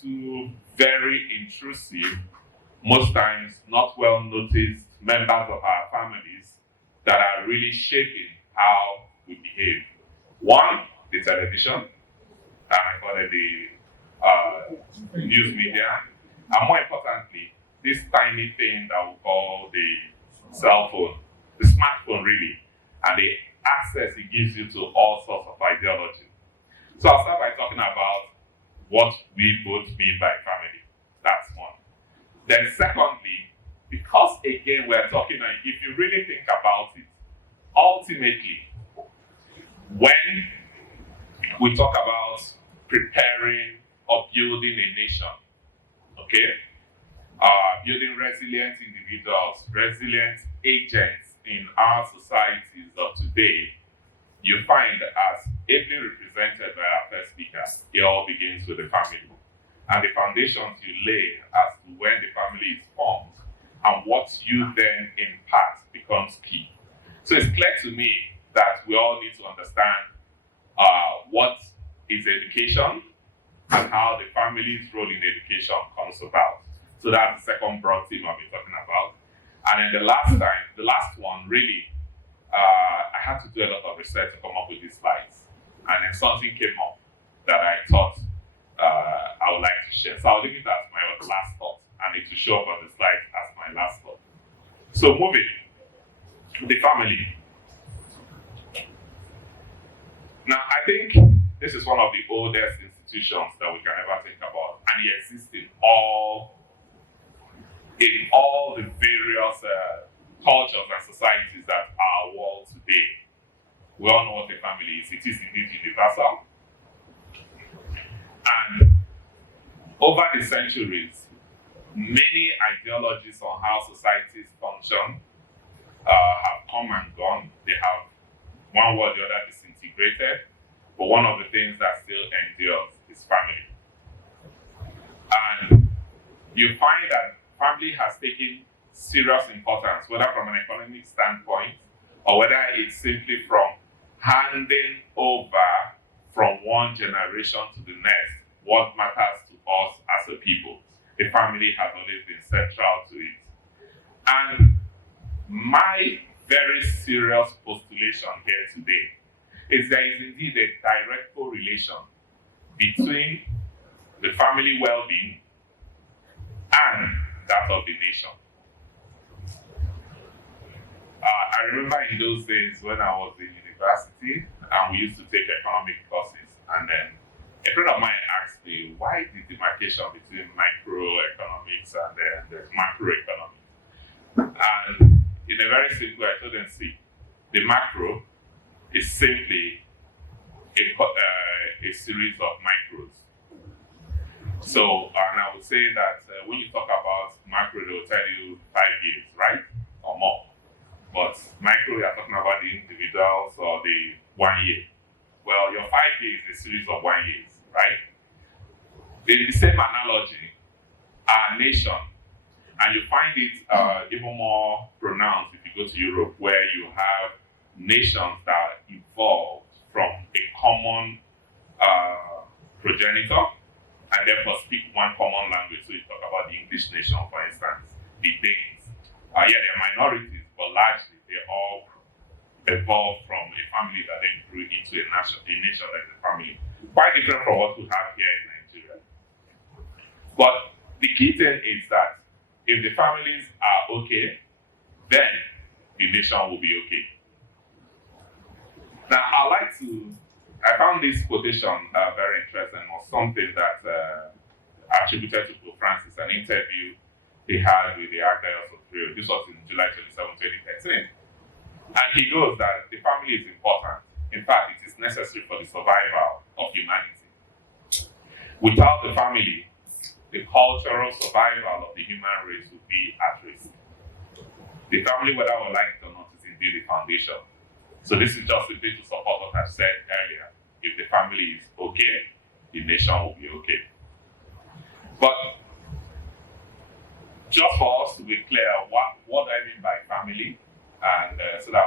two very intrusive, most times not well noticed members of our families that are really shaping how we behave. One, the television, and I call it the news media, and more importantly, this tiny thing that we call the cell phone. the smartphone really, and the access it gives you to all sorts of ideology. So I'll start by talking about what we both mean by family. That's one. Then secondly, because again we're talking, and if you really think about it, ultimately, when we talk about preparing or building a nation, okay, building resilient individuals, resilient agents in our societies of today, you find as ably represented by our first speaker, it all begins with the family. And the foundations you lay as to when the family is formed and what you then impart becomes key. So it's clear to me that we all need to understand what is education and how the family's role in education comes about. So that's the second broad theme I'll be talking about. And then the last one, really, I had to do a lot of research to come up with these slides. And then something came up that I thought I would like to share. So I'll leave it as my last thought, and it will show up on the slide as my last thought. So moving, the family. Now, I think this is one of the oldest institutions that we can ever think about, and it exists in all the various cultures and societies that are our world today. We all know what a family is. It is indeed universal. And over the centuries, many ideologies on how societies function have come and gone. They have one way or the other disintegrated, but one of the things that still endures is family. And you find that family has taken serious importance, whether from an economic standpoint or whether it's simply from handing over from one generation to the next what matters to us as a people. The family has always been central to it. And my very serious postulation here today is there is indeed a direct correlation between the family well-being and that of the nation. I remember in those days when I was in university and we used to take economic courses, and then a friend of mine asked me, why the demarcation between microeconomics and the macroeconomics? And in a very simple way, I told them, see, the macro is simply a series of micros. So, and I would say that when you talk about macro, they will tell you 5 years, right? Or more. But micro, you are talking about the individuals or the 1 year. Well, your 5 years is a series of 1 year, right? In the same analogy, our nation, and you find it even more pronounced if you go to Europe, where you have nations that evolved from a common progenitor and therefore speak one common language. So you talk about the English nation, for instance, the Danes. They're minorities, but largely they all evolved from a family that then grew into a nation like the family. Quite different from what we have here in Nigeria. But the key thing is that if the families are okay, then the nation will be okay. Now, I found this quotation very interesting, or something that attributed to Pope Francis, an interview he had with the Archdiocese of Rio. This was in July 27, 2013. And he goes that the family is important. In fact, it is necessary for the survival of humanity. Without the family, the cultural survival of the human race would be at risk. The family, whether we like it or not, is indeed the foundation. So this is just a bit to support what I said earlier. If the family is okay, the nation will be okay. But just for us to be clear, what I mean by family, and so that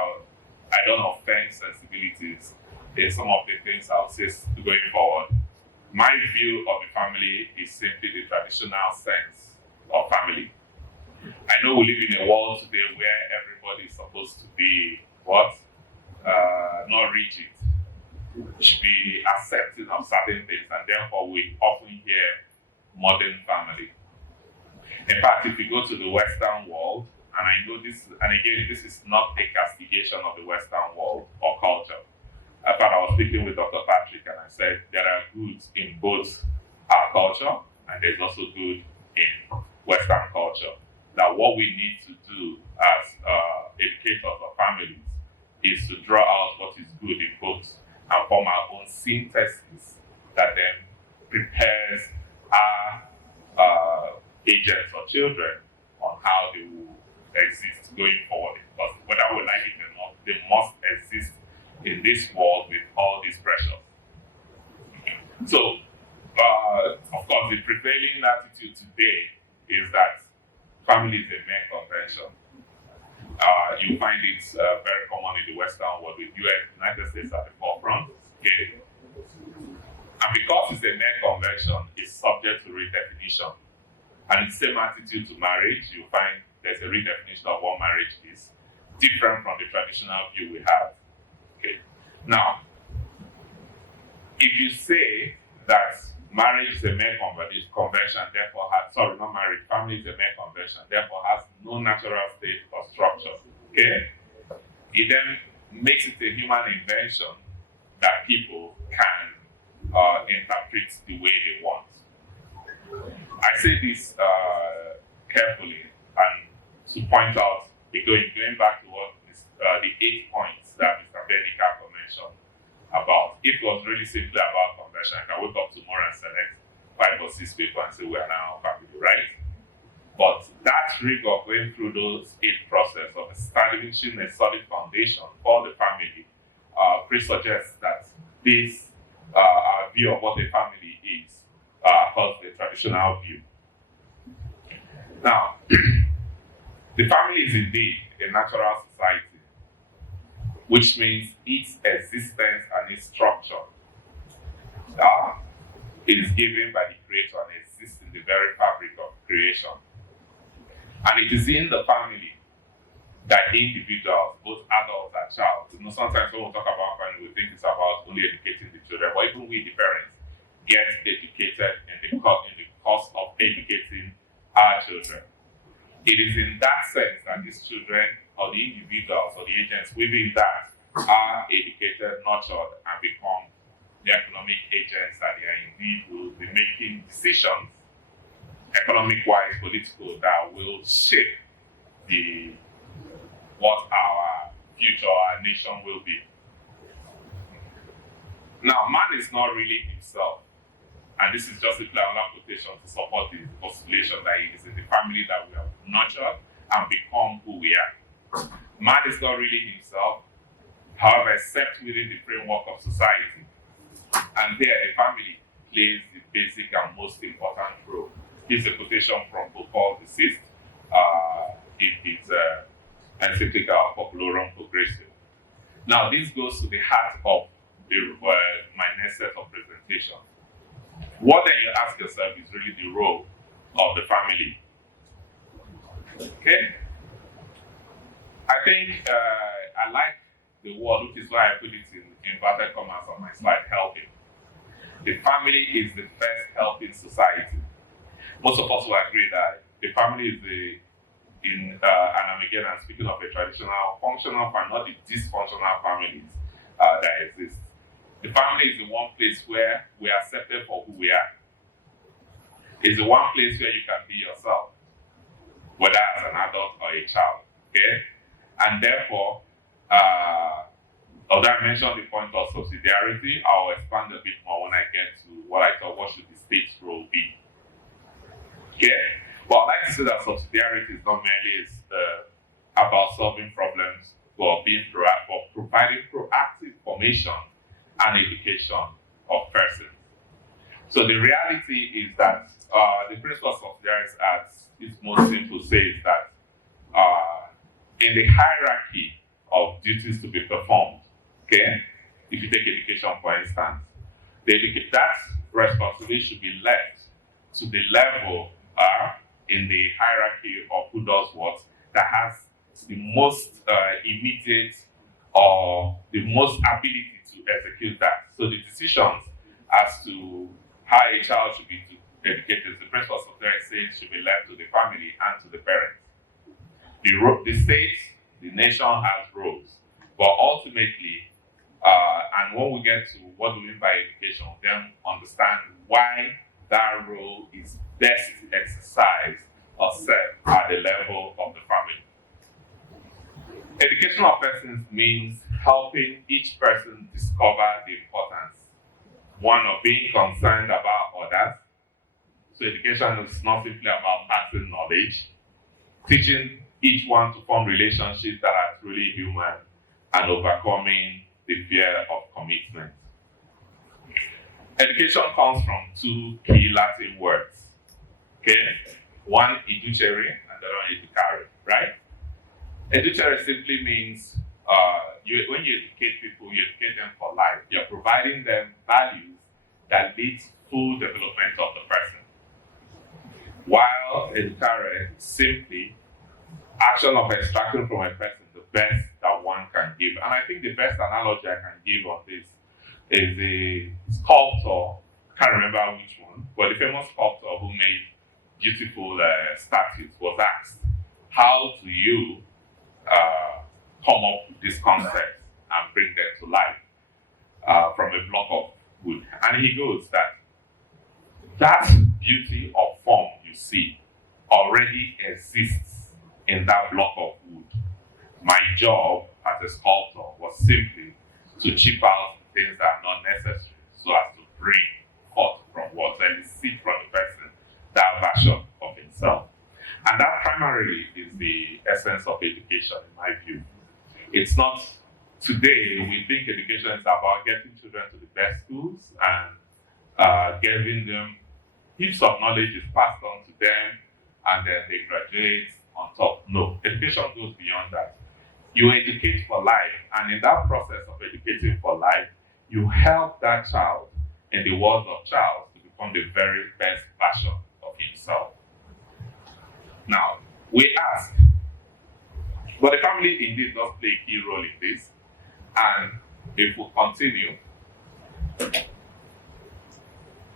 I don't offend sensibilities in some of the things I'll say going forward. My view of the family is simply the traditional sense of family. I know we live in a world today where everybody is supposed to be not rigid, should be accepting of certain things, and therefore we often hear modern family. In fact, if you go to the Western world and I know this, and again, this is not a castigation of the Western world or culture. I thought I was speaking with Dr. Patrick, and I said there are goods in both our culture, and there's also good in Western culture. That what we need to do as educators of families is to draw out what is good in both and form our own synthesis that then prepares our agents or children on how they will exist going forward. Because whether we like it or not, they must exist in this world with all these pressures. So, of course, the prevailing attitude today is that family is a mere convention. You find it very common in the Western world with United States at the forefront. Okay? And because it's a mere convention, it's subject to redefinition. And the same attitude to marriage, you find there's a redefinition of what marriage is, different from the traditional view we have. Okay. Now, if you say that marriage is a mere convention, therefore not marriage, family is a mere convention, therefore has no natural state or structure, okay? It then makes it a human invention that people can interpret the way they want. I say this carefully and to point out, going back to what is, the 8 points that Mr. Benica mentioned about. If it was really simply about conversion, I can wake up tomorrow and select 5 or 6 people and say we are now family, right? But that rigor going through those 8 processes of establishing a solid foundation for the family pre-suggests that this our view of what a family is across the traditional view. Now, the family is indeed a natural society, which means its existence and its structure is given by the Creator and exists in the very fabric of creation. And it is in the family that individuals, both adults and child, sometimes when we talk about family, we think it's about only educating the children, but even we, the parents, get educated in the course of educating our children. It is in that sense that these children, or the individuals, or the agents within that, are educated, nurtured, and become the economic agents that they are indeed will be making decisions, economic-wise, political, that will shape what our future, our nation will be. Now, man is not really himself, and this is just a another quotation to support the postulation that it is in the family that we have nurtured and become who we are. Man is not really himself, however, except within the framework of society. And there, the family plays the basic and most important role. Here's a quotation from Pope Paul VI in his encyclical Populorum Progressio. Now, this goes to the heart of my next set of presentation. What then you ask yourself is really the role of the family. Okay? I think I like the word, which is why I put it in inverted commas on my slide, helping. The family is the first helping society. Most of us will agree that the family is and again, I'm speaking of a traditional functional family, not the dysfunctional families that exist. The family is the one place where we are accepted for who we are. It's the one place where you can be yourself, whether as an adult or a child, okay? And therefore, although I mentioned the point of subsidiarity, I'll expand a bit more when I get to what I thought, what should the state's role be? Okay? But I'd like to say that subsidiarity is not merely about solving problems, but providing proactive formation and education of persons. So the reality is that the principle of subsidiarity, at its most simple, says that in the hierarchy of duties to be performed, okay, if you take education for instance, that responsibility should be left to the level in the hierarchy of who does what, that has the most immediate or the most ability to execute that. So the decisions as to how a child should be educated, the principle of subsidiarity says should be left to the family and to the parents. The state, the nation has roles, but ultimately, and when we get to what we mean by education, then understand why that role is best exercised or set at the level of the family. Education of persons means helping each person discover the importance, one, of being concerned about others. So education is not simply about passing knowledge, teaching each one to form relationships that are truly human and overcoming the fear of commitment. Education comes from two key Latin words, okay? One, educere, and the other one, educare, right? Educare simply means when you educate people, you educate them for life. You're providing them values that lead to full development of the person. While educare is simply action of extracting from a person the best that one can give. And I think the best analogy I can give on this is a sculptor, I can't remember which one, but the famous sculptor who made beautiful statues was asked, how do you come up with this concept and bring them to life from a block of wood? And he goes that beauty of form you see already exists in that block of wood. My job as a sculptor was simply to chip out things that are not necessary so as to bring forth from what and see from the person that version of himself. And that primarily is the essence of education, in my view. It's not, today we think education is about getting children to the best schools and giving them heaps of knowledge is passed on to them and then they graduate on top. No, education goes beyond that. You educate for life, and in that process of educating for life, you help that child, in the words of Charles, to become the very best version of himself. Now, we ask, but the family indeed does play a key role in this, and if we continue,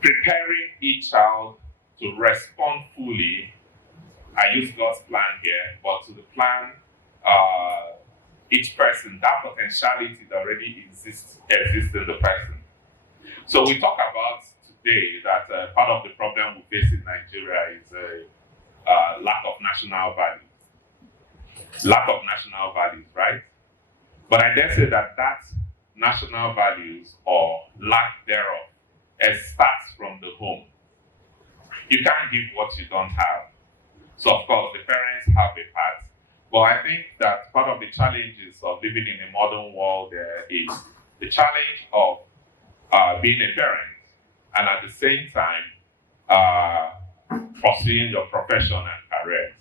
preparing each child to respond fully, I use God's plan here, but to the plan, each person, that potentiality that already exists in the person. So we talk about today that part of the problem we face in Nigeria is a lack of national values. Lack of national values, right? But I dare say that national values or lack thereof starts from the home. You can't give what you don't have. So of course the parents have a part. But I think that part of the challenges of living in a modern world is the challenge of being a parent and at the same time pursuing your profession and careers.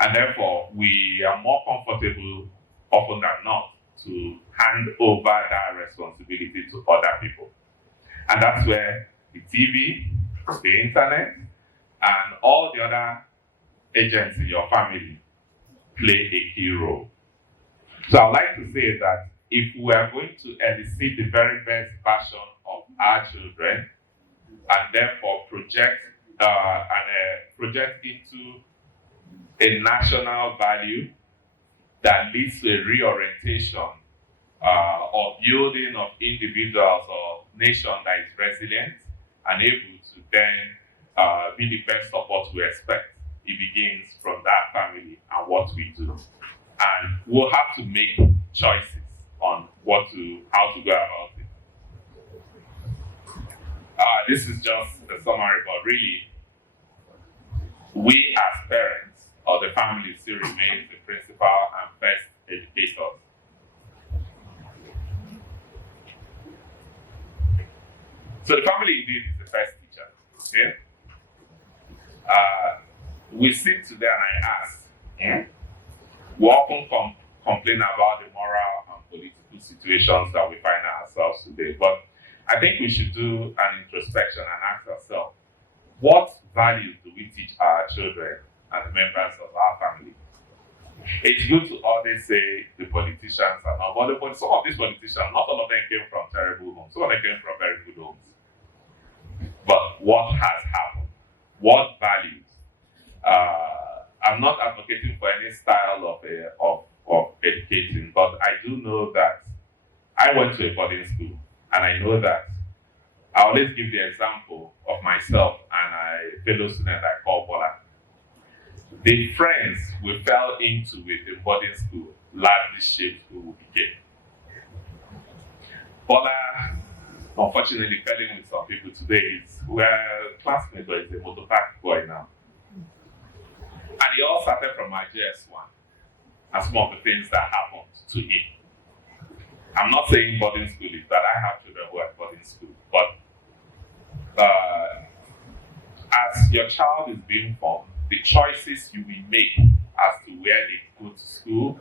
And therefore, we are more comfortable, often than not, to hand over that responsibility to other people. And that's where the TV, the internet, and all the other agents in your family play a key role. So I'd like to say that if we are going to elicit the very best version of our children, and therefore project into a national value that leads to a reorientation or building of individuals or nation that is resilient and able to then be the best of what we expect. It begins from that family and what we do. And we'll have to make choices on how to go about it. This is just a summary, but really, we as parents or the family still remain the principal and best educators. So the family indeed is the first teacher, okay? We sit today and I ask, we often complain about the moral and political situations that we find ourselves today, but I think we should do an introspection and ask ourselves, what values do we teach our children and members of our family? It's good to always say the politicians are not, but some of these politicians, not all of them came from terrible homes, some of them came from very good homes. But what has happened? What values? I'm not advocating advocating for any style of educating, but I do know that I went to a boarding school, and I know that I always give the example of myself and a fellow student I call Bola. The friends we fell into with in boarding school largely shaped who we became. Bola, unfortunately, fell in with some people today. We're classmates, but he's a motorbike boy now. And he all started from my JS1 and some of the things that happened to him. I'm not saying boarding school is that. I have children who are at boarding school, but as your child is being formed, the choices you will make as to where they go to school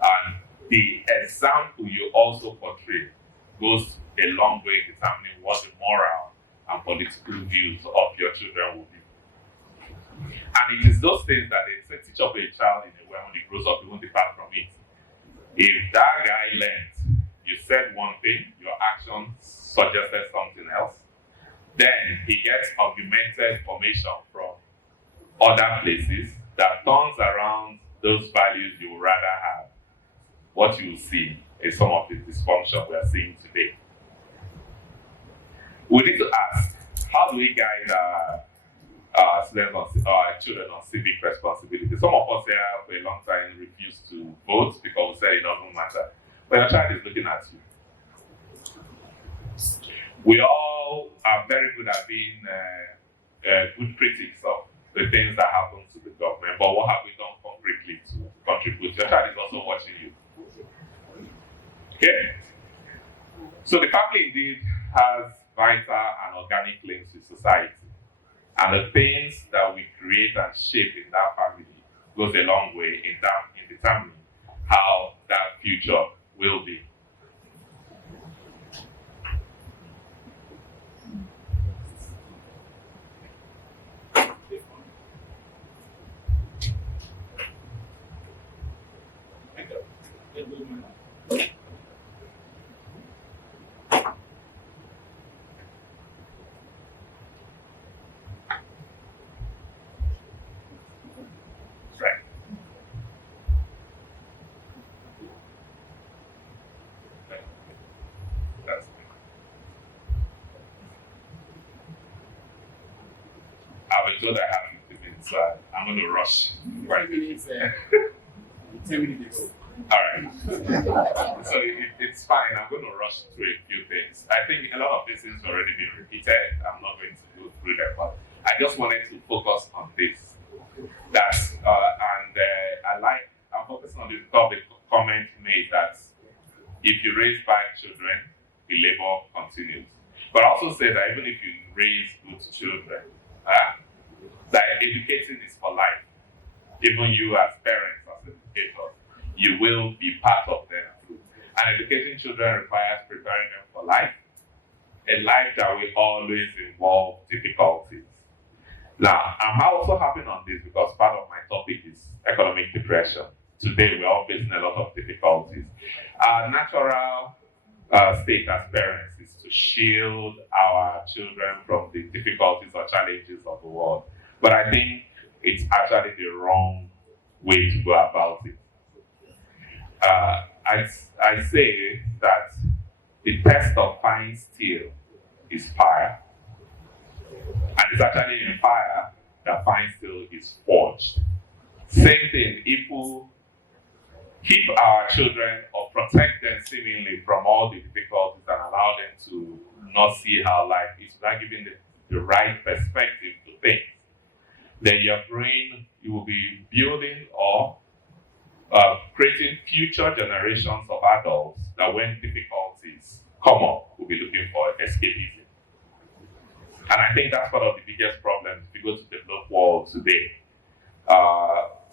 and the example you also portray goes a long way in determining what the moral and political views of your children will be. And it is those things that they say teach up a child in a way when he grows up, he won't depart from it. If that guy learned, you said one thing, your actions suggested something else, then he gets augmented information from other places that turns around those values you would rather have. What you will see is some of the dysfunction we are seeing today. We need to ask, how do we guide our children on civic responsibility? Some of us here for a long time refused to vote because we said it doesn't matter. But your child is looking at you. We all are very good at being good critics of the things that happen to the government, but what have we done concretely to contribute? Your child is also watching you. Okay? So the family indeed has vital and organic links with society. And the things that we create and shape in that family goes a long way in determining how that future will be. So that I have 50 minutes, so I'm going to rush. 5 minutes, 10 minutes ago. All right. So it's fine. I'm going to rush through a few things. I think a lot of these things have already been repeated. I'm not going to go through them, but I just wanted to focus on this. I'm focusing on this topic. Comment made that if you raise bad children, the labor continues. But I also say that even if you raise good children, that educating is for life. Even you as parents, as educators, you will be part of them. And educating children requires preparing them for life, a life that will always involve difficulties. Now, I'm also harping on this because part of my topic is economic depression. Today, we're all facing a lot of difficulties. Our natural state as parents is to shield our children from the difficulties or challenges of the world. But I think it's actually the wrong way to go about it. I say that the test of fine steel is fire. And it's actually in fire that fine steel is forged. Same thing, if we keep our children or protect them seemingly from all the difficulties and allow them to not see how life is without giving them the right perspective to things, then your brain, you will be building or creating future generations of adults that when difficulties come up, will be looking for escapism. And I think that's part of the biggest problem if you go to the developed world today.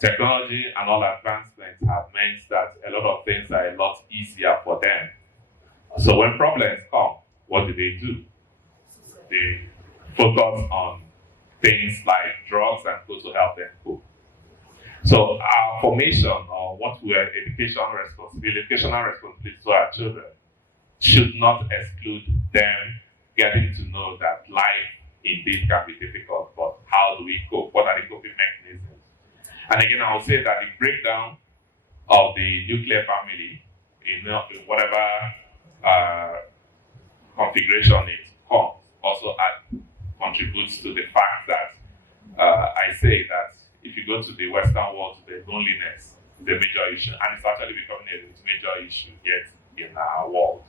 Technology and all advancements have meant that a lot of things are a lot easier for them. So when problems come, what do? They focus on things like drugs and go to help them cope. So our formation or what we are educational responsibility to our children should not exclude them getting to know that life indeed can be difficult, but how do we cope? What are the coping mechanisms? And again, I will say that the breakdown of the nuclear family in whatever configuration it comes also contributes to the fact that I say that if you go to the Western world, the loneliness is a major issue, and it's actually becoming a major issue yet in our world.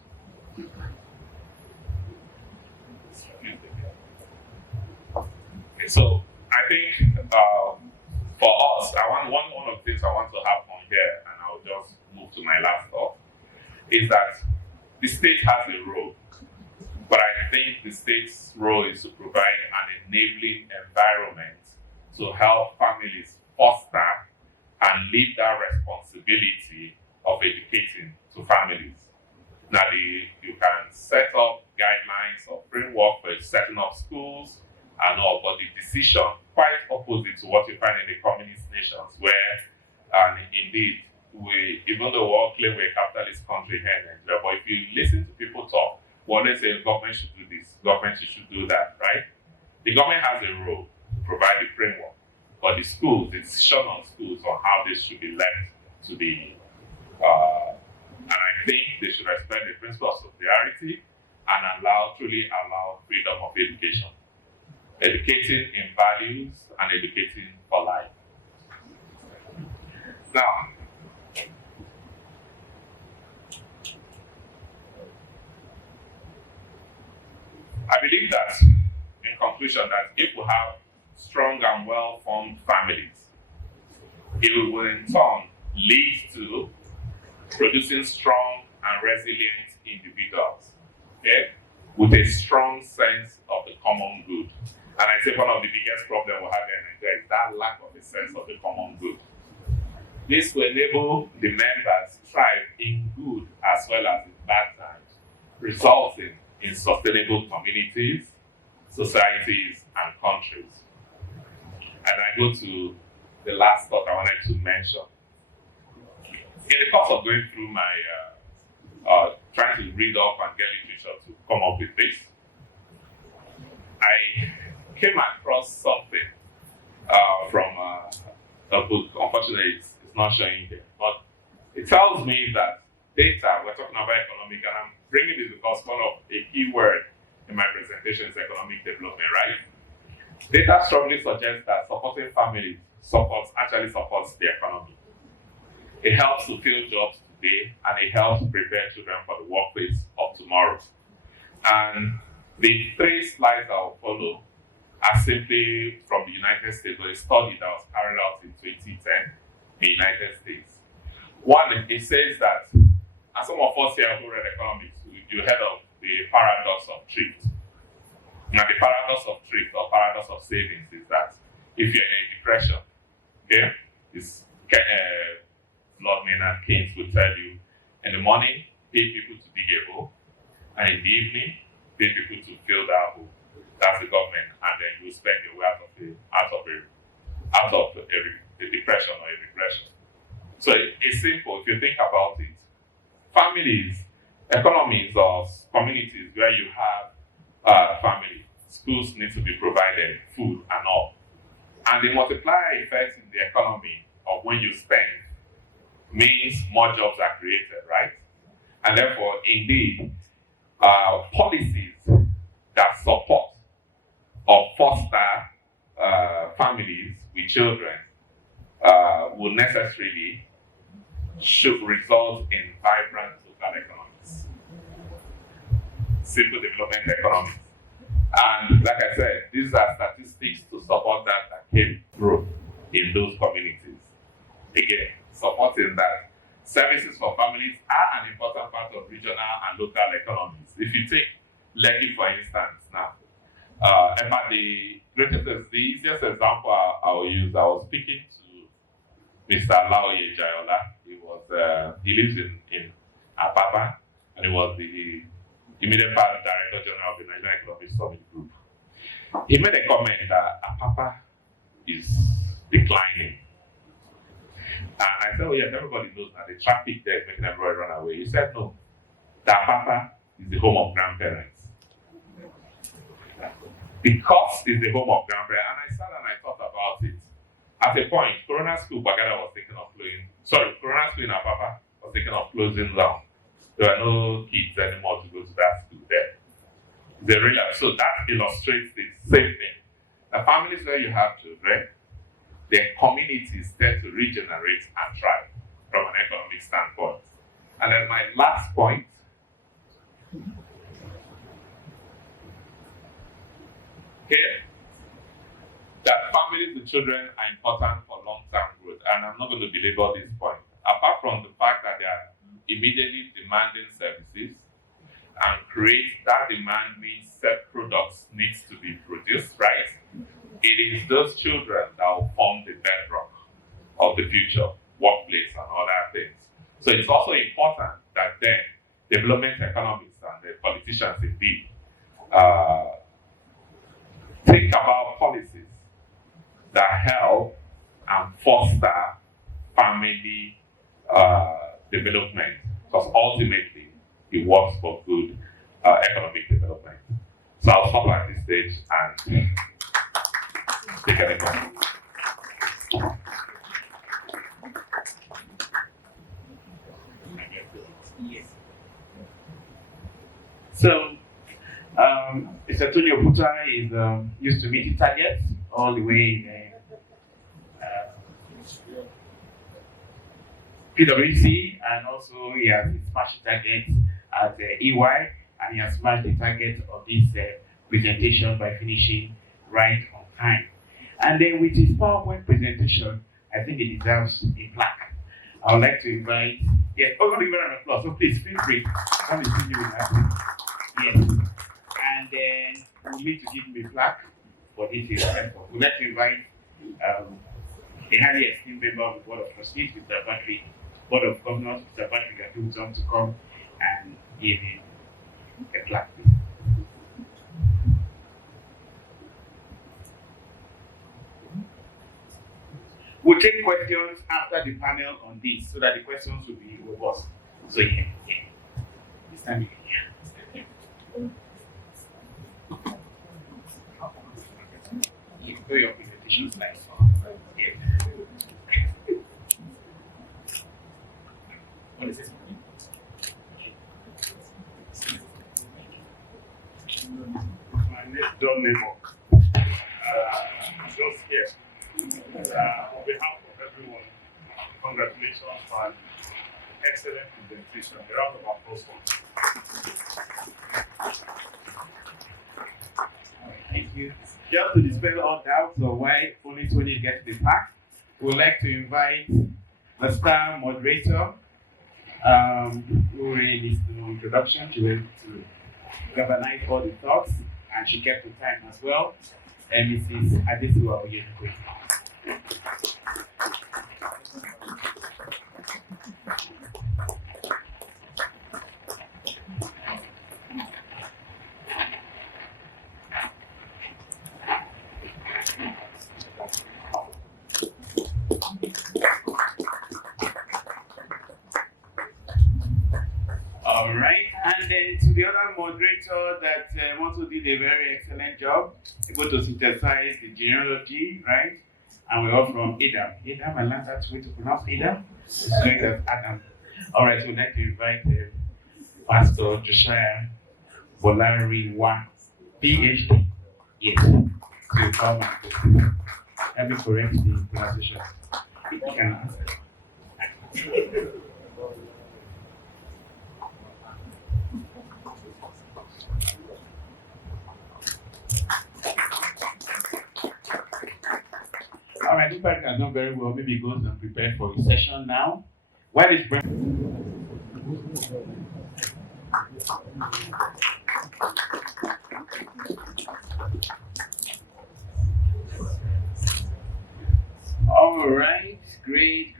Okay, so I think for us, one of the things I want to have on here, and I'll just move to my last thought, is that the state has a role, but I think the state's role is to provide an enabling environment to help families foster and lead that responsibility of educating to families. Now, you can set up guidelines or framework for setting up schools and all, but the decision quite opposite to what you find in the communist nations, where, and indeed, even though we all claim we're a capitalist country here in Nigeria, but if you listen to people talk, we always say government should do this, government should do that, right? The government has a role to provide the framework, but the schools, the decision on schools on how this should be left to the, and I think they should respect the principle of subsidiarity and truly allow freedom of education. Educating in values and educating for life. Now, I believe that, in conclusion, that if we have strong and well-formed families, it will in turn lead to producing strong and resilient individuals, okay, with a strong sense of the common good. And I say one of the biggest problems we have in Nigeria is that lack of a sense of the common good. This will enable the members to thrive in good as well as in bad times, resulting in sustainable communities, societies, and countries. And I go to the last thought I wanted to mention. In the course of going through my, trying to read up and get literature to come up with this, I came across something from a book. Unfortunately, it's not showing here, but it tells me that data, we're talking about economic, and I'm bringing this because one of a key word in my presentation is economic development, right? Data strongly suggests that supporting families actually supports the economy. It helps to fill jobs today, and it helps prepare children for the workplace of tomorrow. And the 3 slides I'll follow are simply from the United States, with a study that was carried out in 2010 in the United States. One, it says that, and some of us here who read economics, you heard of the paradox of thrift. Now, the paradox of thrift or paradox of savings is that if you're in a depression, okay, Lord Maynard Keynes will tell you, in the morning, pay people to dig a hole, and in the evening, pay people to fill that hole. That's the government, and then you spend your way out of a depression or a regression. So it's simple if you think about it. Families, economies, or communities where you have family, schools need to be provided, food and all. And the multiplier effect in the economy of when you spend means more jobs are created, right? And therefore, indeed, policies that support or foster families with children will necessarily should result in vibrant local economies, simple development economies. And like I said, these are statistics to support that came growth in those communities. Again, supporting that services for families are an important part of regional and local economies. If you take Lekki, for instance, now, the easiest example I will use, I was speaking to Mr. Laoye Jayola. He lives in Apapa, and he was the immediate Director General of the Nigerian Economic Summit Group. He made a comment that Apapa is declining. And I said, oh yes, everybody knows that the traffic there is making everybody run away. He said, no, that Apapa is the home of grandparents. Because it's the home of grandparents. And I sat and I thought about it. At a point, Corona Corona School Bagada was thinking of closing. Sorry, Corona School in Apapa was thinking of closing down. There are no kids anymore to go to that school there. They realize, so that illustrates the same thing. The families where you have children, their communities tend to regenerate and thrive from an economic standpoint. And then my last point, here, that families with children are important for long-term growth. And I'm not going to belabor this point. Apart from the fact that they are immediately demanding services, and create that demand means set products needs to be produced, right? It is those children that will form the bedrock of the future workplace and other things. So it's also important that then development economics and the politicians indeed think about policies that help and foster family development, because ultimately it works for good economic development. So I'll stop at this stage and take any comments. So, Mr. Antonio Puta is used to meeting targets all the way in PwC, and also he has smashed targets at EY, and he has smashed the target of this presentation by finishing right on time. And then with his PowerPoint presentation, I think he deserves a plaque. I would like to invite, yes, we're going to give her an applause, so please feel free. Come and see you with that. Yes. And then we'll need to give him a plaque for this event. We'd like to invite a highly esteemed member of the Board of Trustees, Mr. Patrick, Board of Governors, Mr. Patrick Adulton, to come and give him a plaque. We'll take questions after the panel on this, so that the questions will be robust. So yeah. Stand here. You can do your presentation slides. What is this? My next door neighbor. Just here. On behalf of everyone, congratulations on excellent presentation. A round of applause for Thank you. Just to dispel all doubts of why only Tony gets the pack, we would like to invite the star moderator, who really needs no introduction. She went to galvanize all the thoughts, and she kept the time as well. And Mrs. Adesiwa Oyenukoyi. All right, and then to the other moderator that also did a very excellent job, able to synthesize the genealogy, right? And we're all from Adam. Adam, I learned that way to pronounce Adam. It's going as Adam. All right, so we'd like to invite Pastor Josiah Bolariwa, PhD, yes, to come and let me correct the pronunciation. You can answer. All right, this person has done very well. Maybe he goes and prepare for his session now. Where is Brent? All right, great.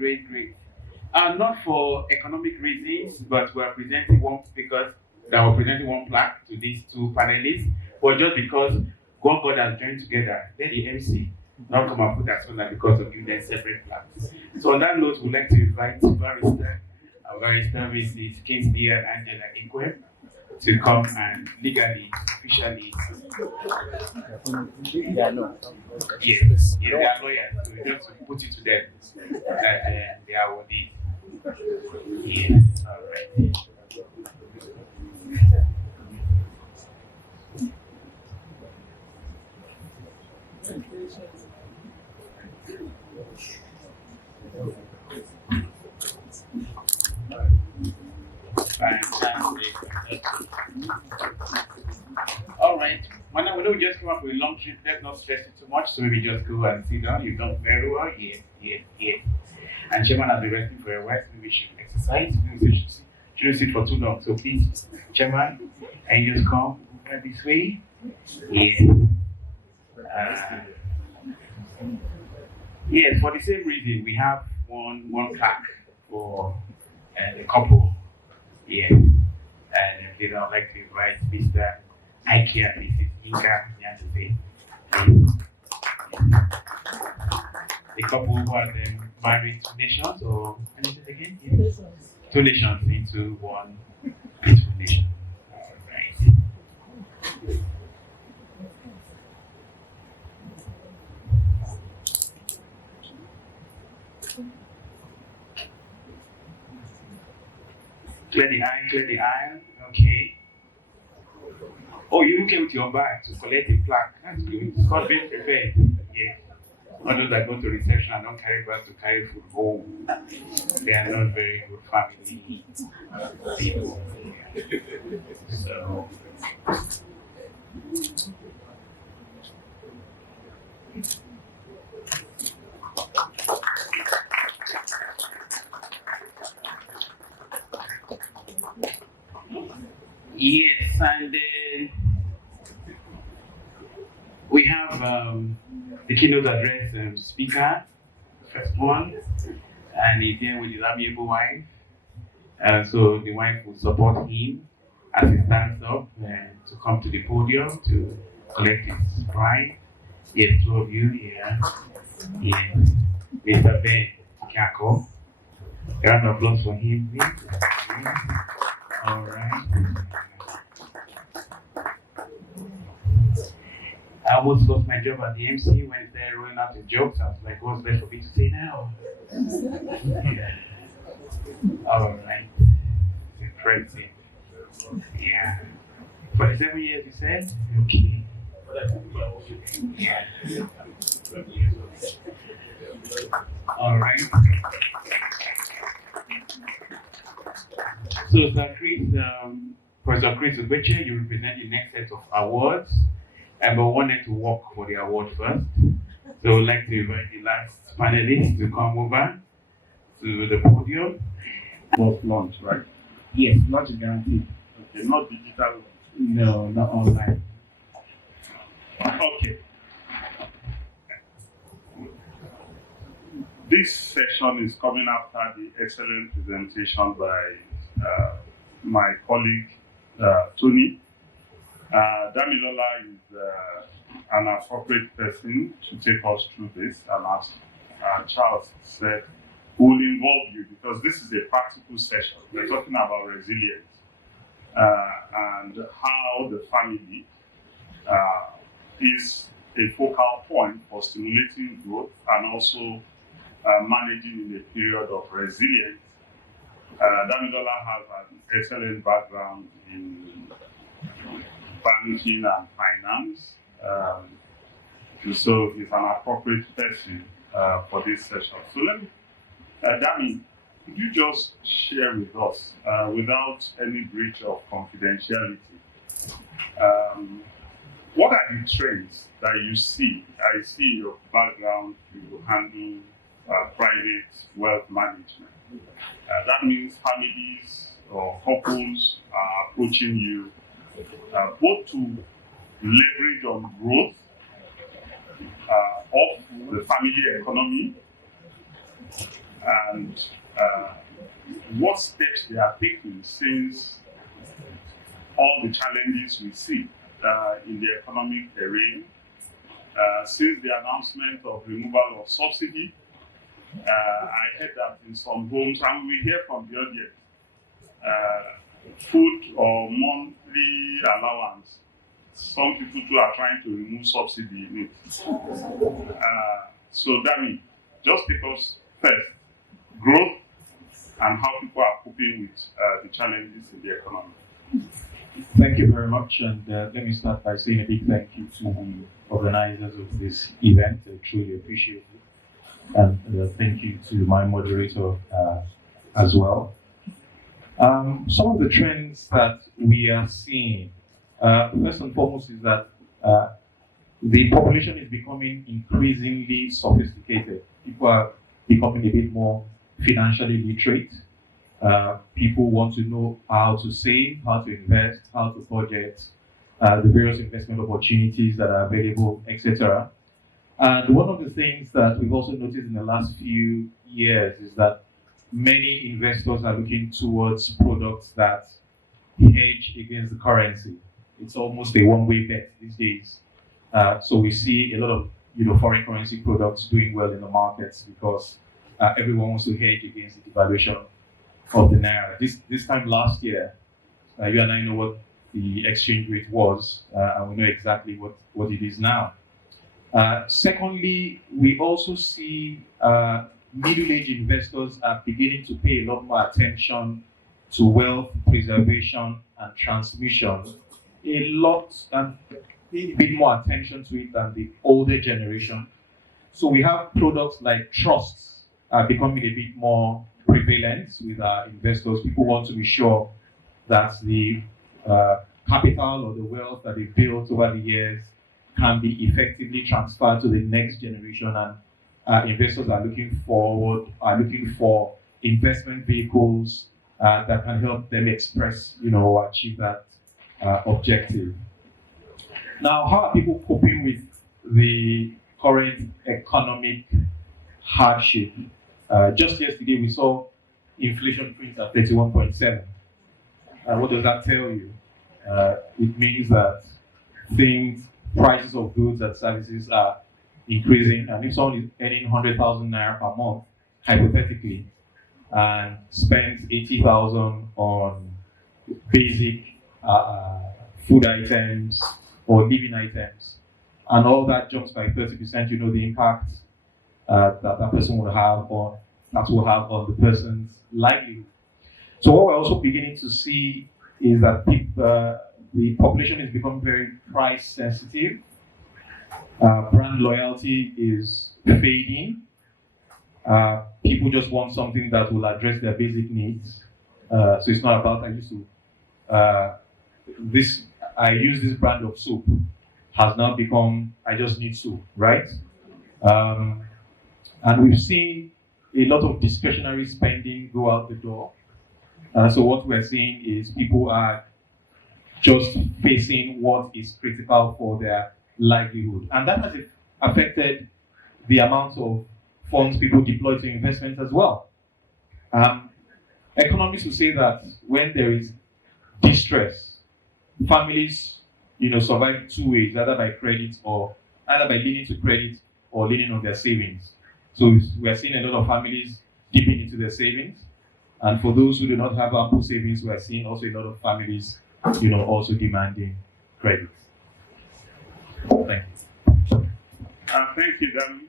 Not for economic reasons, but we're presenting one speaker that we're presenting one plaque to these two panelists, but just because God has joined together, they're the MC. Not come and put that on that because of giving them separate plans. So on that note, we'd like to invite Barrister Mrs. Kingsley and Angela Ikwe to come and legally, officially. Yes, they are lawyers. So just to put it to them that they are what it is. Yeah, all right. Fantastic. All right. When we just come up with a long trip, let's not stress it too much. So maybe just go and sit down. You've done very well. Yeah. And Chairman has been resting for a while. So maybe we should exercise. We shouldn't sit for too long. So please, Chairman, and you just come over this way. Yeah. Yes, for the same reason, we have one plaque for the couple. Yeah. And they don't like to invite Mr. Ike and Mrs. Inka Nyanse. The couple who are married 2 nations, or anything again? Yes. 2 nations into one peaceful nation. All right. Clear the eye. Okay. Oh, you came with your bag to collect a plaque. That's good. It's called being prepared. Yeah. All those that go to reception and don't carry bags to carry food home, they are not very good family people. So. Yes, and then we have the keynote address speaker, first one, and he's here with his amiable wife. So the wife will support him as he stands up to come to the podium to collect his bride. Yes, 2 of you here. Yeah. Mr. Ben Kako. A round of applause for him, please. All right. I almost lost my job at the MC when they're rolling out the jokes. I was like, what's left for me to say now? Yeah. All right. Impressive. Yeah. 47 years, you said? Okay. Yeah. All right. So, Sir Chris, Professor Chris Ubeche, you represent the next set of awards. But wanted to work for the award first. So I'd like to invite the last panelist to come over to the podium. Both launch, right? Yes, not guaranteed. Okay, not digital. No, not online. Okay. This session is coming after the excellent presentation by my colleague Tony. Damilola is an appropriate person to take us through this, and as Charles said, we will involve you because this is a practical session. We're talking about resilience and how the family is a focal point for stimulating growth and also managing in a period of resilience. Damilola has an excellent background in banking and finance, so he's an appropriate person for this session. So let me, Dami, could you just share with us, without any breach of confidentiality, what are the trends that you see? I see your background, you handle private wealth management. That means families or couples are approaching you both to leverage on growth of the family economy and what steps they are taking since all the challenges we see in the economic terrain, since the announcement of removal of subsidy. I heard that in some homes, and we hear from the audience, food or monthly allowance. Some people too are trying to remove subsidy in it. So that means just take us first, growth and how people are coping with the challenges in the economy. Thank you very much, and let me start by saying a big thank you to the organizers of this event. I truly appreciate it, and thank you to my moderator as well. Some of the trends that we are seeing, first and foremost, is that the population is becoming increasingly sophisticated. People are becoming a bit more financially literate. People want to know how to save, how to invest, how to budget, the various investment opportunities that are available, etc. And one of the things that we've also noticed in the last few years is that many investors are looking towards products that hedge against the currency. It's almost a one-way bet these days. So we see a lot of foreign currency products doing well in the markets because everyone wants to hedge against the devaluation of the naira. This time last year, you and I know what the exchange rate was, and we know exactly what it is now. Secondly, we also see middle-aged investors are beginning to pay a lot more attention to wealth preservation and transmission. A bit more attention to it than the older generation. So we have products like trusts becoming a bit more prevalent with our investors. People want to be sure that the capital or the wealth that they built over the years can be effectively transferred to the next generation, and investors are looking for investment vehicles that can help them express, or achieve that objective. Now, how are people coping with the current economic hardship? Just yesterday, we saw inflation print at 31.7. What does that tell you? It means that prices of goods and services are increasing, and if someone is earning 100,000 naira per month, hypothetically, and spends 80,000 on basic food items or living items, and all that jumps by 30%, the impact that person will have on the person's livelihood. So what we're also beginning to see is that the population is becoming very price sensitive. Brand loyalty is fading. People just want something that will address their basic needs. So it's not about I use this brand of soap has now become I just need soap, right? And we've seen a lot of discretionary spending go out the door. So what we're seeing is people are just facing what is critical for their livelihood. And that has affected the amount of funds people deploy to investments as well. Economists will say that when there is distress, families survive two ways, either by leaning to credit or leaning on their savings. So we're seeing a lot of families dipping into their savings. And for those who do not have ample savings, we're seeing also a lot of families also demanding credit. Thank you. Thank you, Dan.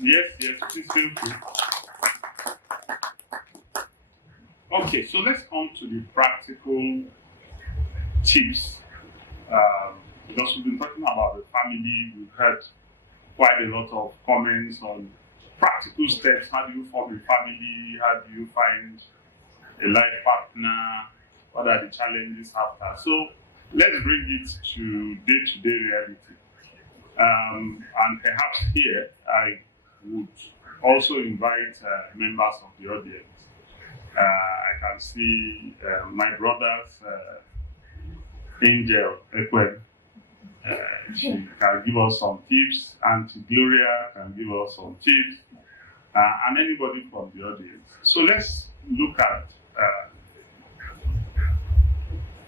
Yes, please feel free. Okay, so let's come to the practical tips. Because we've been talking about the family, we've heard quite a lot of comments on practical steps. How do you form a family? How do you find a life partner? What are the challenges after? So let's bring it to day-to-day reality. And perhaps here, I would also invite members of the audience. I can see my brothers, Angel Ekwen. She can give us some tips. Auntie Gloria can give us some tips. And anybody from the audience. So let's look at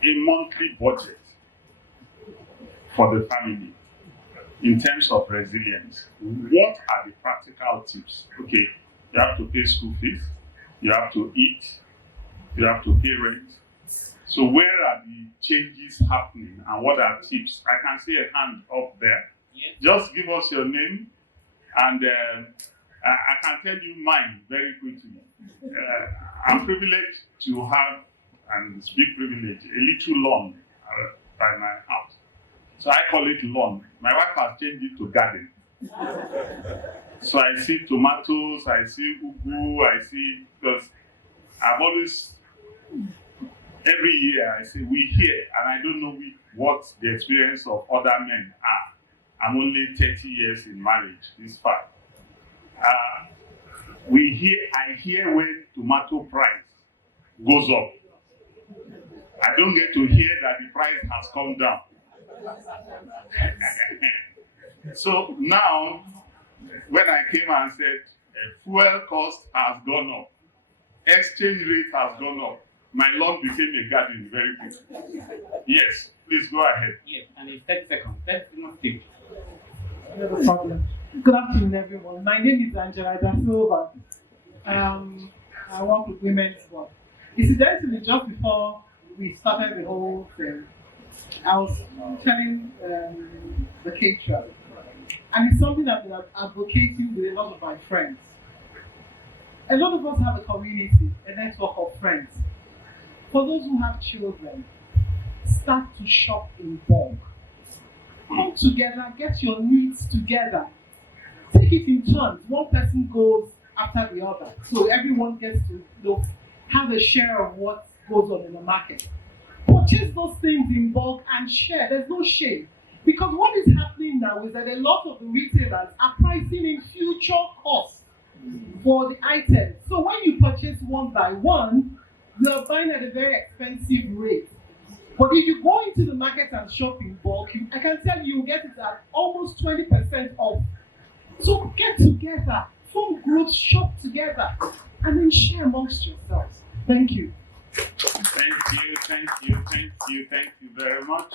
a monthly budget for the family in terms of resilience. What are the practical tips? Okay, you have to pay school fees, you have to eat, you have to pay rent, So where are the changes happening and what are tips? I can see a hand up there. Yes. Just give us your name and I can tell you mine very quickly. I'm privileged to have, and it's big privilege, a little lawn by my house. So I call it lawn. My wife has changed it to garden. So I see tomatoes, I see ugu, because I've always, every year I say we hear, and I don't know what the experience of other men are. I'm only 30 years in marriage, this far. I hear when tomato price goes up. I don't get to hear that the price has come down. So now, when I came and said, fuel cost has gone up, exchange rate has gone up, my lawn became a garden very quickly. Yes, please go ahead. Yes, and in 30 seconds. Let's not think. No problem. Good afternoon, everyone. My name is Angela Da Silva. I work with Women's Work. Incidentally, just before we started the whole thing, I was telling the caterer, and it's something that I'm advocating with a lot of my friends. A lot of us have a community, a network of friends. For those who have children, start to shop in bulk. Come together, get your needs together. Take it in turns. One person goes after the other. So everyone gets to have a share of what goes on in the market. Purchase those things in bulk and share. There's no shame. Because what is happening now is that a lot of the retailers are pricing in future costs for the items. So when you purchase one by one, you are buying at a very expensive rate. But if you go into the market and shop in bulk, I can tell you get it at almost 20% off. So get together, form groups, shop together, and then share amongst yourselves. Thank you. Thank you very much.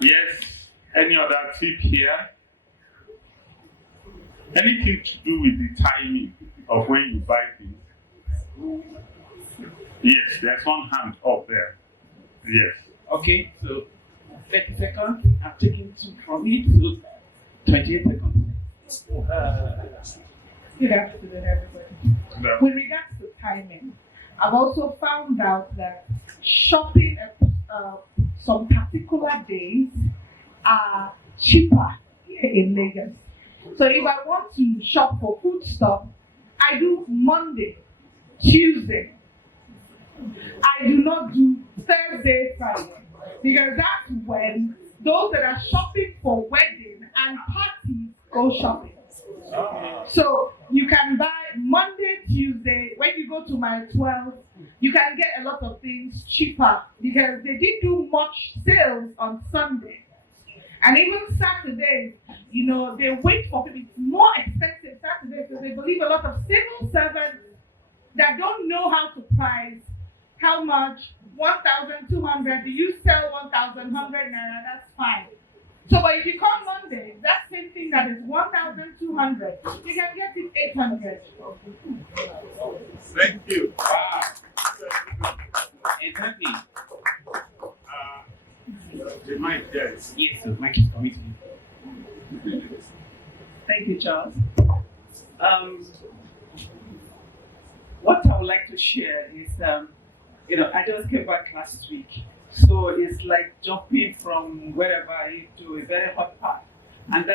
Yes, any other tip here? Anything to do with the timing of when you buy things? Yes, there's one hand up there. Yes. Okay, so 30 seconds. I'm taking 2 from it, so 28 seconds. Good afternoon, everybody. With regards to timing, I've also found out that shopping some particular days are cheaper here in Lagos. So if I want to shop for food stuff, I do Monday, Tuesday. I do not do Thursday, Friday, because that's when those that are shopping for wedding and parties go shopping. So you can buy Monday, Tuesday. When you go to my 12, you can get a lot of things cheaper because they didn't do much sales on Sunday. And even Saturday, they wait for people. It's more expensive Saturday because they believe a lot of civil servants that don't know how to price. How much? 1,200. Do you sell 1,100 naira? That's fine. So, but if you come Monday, that same thing that is 1,200, you can get it 800. Thank you. Exactly. The mic there is. Yes, the mic is coming to you. Thank you, Charles. What I would like to share is, I just came back last week. So it's like jumping from wherever into a very hot part. And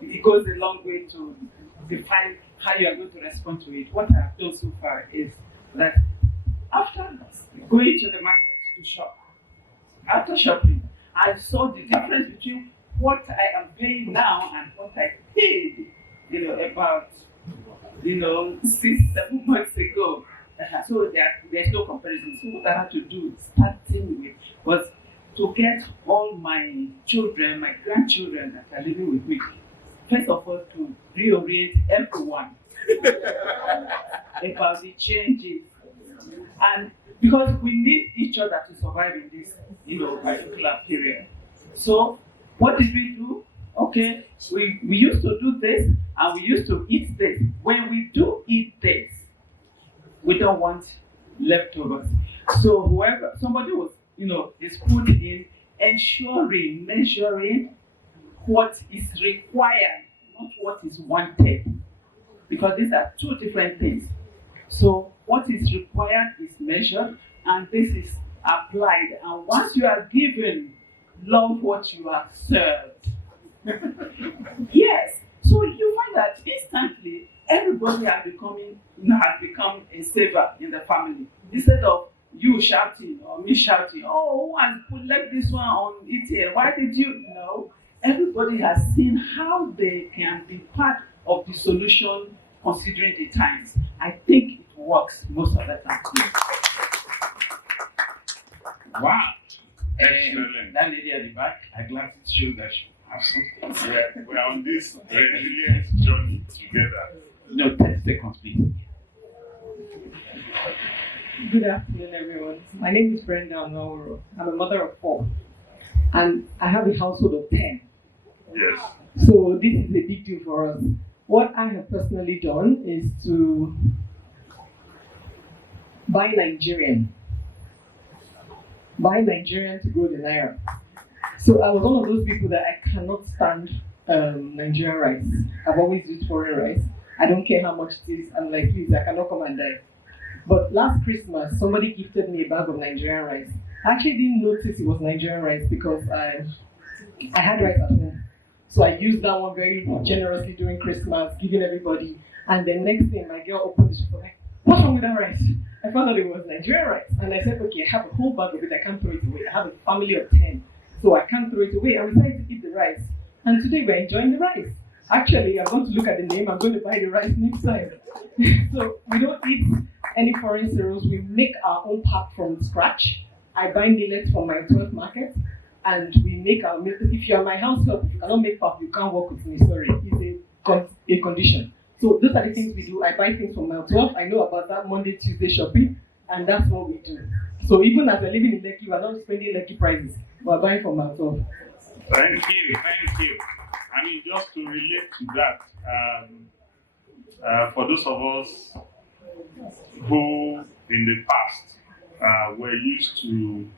it goes a long way to define how you are going to respond to it. What I have done so far is that after going to the market to shop, after shopping, I saw the difference between what I am paying now and what I paid, about 6-7 months ago. So there's no comparison. So what I had to do, starting with, was to get all my children, my grandchildren that are living with me, first of all, to reorient everyone about the changes. And because we need each other to survive in this, particular period. So what did we do? Okay, we used to do this and we used to eat this. When we do eat this, we don't want leftovers. So whoever, somebody was, is put in ensuring, measuring what is required, not what is wanted. Because these are two different things. So what is required is measured, and this is applied. And once you are given, love what you have served. Yes. So you find that instantly everybody has become a saver in the family. Instead of you shouting or me shouting, oh, who has left this one on ETL? Why did you? No. Everybody has seen how they can be part of the solution considering the times. I think it works most of the time. Wow. Excellent. That lady at the back, I'm glad to show that she has something. We're on this resilience journey together. No, 10 seconds, please. Good afternoon, everyone. My name is Brenda Onaworo. I'm a mother of 4, and I have a household of 10. Yes. So this is a big deal for us. What I have personally done is to buy Nigerian to grow the naira. So I was one of those people that I cannot stand Nigerian rice. I've always used foreign rice. I don't care how much it is. I'm like, please, I cannot come and die. But last Christmas, somebody gifted me a bag of Nigerian rice. I actually didn't notice it was Nigerian rice because I had rice at home. So I used that one very generously during Christmas, giving everybody. And the next thing, my girl opened the shop, like, what's wrong with that rice? I found out it was Nigerian rice. And I said, okay, I have a whole bag of it, I can't throw it away. I have a family of 10, so I can't throw it away. And we decided to eat the rice. And today we're enjoying the rice. Actually, I'm going to look at the name, I'm going to buy the rice next time. So we don't eat any foreign cereals, we make our own pap from scratch. I buy millets from my 12th market, and we make our milk. If you are my house help, if you cannot make pap, you can't work with me, sorry. It's a condition. So those are the things we do. I buy things from my 12th, I know about that Monday, Tuesday shopping, and that's what we do. So even as we're living in Lekki, we're not spending Lekki prices, we're buying from my 12th. Thank you. I mean, just to relate to that, for those of us who in the past were used to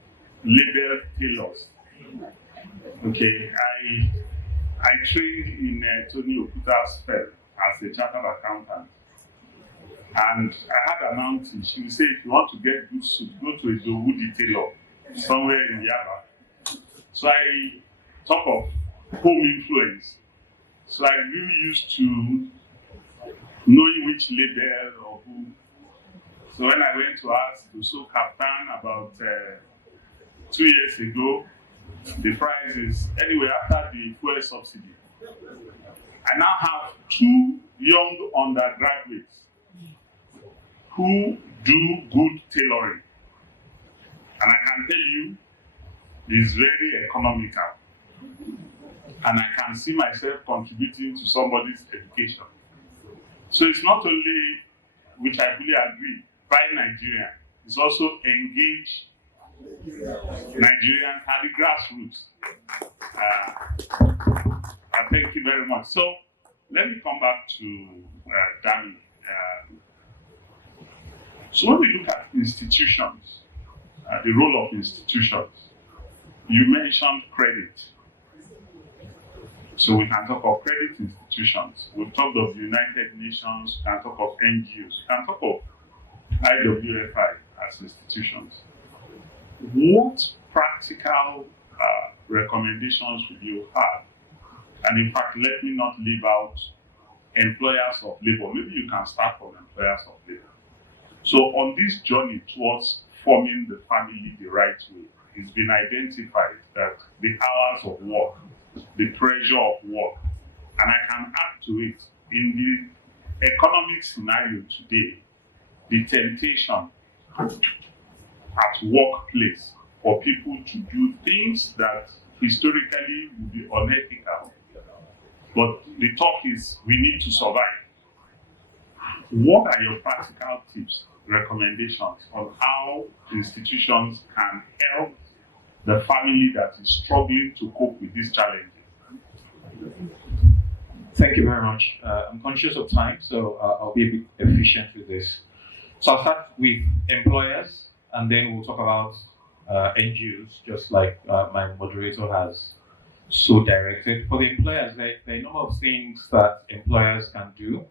label tailors. Okay, I trained in Tony Okuta's firm as a chartered accountant. And I had an auntie, she would say, if you want to get good suit, go to a Dowudi tailor somewhere in Yaba. So I talk of home influence. So I grew used to knowing which label or who. So when I went to ask to sew kaftan about 2 years ago, the price is anyway after the fuel subsidy. I now have 2 young undergraduates who do good tailoring. And I can tell you, it's very economical. And I can see myself contributing to somebody's education. So it's not only, which I fully agree, buy Nigerian, it's also engage Nigerians at the grassroots. Thank you very much. So let me come back to Dami. So when we look at institutions, the role of institutions, you mentioned credit. So we can talk of credit institutions. We've talked of the United Nations, we can talk of NGOs, we can talk of IWFI as institutions. What practical recommendations would you have? And in fact, let me not leave out employers of labor. Maybe you can start from employers of labor. So on this journey towards forming the family the right way, it's been identified that the hours of work, the pressure of work, and I can add to it, in the economic scenario today, the temptation at workplace for people to do things that historically would be unethical. But the talk is we need to survive. What are your practical tips, recommendations on how institutions can help the family that is struggling to cope with these challenges? Thank you very much. I'm conscious of time, so I'll be a bit efficient with this. So I'll start with employers and then we'll talk about NGOs, just like my moderator has so directed. For the employers, there are a number of things that employers can do.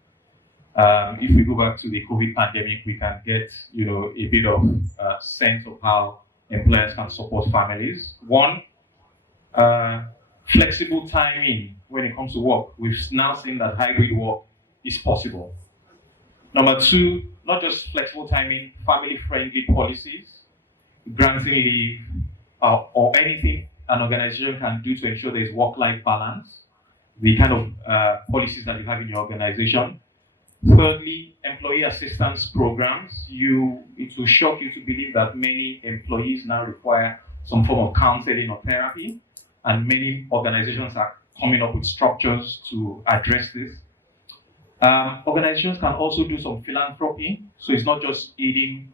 If we go back to the COVID pandemic, we can get a bit of sense of how employers can support families. One, flexible timing when it comes to work. We've now seen that hybrid work is possible. Number two, not just flexible timing, family-friendly policies, granting leave, or anything an organization can do to ensure there's work-life balance, the kind of policies that you have in your organization. Thirdly, employee assistance programs. It will shock you to believe that many employees now require some form of counseling or therapy, and many organizations are coming up with structures to address this. Organizations can also do some philanthropy, so it's not just aiding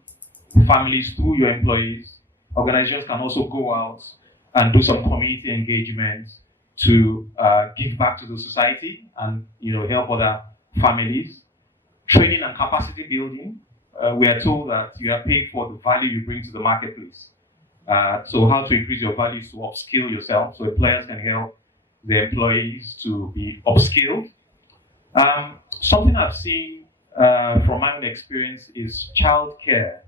families through your employees. Organizations can also go out and do some community engagement to give back to the society and help other families. Training and capacity building. We are told that you are paid for the value you bring to the marketplace. So how to increase your value is to upskill yourself. So employers can help their employees to be upskilled. Something I've seen from my own experience is childcare.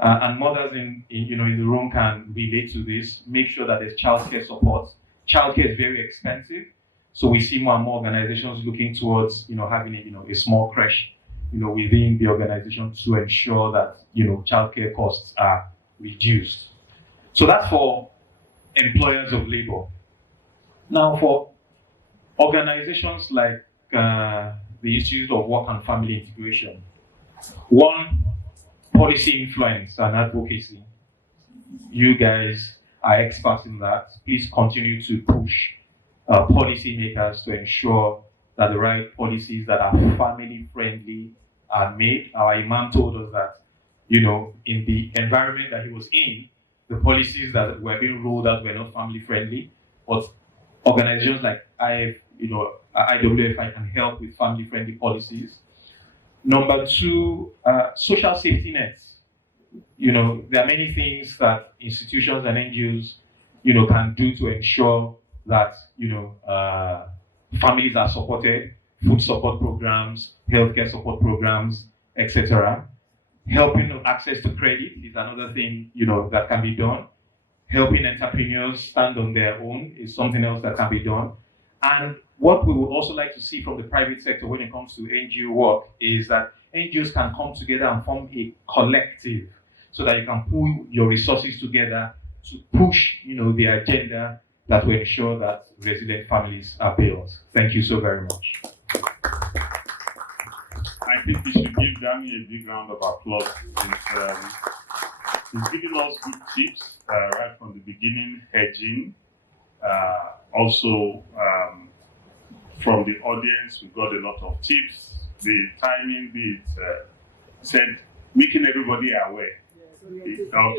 And mothers in the room can relate to this. Make sure that there's childcare support. Childcare is very expensive. So we see more and more organizations looking towards, having a small creche, within the organization to ensure that, childcare costs are reduced. So that's for employers of labor. Now for organizations like the Institute of Work and Family Integration, one, policy influence and advocacy. You guys are experts in that. Please continue to push policymakers to ensure that the right policies that are family friendly are made. Our Imam told us that, in the environment that he was in, the policies that were being rolled out were not family friendly, but organizations like IWFI can help with family friendly policies. Number two, social safety nets. There are many things that institutions and NGOs, can do to ensure that families are supported, food support programs, healthcare support programs, etc. Helping access to credit is another thing that can be done. Helping entrepreneurs stand on their own is something else that can be done. And what we would also like to see from the private sector when it comes to NGO work is that NGOs can come together and form a collective so that you can pool your resources together to push the agenda that will ensure that resilient families are built. Thank you so very much. I think we should give Dami a big round of applause. He's giving us good tips right from the beginning, hedging. Also, from the audience, we got a lot of tips. The timing, said making everybody aware of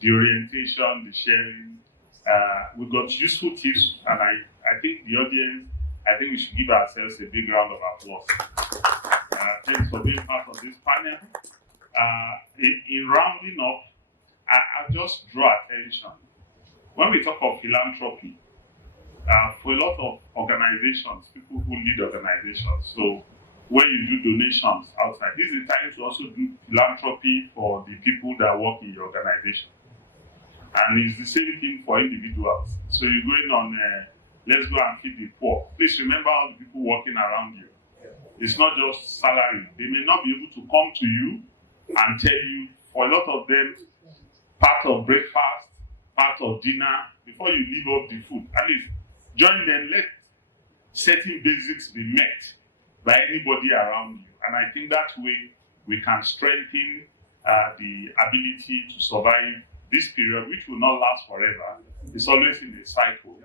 the orientation, the sharing. We got useful tips, and I think the audience, we should give ourselves a big round of applause. Thanks for being part of this panel. In rounding up, I'll just draw attention. When we talk of philanthropy, for a lot of organizations, people who lead organizations, so when you do donations outside, this is the time to also do philanthropy for the people that work in your organization. And it's the same thing for individuals. So you're going on, let's go and feed the poor. Please remember all the people working around you. It's not just salary. They may not be able to come to you and tell you, for a lot of them, part of breakfast, part of dinner, before you leave up the food, at least join them, let certain basics be met by anybody around you. And I think that way we can strengthen the ability to survive this period, which will not last forever. It's always in a cycle.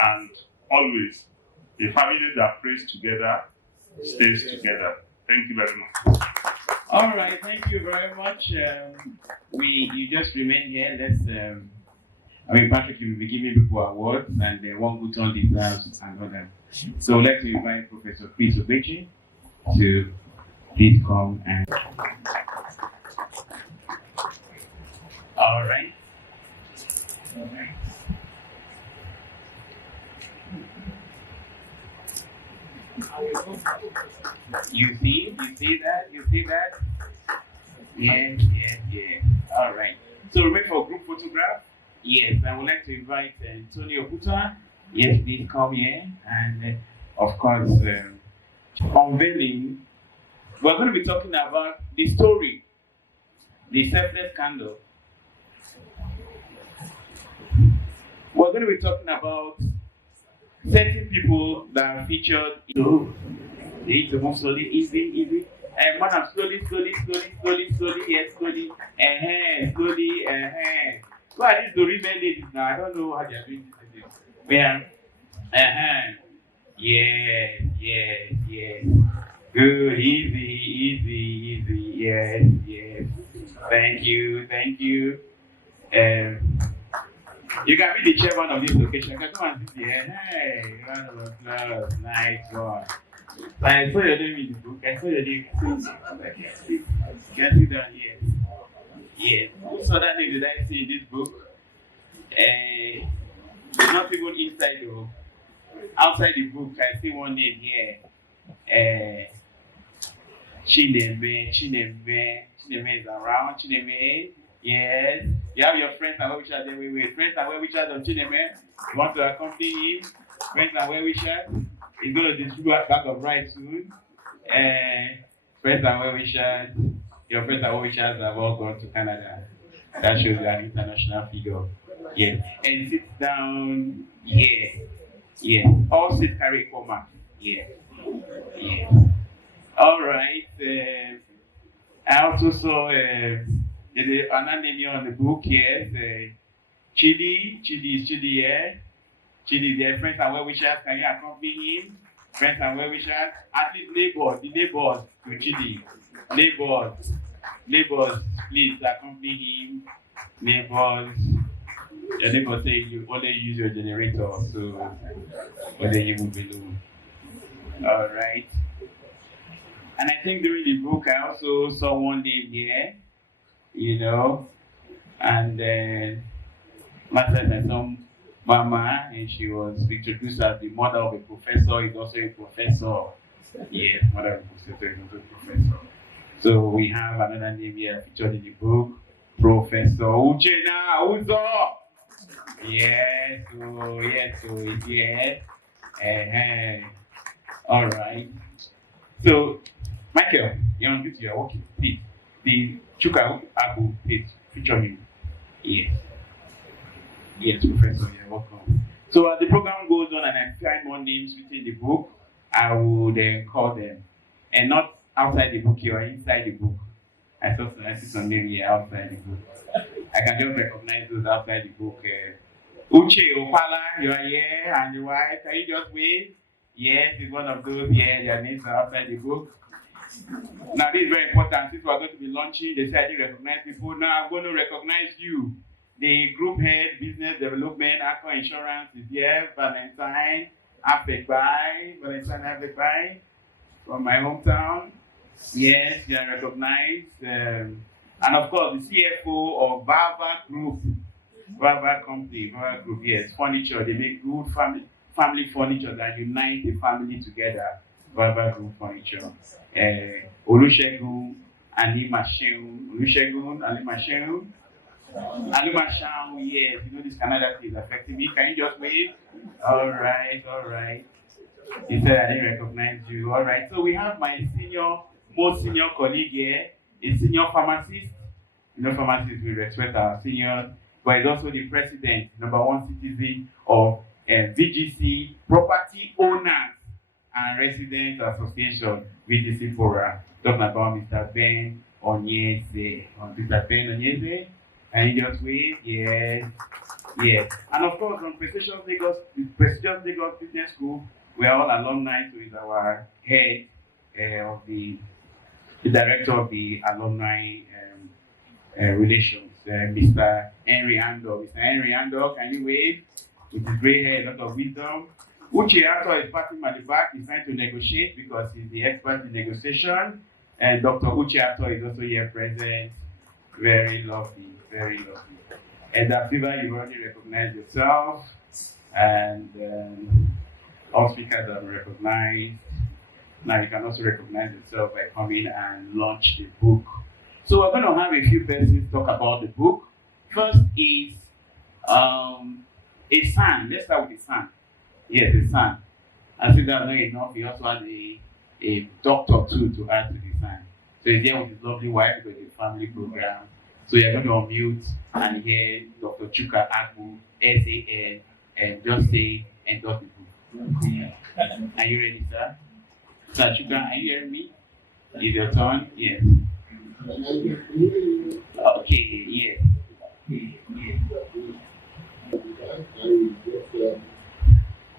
And always, a family that prays together stays together. Thank you very much. All right, thank you very much. You just remain here. Let's, Patrick, you will be giving people awards, and one who turn deserves another. So let's invite Professor Chris Obechi to please come and. All right. All right. You see that? Yes. All right. So remember for group photograph? Yes, I would like to invite Tony Okuta. Yes, please come here. And of course, unveiling. We're going to be talking about the story, the selfless candle. We're going to be talking about certain people that are featured. They need to move slowly, easy. And madam, slowly, yes, slowly. Slowly. Who are these Dorime ladies now? I don't know how they are doing this. Yeah. Yes. Good, easy. Yes. Thank you. You can be the chairman of this location. You can come and sit here. Hey, round of applause. Nice one. I saw your name in the book. I saw your name. You can sit down here. Yes. Whose other name did I see in this book? Not even inside though. Outside the book, I see one name here. Chineme is around. Chineme. Yes. You have your friends and well-wishers there. Wait. Friends and well-wishers of Chineme. You want to accompany him? Friends and well-wishers. He's going to distribute a bag of rice soon. Friends and well-wishers. Your friends and well-wishers have all gone to Canada. That shows you an international figure. Yes. And sit down. Yes. All sit carry equal marks. Yes. All right. I also saw another name on the book. Yes. Chidi is here. Chidi is there. Friends and well-wishers, can you accompany him? Friends and well-wishers. At least the neighbors to Chidi. Neighbors, please accompany him. Neighbors. Your neighbor say you only use your generator, so whether you will below. All right. And I think during the book I also saw one name here, and then Martha and some mama, and she was introduced as the mother of a professor. Is also a professor. Yes, mother of a professor is also a professor. So we have another name here featured in the book, Professor Uchenna Uzo. Yes, it's here. All right. So, Michael, you're on duty, you're working. Please, the Chuka Abu page, feature him. Yes, Professor, you're welcome. So, as the program goes on and I find more names within the book, I will then call them. And not outside the book, you are inside the book. I see some names here outside the book. I can just recognize those outside the book. Uche Opala, you are here, and your wife, can you just wave? Yes, it's one of those here, their names are outside the book. Now, this is very important. Since we are going to be launching, they said I didn't recognize people. Now, I'm going to recognize you. The group head, business development, Accor Insurance is here. Valentine Afekbai from my hometown. Yes, you are recognized. And of course, the CFO of Bava Group. Bava Group, yes, furniture. They make good family furniture that unite the family together. Bava Group Furniture. Olusegun Alimasheun, yes, this Canada thing is affecting me. Can you just wave? All right. He said I didn't recognize you. All right. So we have my most senior colleague here, a senior pharmacist. Pharmacists we respect our seniors, but he's also the president, #1 citizen of VGC Property Owners and Residents Association, VGC Forum. Talking about Mr. Ben Onyeze. Mr. Ben Onyeze, can you just wait? Yes. And of course, on prestigious Lagos Business School, we are all alumni, so he's our head of the director of the alumni relations, Mr. Henry Ando. Mr. Henry Ando, can you wave? With his gray hair, a lot of wisdom. Uche Ato is passing at the back. He's trying to negotiate because he's the expert in negotiation. And Dr. Uche Ato is also here present. Very lovely, very lovely. And that fever, you already recognize yourself, and all speakers have recognized. Now you can also recognize yourself by coming and launch the book. So we're going to have a few persons talk about the book. First is a son. Let's start with a son. Yes, a son. I think that's not enough. He also had a doctor too to add to the son. So he's here with his lovely wife with the family program. So you're going to unmute and hear Dr. Chuka Agbu, SAN, and just say endorse the book. Are you ready, sir? Sir Chuka, are you hearing me? Is your turn? Yes. Okay, yes.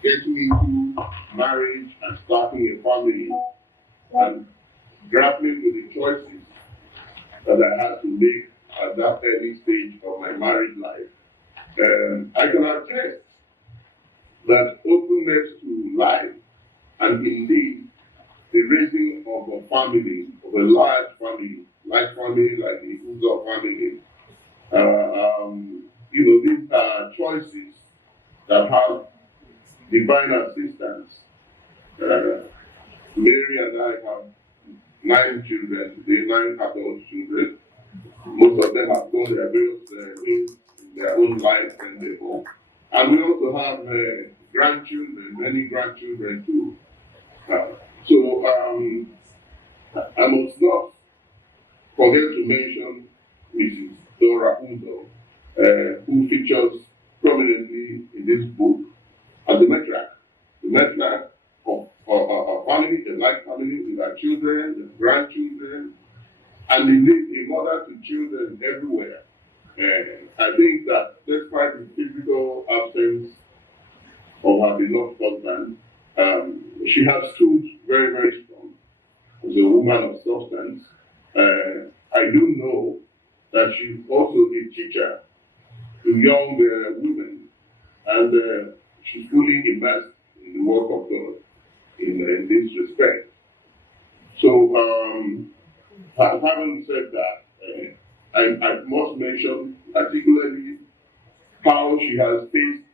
Getting into marriage and starting a family and grappling with the choices that I had to make at that early stage of my married life. I can attest that openness to life and indeed the raising of a family, of a large family, like the Uzo family, these are choices that have divine assistance. Mary and I have 9 children today, 9 adult children. Most of them have gone their various ways in their own life and their home. And we also have grandchildren, many grandchildren too. So I must not forget to mention Mrs. Dora Uzo, who features prominently in this book as the matriarch of a family, a life family with our children, the grandchildren, and indeed a mother to children everywhere. I think that despite the physical absence of her beloved husband, she has stood very, very strong as a woman of substance. I do know that she's also a teacher to young women, and she's fully immersed in the work of God in this respect. So, having said that, I must mention particularly how she has faced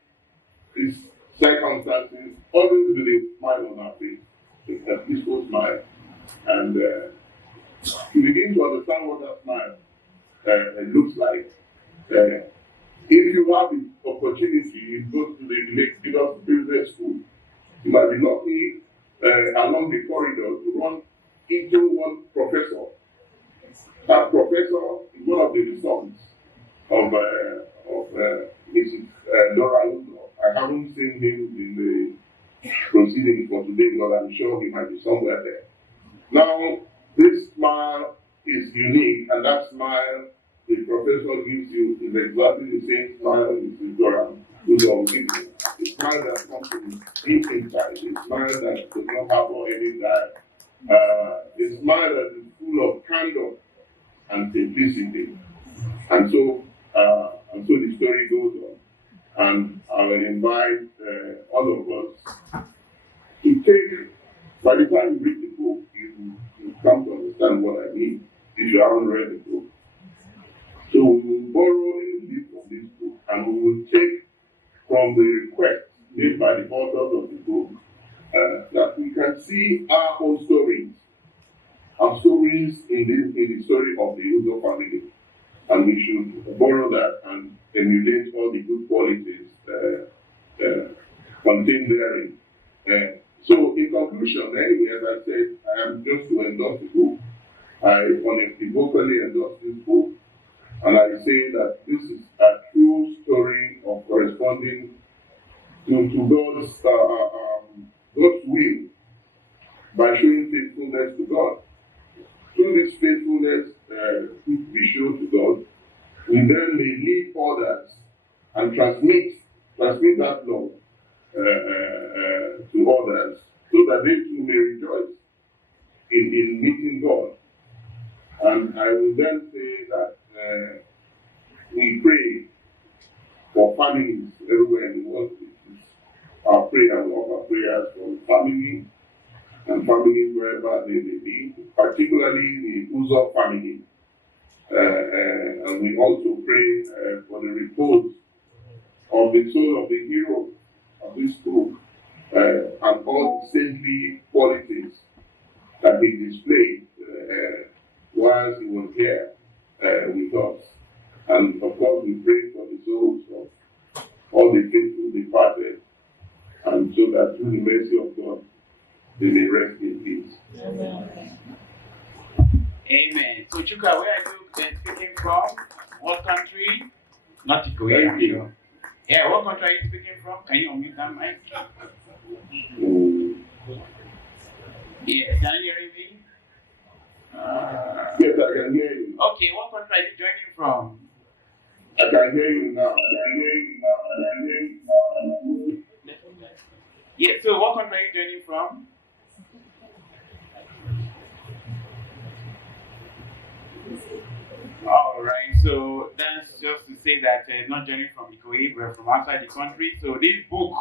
these circumstances, always with a smile on her face, a peaceful smile. And you begin to understand what that smile looks like. If you have the opportunity, you go to the Lagos Business School, you might be lucky along the corridor to run into one professor. That professor is one of the sons of Mrs. Dora Uzo. I haven't seen him in the proceedings for today, but I'm sure he might be somewhere there. Now, this smile is unique, and that smile the professor gives you is exactly the same smile Mrs. Dora Uzo gives you. The smile that comes from deep inside, the smile that does not harbor any doubt, the smile that is full of candor and simplicity. And so the story goes on. And I will invite all of us to take, by the time you read the book, you come to understand what I mean if you haven't read the book. So we will borrow a bit from this book, and we will take from the request made by the authors of the book that we can see our own stories, our stories in the story of the Uzo family. And we should borrow that and emulate all the good qualities contained therein. So in conclusion, anyway, as I said, I am just to endorse the book. I unequivocally endorse this book, and I say that this is a true story of corresponding to God's will by showing faithfulness to God. Through this faithfulness we show to God, we then may lead others and transmit that love to others, so that they too may rejoice in meeting God. And I will then say that we pray for families everywhere in the world. Our prayer, we offer prayers for family and families wherever they may be, particularly the Uzo family. And we also pray for the repose of the soul of the hero of this book and all the saintly qualities that he displayed whilst he was here with us. And of course, we pray for the souls of all the faithful departed, and so that through the mercy of God, they may rest in peace. Amen. Amen. So, Chuka, where are you speaking from? What country? Not Ikoyi, I'm sure. Yeah, what country are you speaking from? Can you unmute that mic? Yeah, can you hear me? Yes, I can hear you. Okay, what country are you joining from? I can hear you now. I can hear you now. I can hear you now. Yeah, so what country are you joining from? All right, so that's just to say that not joining from Ikoyi, but from outside the country. So this book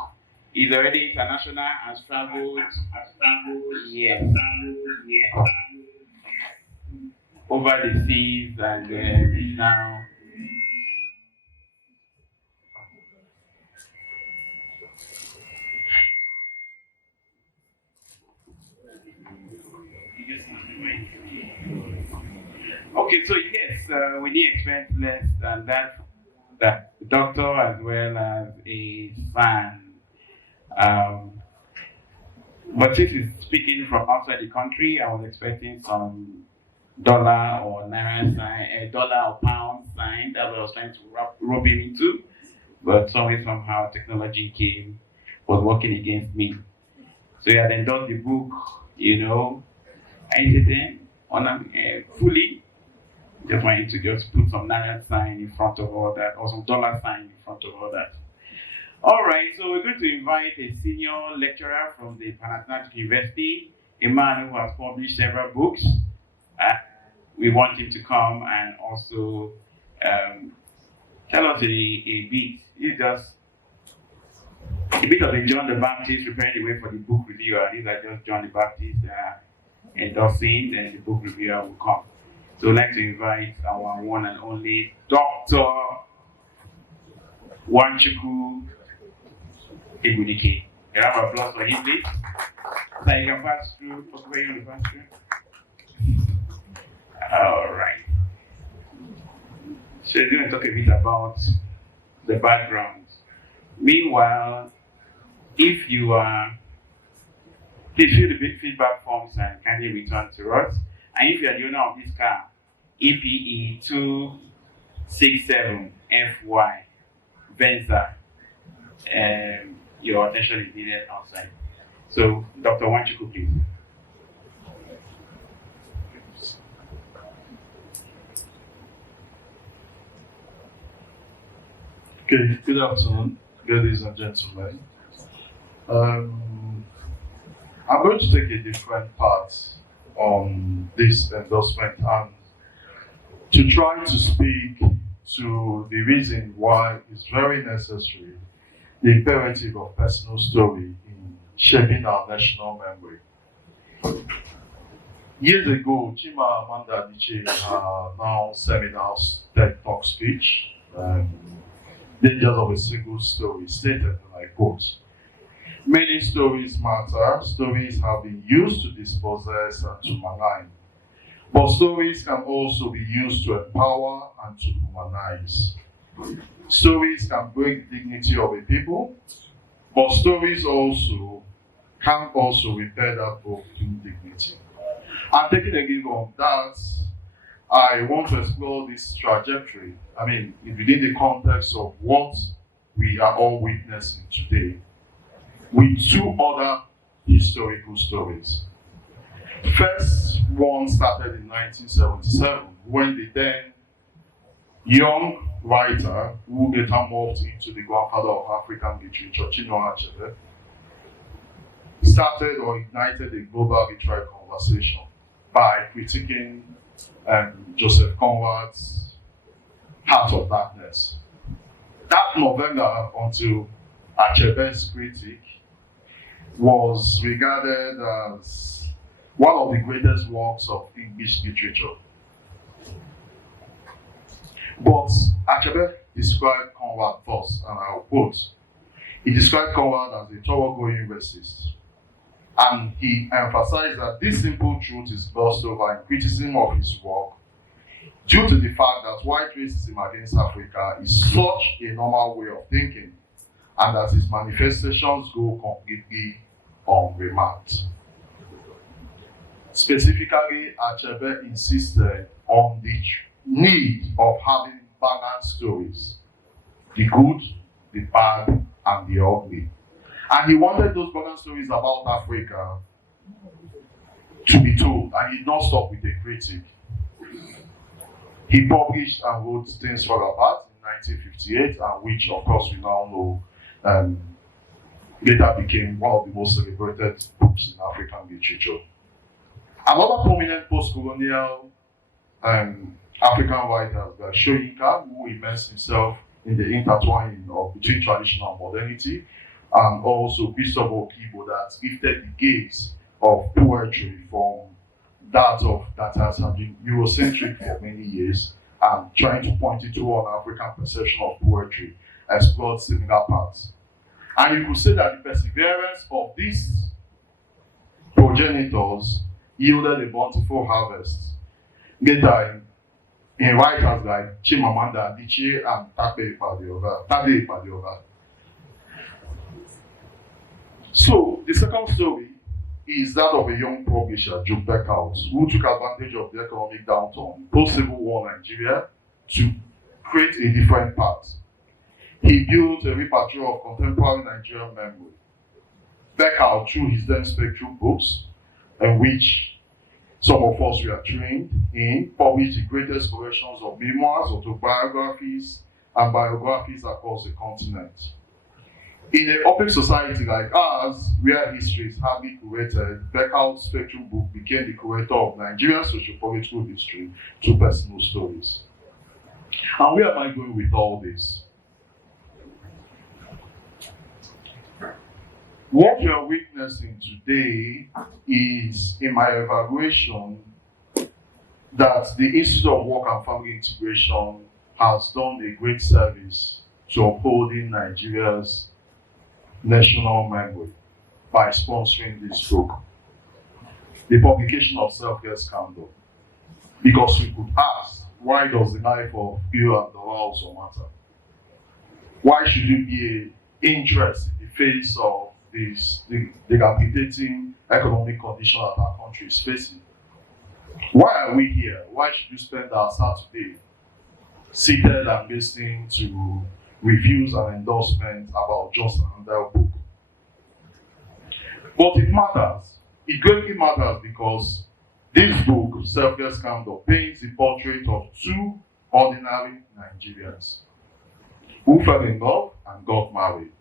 is already international, has traveled, yes, over the seas, and is now okay. So yes, we need experience less than that. The doctor as well as a son. But since he's speaking from outside the country, I was expecting some dollar or naira sign, dollar or pound sign. That's what I was trying to rope him into. But somehow technology was working against me. So he had endorsed the book, anything on fully. Just wanted to just put some naira sign in front of all that, or some dollar sign in front of all that. All right, so we're going to invite a senior lecturer from the Pan-Atlantic University, a man who has published several books. We want him to come and also tell us a bit. It's just a bit of a John the Baptist preparing the way for the book reviewer. These are just John the Baptist endorsing, and the book reviewer will come. So I'd like to invite our one and only Dr. Nwachukwu Egbunike. A round of applause for him, please. So you can pass through. Where you want to pass through? All right. So we're going to talk a bit about the background. Meanwhile, if you are, please fill the big feedback forms and kindly return to us. And if you are the owner of this car, EPE 267FY Venza, your attention is needed outside. So, Dr. Nwachukwu, please. Okay, good afternoon, ladies and gentlemen. I'm going to take a different path on this endorsement and to try to speak to the reason why it's very necessary, the imperative of personal story in shaping our national memory. Years ago, Chima Amanda Adichie, now seminars TED Talk speech, Dangers of a Single Story, stated, and I quote, "Many stories matter. Stories have been used to dispossess and to malign. But stories can also be used to empower and to humanize. Stories can break the dignity of a people, but stories can also repair that broken dignity." And taking a give of that, I want to explore this trajectory. I mean, within the context of what we are all witnessing today, with two other historical stories. First one started in 1977 when the then young writer who later morphed into the grandfather of African literature, Chinua Achebe, started or ignited a global literary conversation by critiquing Joseph Conrad's Heart of Darkness. That novella, until Achebe's critique, was regarded as one of the greatest works of English literature. But Achebe described Conrad thus, and I'll quote, he described Conrad as a thoroughgoing racist. And he emphasized that this simple truth is glossed over in criticism of his work due to the fact that white racism against Africa is such a normal way of thinking, and that his manifestations go completely unremarked. Specifically, Achebe insisted on the need of having balanced stories, the good, the bad, and the ugly. And he wanted those balanced stories about Africa to be told, and he did not stop with a critic. He published and wrote Things Fall Apart in 1958, and which, of course, we now know later became one of the most celebrated books in African literature. Another prominent post-colonial African writer, Soyinka, who immersed himself in the intertwining of between tradition and modernity, and also Christopher Okibo, that lifted the gaze of poetry from that has been Eurocentric for many years, and trying to point it to an African perception of poetry, explored similar paths. And you could say that the perseverance of these progenitors yielded a bountiful harvest. Later, in writers like Chimamanda Adichie and Tade Ipadioga. So, the second story is that of a young publisher, Joe Beckhouse, who took advantage of the economic downturn post-Civil War Nigeria to create a different path. He built a repertoire of contemporary Nigerian memory. Beckhouse, through his then Spectrum books, in which some of us were trained in, published the greatest collections of memoirs, autobiographies, and biographies across the continent. In an open society like ours, where history is hardly curated, Beckhouse's Spectrum book became the curator of Nigerian socio-political history through personal stories. And where am I going with all this? What we are witnessing today is, in my evaluation, that the Institute of Work and Family Integration has done a great service to upholding Nigeria's national memory by sponsoring this book, the publication of Self-Care Scandal. Because we could ask, why does the life of Bill and Dora also matter? Why should it be an interest in the face of the debilitating economic condition that our country is facing? Why are we here? Why should you spend our Saturday seated and listening to reviews and endorsements about just another book? But it matters. It greatly matters because this book, Self-Care Scandal, paints a portrait of two ordinary Nigerians who fell in love and got married.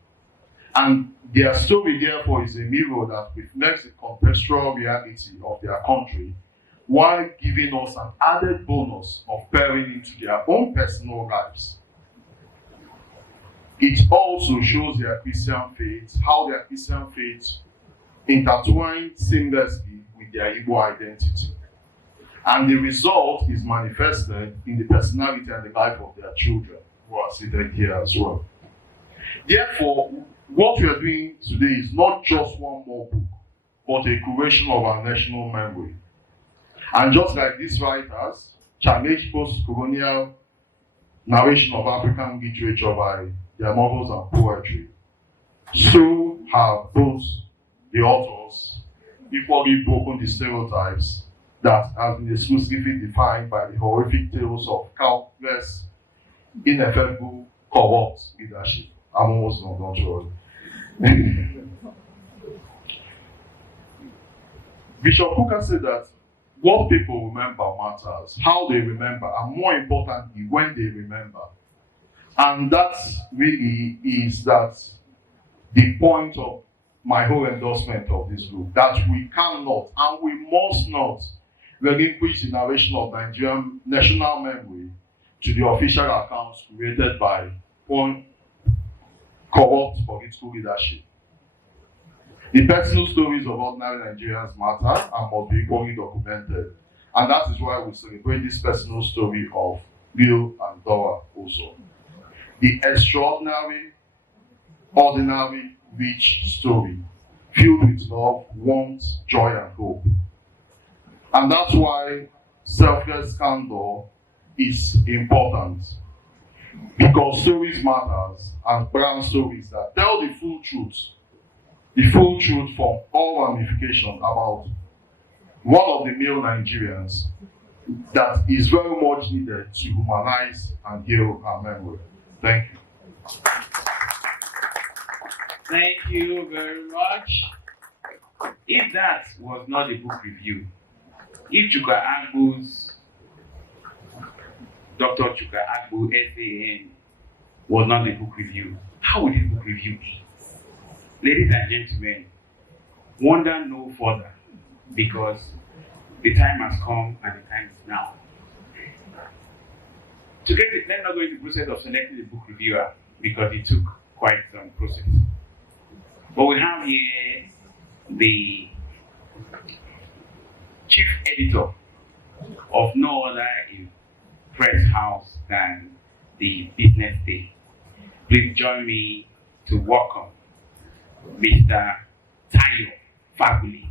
And their story, therefore, is a mirror that reflects the contextual reality of their country, while giving us an added bonus of peering into their own personal lives. It also shows their Christian faith, how their Christian faith intertwined seamlessly with their Igbo identity. And the result is manifested in the personality and the life of their children, who are seated here as well. Therefore, what we are doing today is not just one more book, but a curation of our national memory. And just like these writers challenge post-colonial narration of African literature by their novels and poetry, so have both the authors equally broken the stereotypes that have been exclusively defined by the horrific tales of countless ineffectual corrupt leadership. I'm almost done, don't worry. Bishop Hooker said that what people remember matters, how they remember, and more importantly, when they remember. And that really is that the point of my whole endorsement of this book, that we cannot and we must not relinquish the narration of Nigerian national memory to the official accounts created by one corrupt political leadership. The personal stories of ordinary Nigerians matter and must be equally documented. And that is why we celebrate this personal story of Leo and Dora Uzo. The extraordinary, ordinary, rich story, filled with love, warmth, joy, and hope. And that's why selfless candor is important. Because stories matters, and brand stories that tell the full truth from all ramifications about one of the male Nigerians that is very much needed to humanize and heal our memory. Thank you. Thank you very much. If that was not a book review, if Chuka Agbu's Dr. Chuka Agbu SAN was not a book review, how would this book review be? Ladies and gentlemen, wonder no further, because the time has come and the time is now. To get it, let's not go into the process of selecting the book reviewer, because it took quite some process. But we have here the chief editor of no other press house than the Business Day. Please join me to welcome Mr. Tayo Fabuli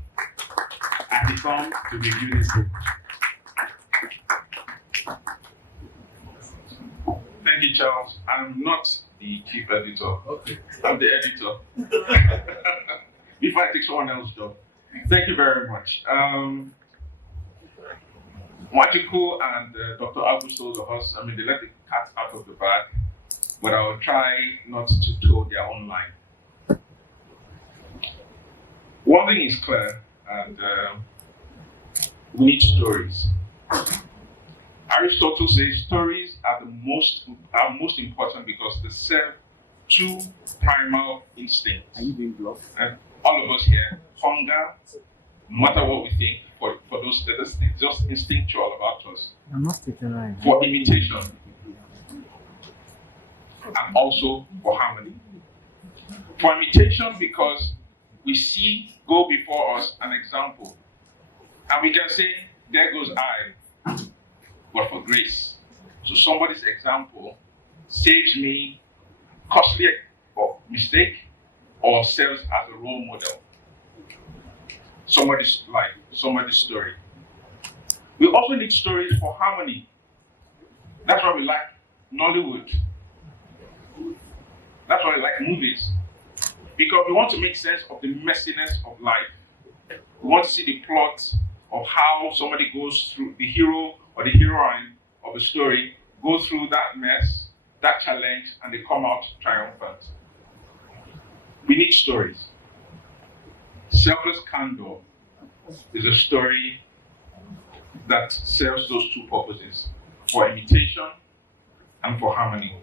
as he comes to review this book. Thank you, Charles. I'm not the chief editor. Okay. I'm the editor. Before I take someone else's job. Thank you very much. Mwachukwu and Dr. Abu sold of us, they let the cat out of the bag, but I'll try not to toe their own line. One thing is clear, and we need stories. Aristotle says stories are most important because they serve two primal instincts. Are you being blocked? And all of us here, hunger, no matter what we think, for those statistics, just instinctual about us. I'm not sticking line. For imitation. And also for harmony. For imitation because we see go before us an example. And we can say, there goes I, but for grace. So somebody's example saves me costly or mistake or serves as a role model. Somebody's life, somebody's story. We also need stories for harmony. That's why we like Nollywood. That's why we like movies. Because we want to make sense of the messiness of life. We want to see the plot of how somebody goes through, the hero or the heroine of the story go through that mess, that challenge, and they come out triumphant. We need stories. Selfless Candor is a story that serves those two purposes, for imitation and for harmony.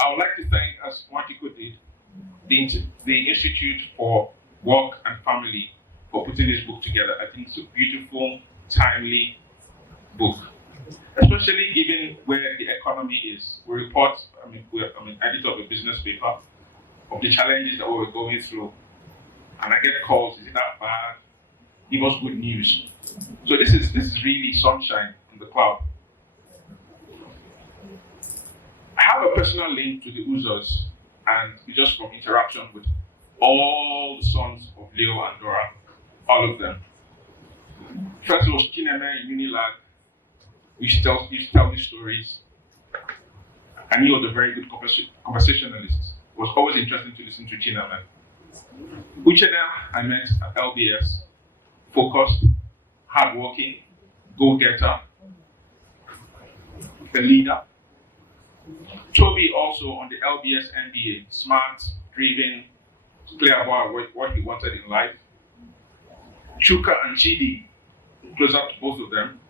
I would like to thank, as Mwachukwu did, the Institute for Work and Family for putting this book together. I think it's a beautiful, timely book, especially given where the economy is. We report, I'm editor of a business paper, of the challenges that we're going through. And I get calls, is it that bad? Give us good news. So this is really sunshine in the cloud. I have a personal link to the Uzos, and just from interaction with all the sons of Leo and Dora, all of them. First it was Chineme in Unilag. We used to tell these stories. And he was a very good conversationalist. It was always interesting to listen to Chineme. Uchenna I met at LBS, focused, hardworking, go-getter, a leader. Toby also on the LBS MBA, smart, driven, clear about what he wanted in life. Chuka and Chidi, close up to both of them.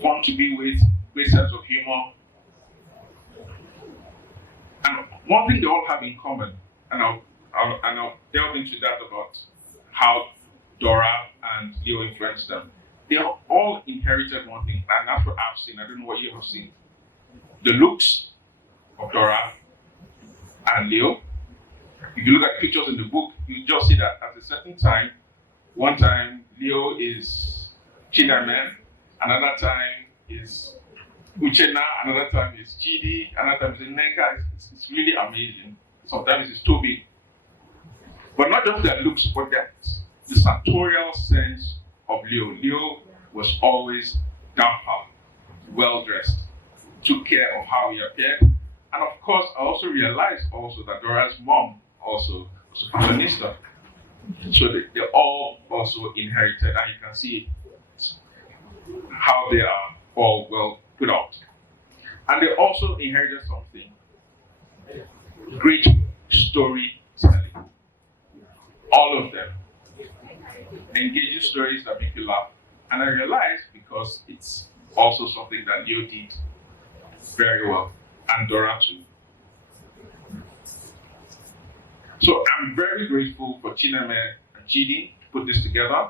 Fun to be with, great sense of humor. And one thing they all have in common, and I'll delve into that about how Dora and Leo influenced them. They all inherited one thing, and that's what I've seen. I don't know what you have seen. The looks of Dora and Leo. If you look at pictures in the book, you just see that at a certain time, one time Leo is Chineme, another time is Uchenna, another time is Chidi, another time is Nneka. It's really amazing. Sometimes it's Toby. But not just their looks, but the sartorial sense of Leo. Leo was always dapper, well dressed, took care of how he appeared. And of course, I also realized also that Dora's mom also was a fashionista. So they all also inherited, and you can see how they are all well put out. And they also inherited something, great storytelling. All of them. Engaging stories that make you laugh. And I realized because it's also something that Leo did very well, and Dora too. So I'm very grateful for Chineme and Chidi to put this together.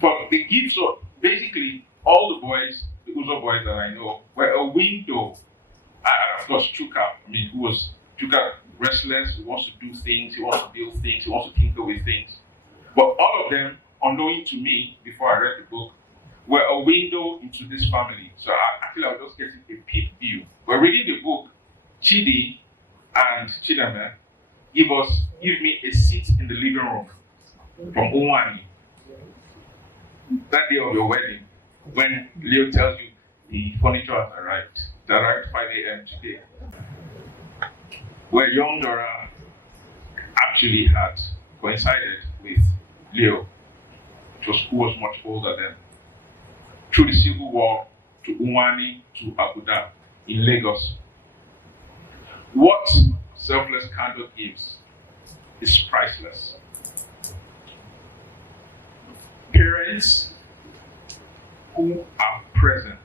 For the gift, so basically all the boys, the Uzo boys that I know, were a window. Of course, Chuka, Chuka restless, he wants to do things, he wants to build things, he wants to tinker with things. But all of them, unknowing to me before I read the book, were a window into this family. So I feel I was just getting a peek view. But reading the book, Chidi and Chidame give me a seat in the living room from Unwani. That day of your wedding, when Leo tells you the furniture has arrived. It arrived 5 a.m. today. Where young Dora actually had coincided with Leo, who was much older then. Through the Civil War to Unwani to Abuja in Lagos. What selfless candor gives is priceless. Parents who are present,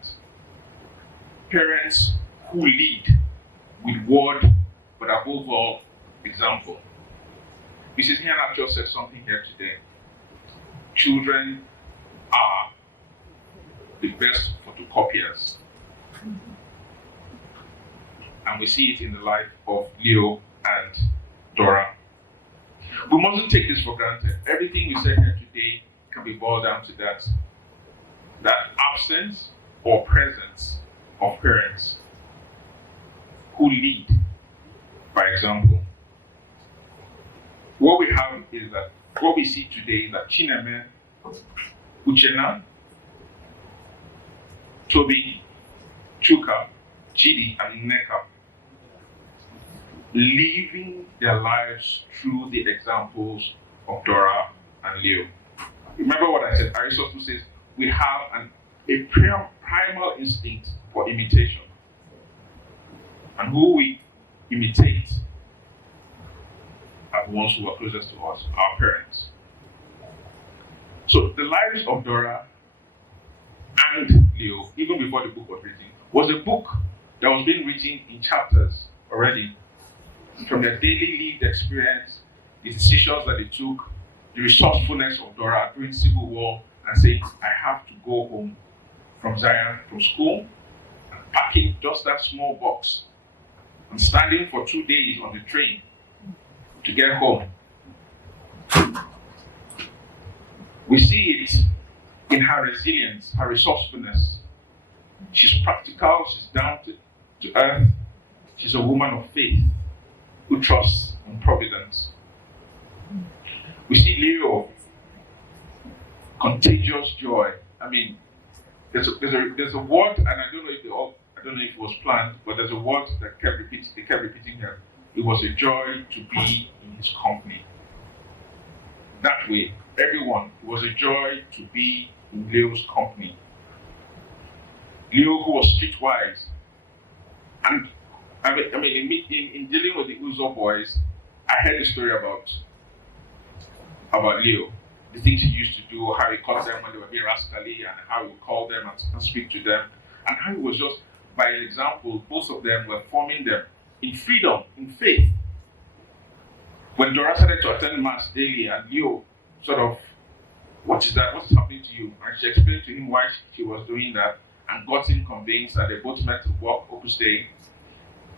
parents who lead with word, but above all, example. Mrs. Hianacho said something here today. Children are the best photocopiers. And we see it in the life of Leo and Dora. We mustn't take this for granted. Everything we said here today can be boiled down to that absence or presence of parents who lead by example. What we have is that, what we see today is that Chineme, Uchenna, Toby, Chuka, Chidi, and Nneka living their lives through the examples of Dora and Leo. Remember what I said, Aristotle says we have a primal instinct for imitation. And who we imitate are the ones who are closest to us, our parents. So the lives of Dora and Leo, even before the book was written, was a book that was being written in chapters already. From their daily lived experience, the decisions that they took, the resourcefulness of Dora during Civil War, and saying, I have to go home from Zion, from school, and packing just that small box, and standing for 2 days on the train to get home. We see it in her resilience, her resourcefulness. She's practical, she's down to earth, she's a woman of faith who trusts in providence. We see Leo, contagious joy. I mean, there's a word, and I don't know if it was planned, but there's a word that they kept repeating here. It was a joy to be in his company. That way, everyone, it was a joy to be in Leo's company. Leo, who was streetwise, and in dealing with the Uzo boys, I heard a story about Leo, the things he used to do, how he caught them when they were being rascally, and how he would call them and speak to them, and how he was just, by example, both of them were forming them in freedom, in faith. When Dora started to attend Mass daily, and Leo sort of, what is that? What's happening to you? And she explained to him why she was doing that, and got him convinced, and they both met to walk Opus Dei,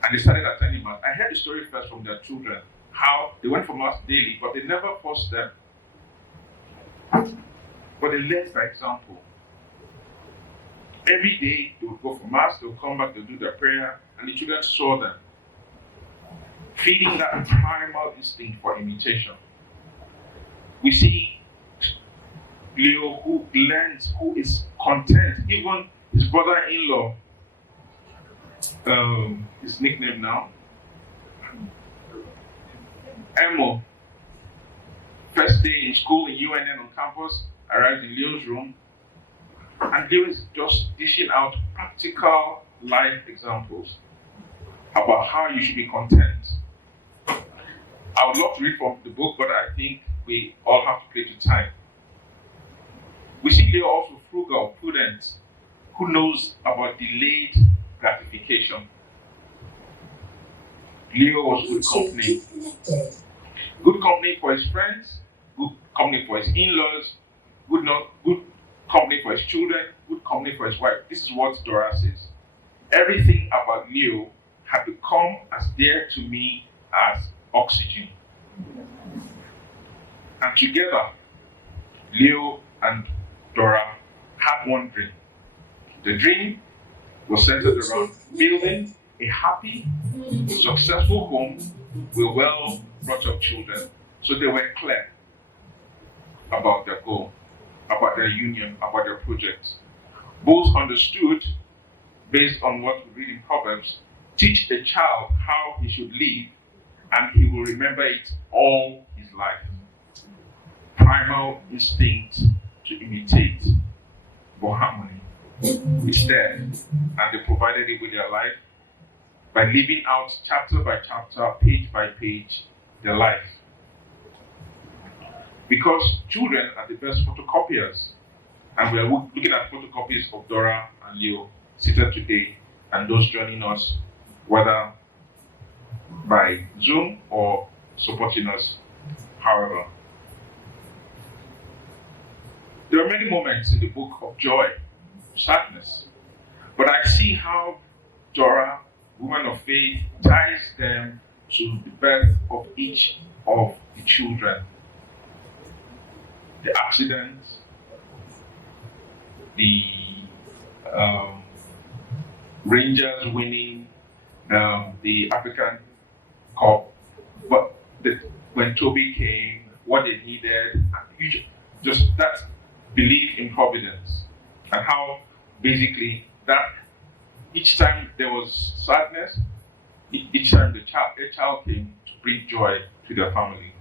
and they started attending Mass. I heard the story first from their children, how they went for Mass daily, but they never forced them. But they led by example. Every day they would go for mass, they would come back, they would do their prayer, and the children saw them. Feeding that primal instinct for imitation. We see Leo who learns, who is content. Even his brother-in-law, his nickname now, Emo, first day in school in UNN on campus, arrived in Leo's room, and Leo is just dishing out practical life examples about how you should be content. I would love to read from the book, but I think we all have to play to time. We see Leo also frugal, prudent, who knows about delayed gratification. Leo was good company. Good company for his friends, good company for his in-laws, good company for his children, good company for his wife. This is what Dora says. Everything about Leo had become as dear to me as oxygen. And together, Leo and Dora had one dream. The dream was centered around building a happy, successful home with well brought up children. So they were clear about their goal, about their union, about their project. Both understood, based on what we read in Proverbs, teach a child how he should live, and he will remember it all his life. Primal instinct to imitate, for harmony. It's there, and they provided it with their life by living out chapter by chapter, page by page, their life. Because children are the best photocopiers, and we are looking at photocopies of Dora and Leo seated today, and those joining us, whether by Zoom or supporting us, however. There are many moments in the book of joy, sadness, but I see how Dora, woman of faith, ties them to the birth of each of the children. The accidents, the Rangers winning the African Cup, but when Toby came, what they needed, and just that belief in providence, and how basically that each time there was sadness, each time a child came to bring joy to their family.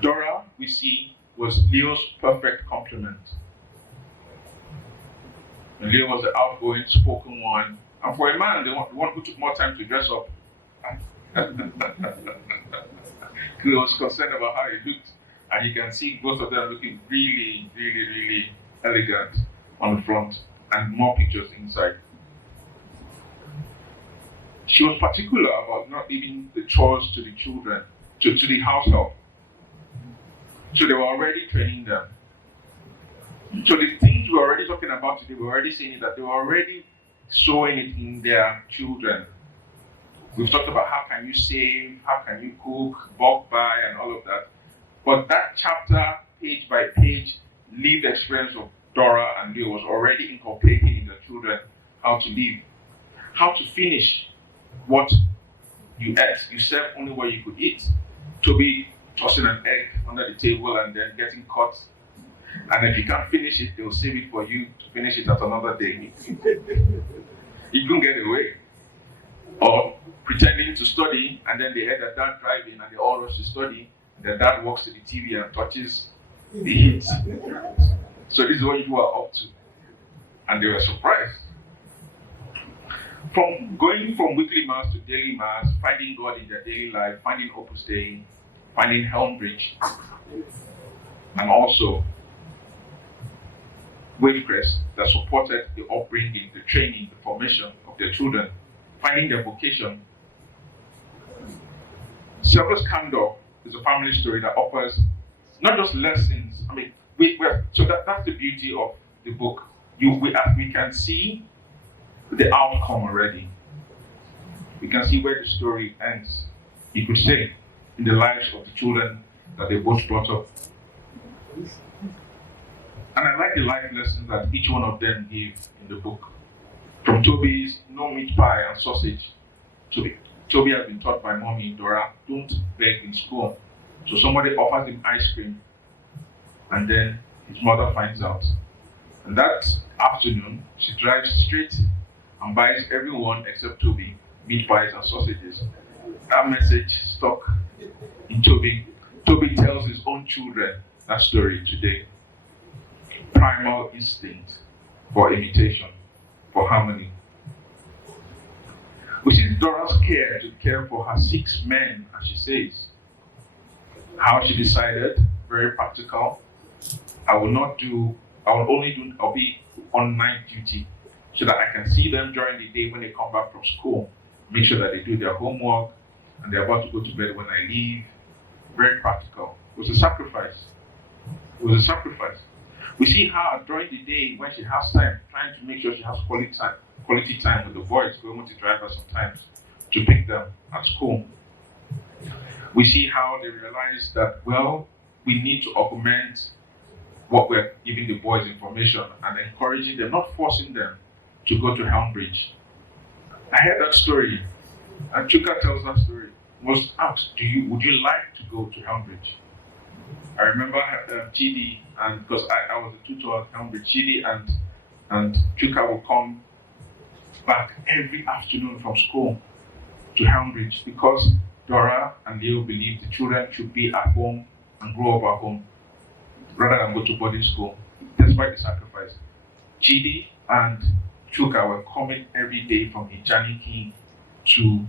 Dora, we see, was Leo's perfect complement. And Leo was the outgoing, spoken one, and for a man, the one who took more time to dress up. He was concerned about how he looked, and you can see both of them looking really, really, really elegant on the front, and more pictures inside. She was particular about not leaving the chores to the children, to the household. So they were already training them. So the things we're already talking about today, we're already saying that they were already sowing it in their children. We've talked about how can you save, how can you cook, bulk buy, and all of that. But that chapter, page by page, lived experience of Dora and Leo was already inculcating in the children how to live, how to finish what you ate. You serve only what you could eat. To be tossing an egg under the table and then getting caught. And if you can't finish it, they'll save it for you to finish it at another day. You couldn't get away. Or pretending to study, and then they had their dad driving and they all rush to study. Their dad walks to the TV and touches the heat. So this is what you are up to. And they were surprised. From going from weekly mass to daily mass, finding God in their daily life, finding Opus Dei, finding Helmbridge, and also Wavecrest that supported the upbringing, the training, the formation of their children, finding their vocation. Selfless Candor is a family story that offers not just lessons. I mean, that's the beauty of the book. We can see the outcome already. We can see where the story ends. You could say, in the lives of the children that they both brought up. And I like the life lessons that each one of them gave in the book. From Toby's no meat pie and sausage. Toby has been taught by mommy, Dora, don't beg in school. So somebody offers him ice cream, and then his mother finds out. And that afternoon, she drives straight and buys everyone except Toby meat pies and sausages. That message stuck in Toby. Toby tells his own children that story today. Primal instinct for imitation, for harmony. We see Dora's care to care for her 6 men, as she says. How she decided, very practical. I'll be on night duty so that I can see them during the day when they come back from school. Make sure that they do their homework and they're about to go to bed when I leave. Very practical. It was a sacrifice. It was a sacrifice. We see her during the day when she has time, trying to make sure she has quality time with the boys, going to drive her sometimes to pick them at school. We see how they realize that, well, we need to augment what we're giving the boys information and encouraging them, not forcing them to go to Helmbridge. I heard that story, and Chuka tells that story. Was asked, would you like to go to Helmbridge? I remember Chidi, and because I was a tutor at Helmbridge, Chidi and Chuka will come back every afternoon from school to Helmbridge because Dora and Leo believed the children should be at home and grow up at home rather than go to boarding school, despite the sacrifice. Chidi and Chuka were coming every day from Ijaniki to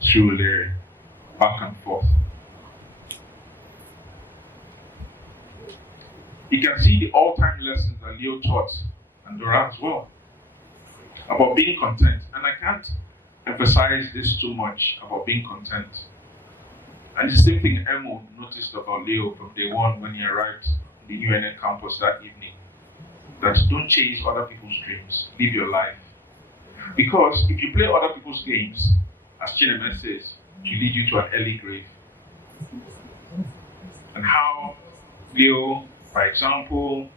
Surulere, back and forth. You can see the all-time lessons that Leo taught, and Dora as well, about being content. And I can't emphasize this too much about being content. And the same thing Emo noticed about Leo from day one when he arrived in the UNN campus that evening. That don't chase other people's dreams, live your life. Because if you play other people's games, as Chineme says, it will lead you to an early grave. And how Leo, by example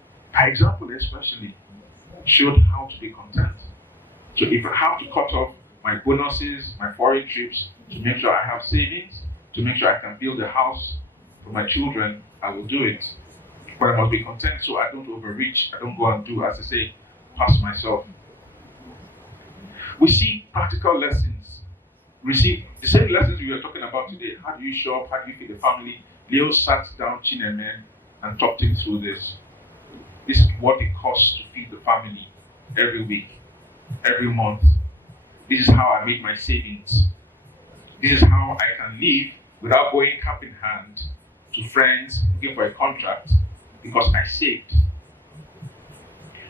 especially, showed how to be content. So if I have to cut off my bonuses, my foreign trips, to make sure I have savings, to make sure I can build a house for my children, I will do it. But I must be content so I don't overreach, I don't go and do, as I say, pass myself. We see practical lessons. We see the same lessons we were talking about today. How do you show up? How do you feed the family? Leo sat down Chineme and talked him through this. This is what it costs to feed the family every week, every month. This is how I make my savings. This is how I can live without going cap in hand to friends looking for a contract because I saved.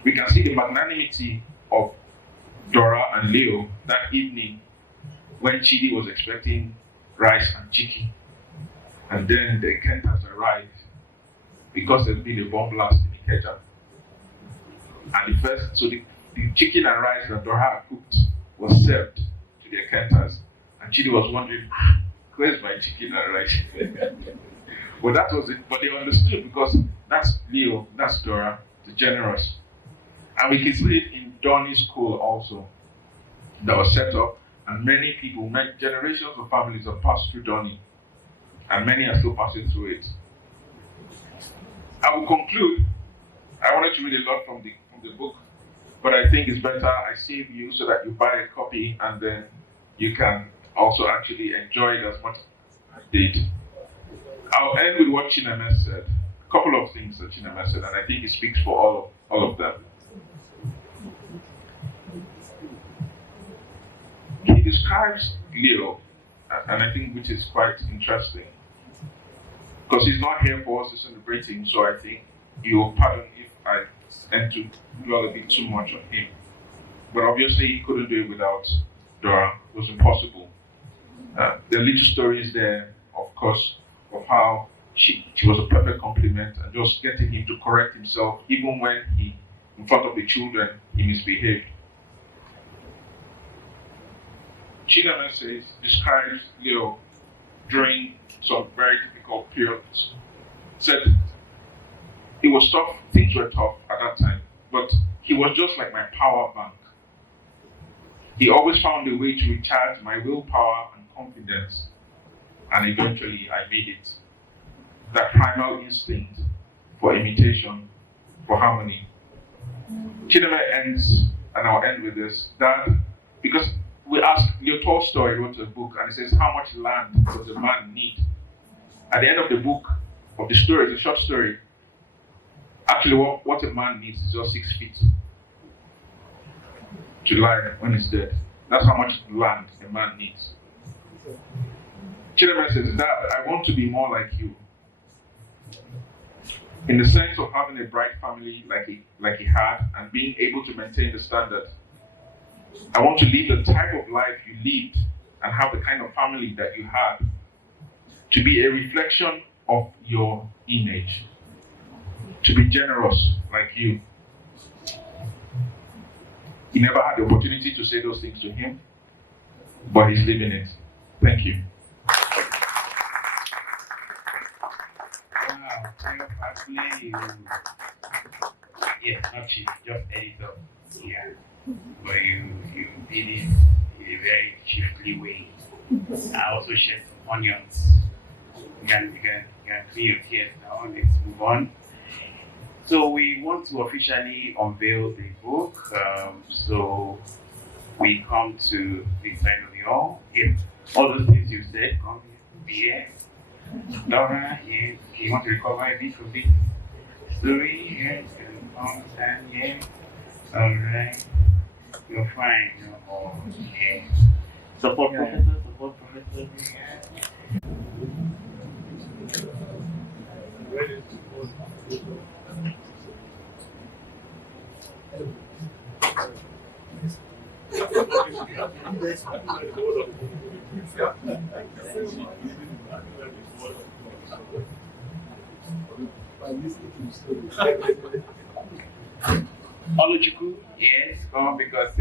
We can see the magnanimity of Dora and Leo that evening when Chidi was expecting rice and chicken. And then the Kentas arrived because there's been a bomb blast in Ikeja. And the chicken and rice that Dora cooked was served to the Kentas. And Chidi was wondering, where's my chicken and rice? Well, that was it. But they understood because that's Leo, that's Dora, the generous. And we can see it in Donny's school also, that was set up. And many people, generations of families have passed through Donny. And many are still passing through it. I will conclude. I wanted to read a lot from the book, but I think it's better I save you so that you buy a copy and then you can also actually enjoy it as much as I did. I'll end with what Chineme said. A couple of things that Chineme said, and I think it speaks for all of them. He describes Leo, and I think which is quite interesting, because he's not here for us to celebrate him, so I think you'll pardon if I tend to dwell a bit too much on him. But obviously he couldn't do it without Dora. It was impossible. There are little stories there, of course, of how she was a perfect complement and just getting him to correct himself, even when he, in front of the children, he misbehaved. Chineme describes Leo during some very difficult periods. Said it was tough, things were tough at that time, but he was just like my power bank. He always found a way to recharge my willpower and confidence, and eventually I made it. That primal instinct for imitation, for harmony. Chineme ends, and I'll end with this, that because we asked, Leo Tolstoy wrote a book and it says, how much land does a man need? At the end of the book, of the story, it's a short story, actually what a man needs is just 6 feet to lie when he's dead. That's how much land a man needs. Chineme says, Dad, I want to be more like you. In the sense of having a bright family like he had and being able to maintain the standard. I want to live the type of life you lived and have the kind of family that you had to be a reflection of your image. To be generous like you. He never had the opportunity to say those things to him, but he's living it. Thank you. Wow, thank you. Yes, not cheap, just editor. Yeah. But you did it in a very chiefly way. I also shared some onions. You can clean your tears now. Let's move on. So we want to officially unveil the book. So we come to this side of the hall. Yes, all those things you said, come here. Laura, yes, you want to recover a bit of this story? Yes, understand, yeah. Alright. You're fine. Yeah. Support professor, yeah. Oluchukwu, yes, come because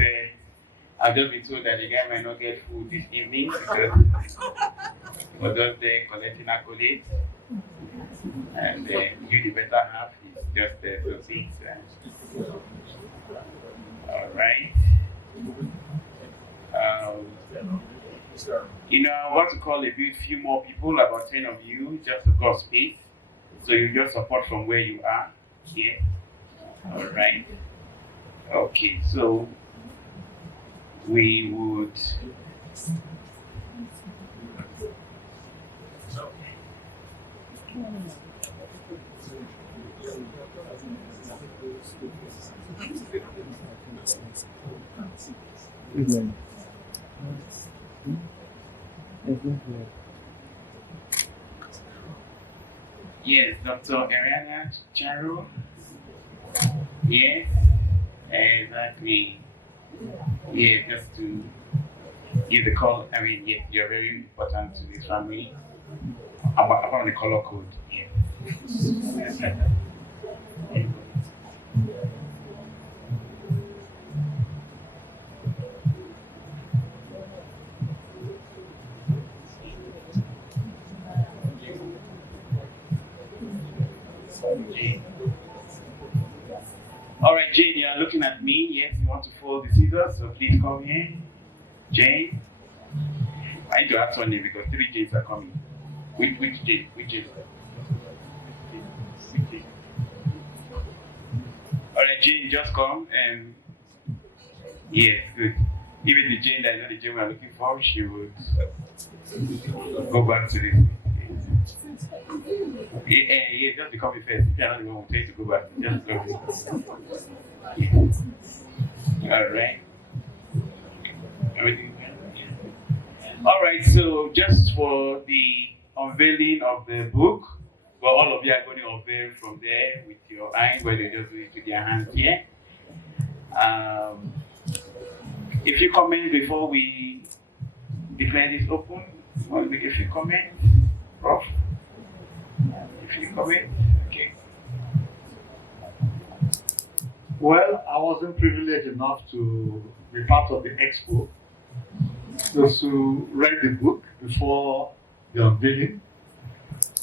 I've just been told that the guy might not get food this evening because he was just there collecting accolades. And you, the better half, is just there to see. Alright. I want to call a few more people, about 10 of you, just to cause space. So you just support from where you are. Yeah. Alright. Okay, so we would yes, Dr. Ariana Charo. Yes, exactly. Yeah, just to give the call. I mean, yes, you're very important to this family. About the color code. Yeah. All right, Jane, you're looking at me. Yes, you want to follow the scissors, so please come here. Jane. I need to ask one name because 3 Janes are coming. Which Jane? Which Jane? All right, Jane, just come and yes, good. Even the Jane that is not the Jane we're looking for, she would go back to this. Yeah, just to copy first. If you're not the one who tell you to go back, just go. Yeah. All right. Everything. All right. So just for the unveiling of the book, well, all of you are going to unveil from there with your eyes, where they just do it with their hands here. If you comment before we declare this open, you want to make a few comments, Prof? If you comment, okay. Well, I wasn't privileged enough to be part of the expo, just to read the book before the unveiling.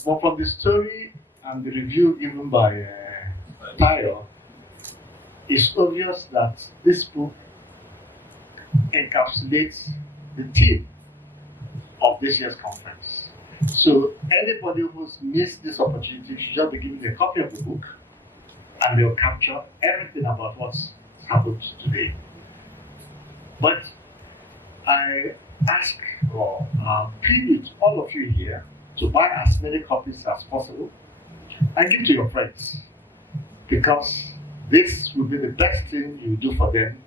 But from the story and the review given by Tayo, it's obvious that this book encapsulates the theme of this year's conference. So anybody who's missed this opportunity should just be given a copy of the book, and they'll capture everything about what's happened today. But I ask or plead with all of you here to buy as many copies as possible and give to your friends, because this will be the best thing you do for them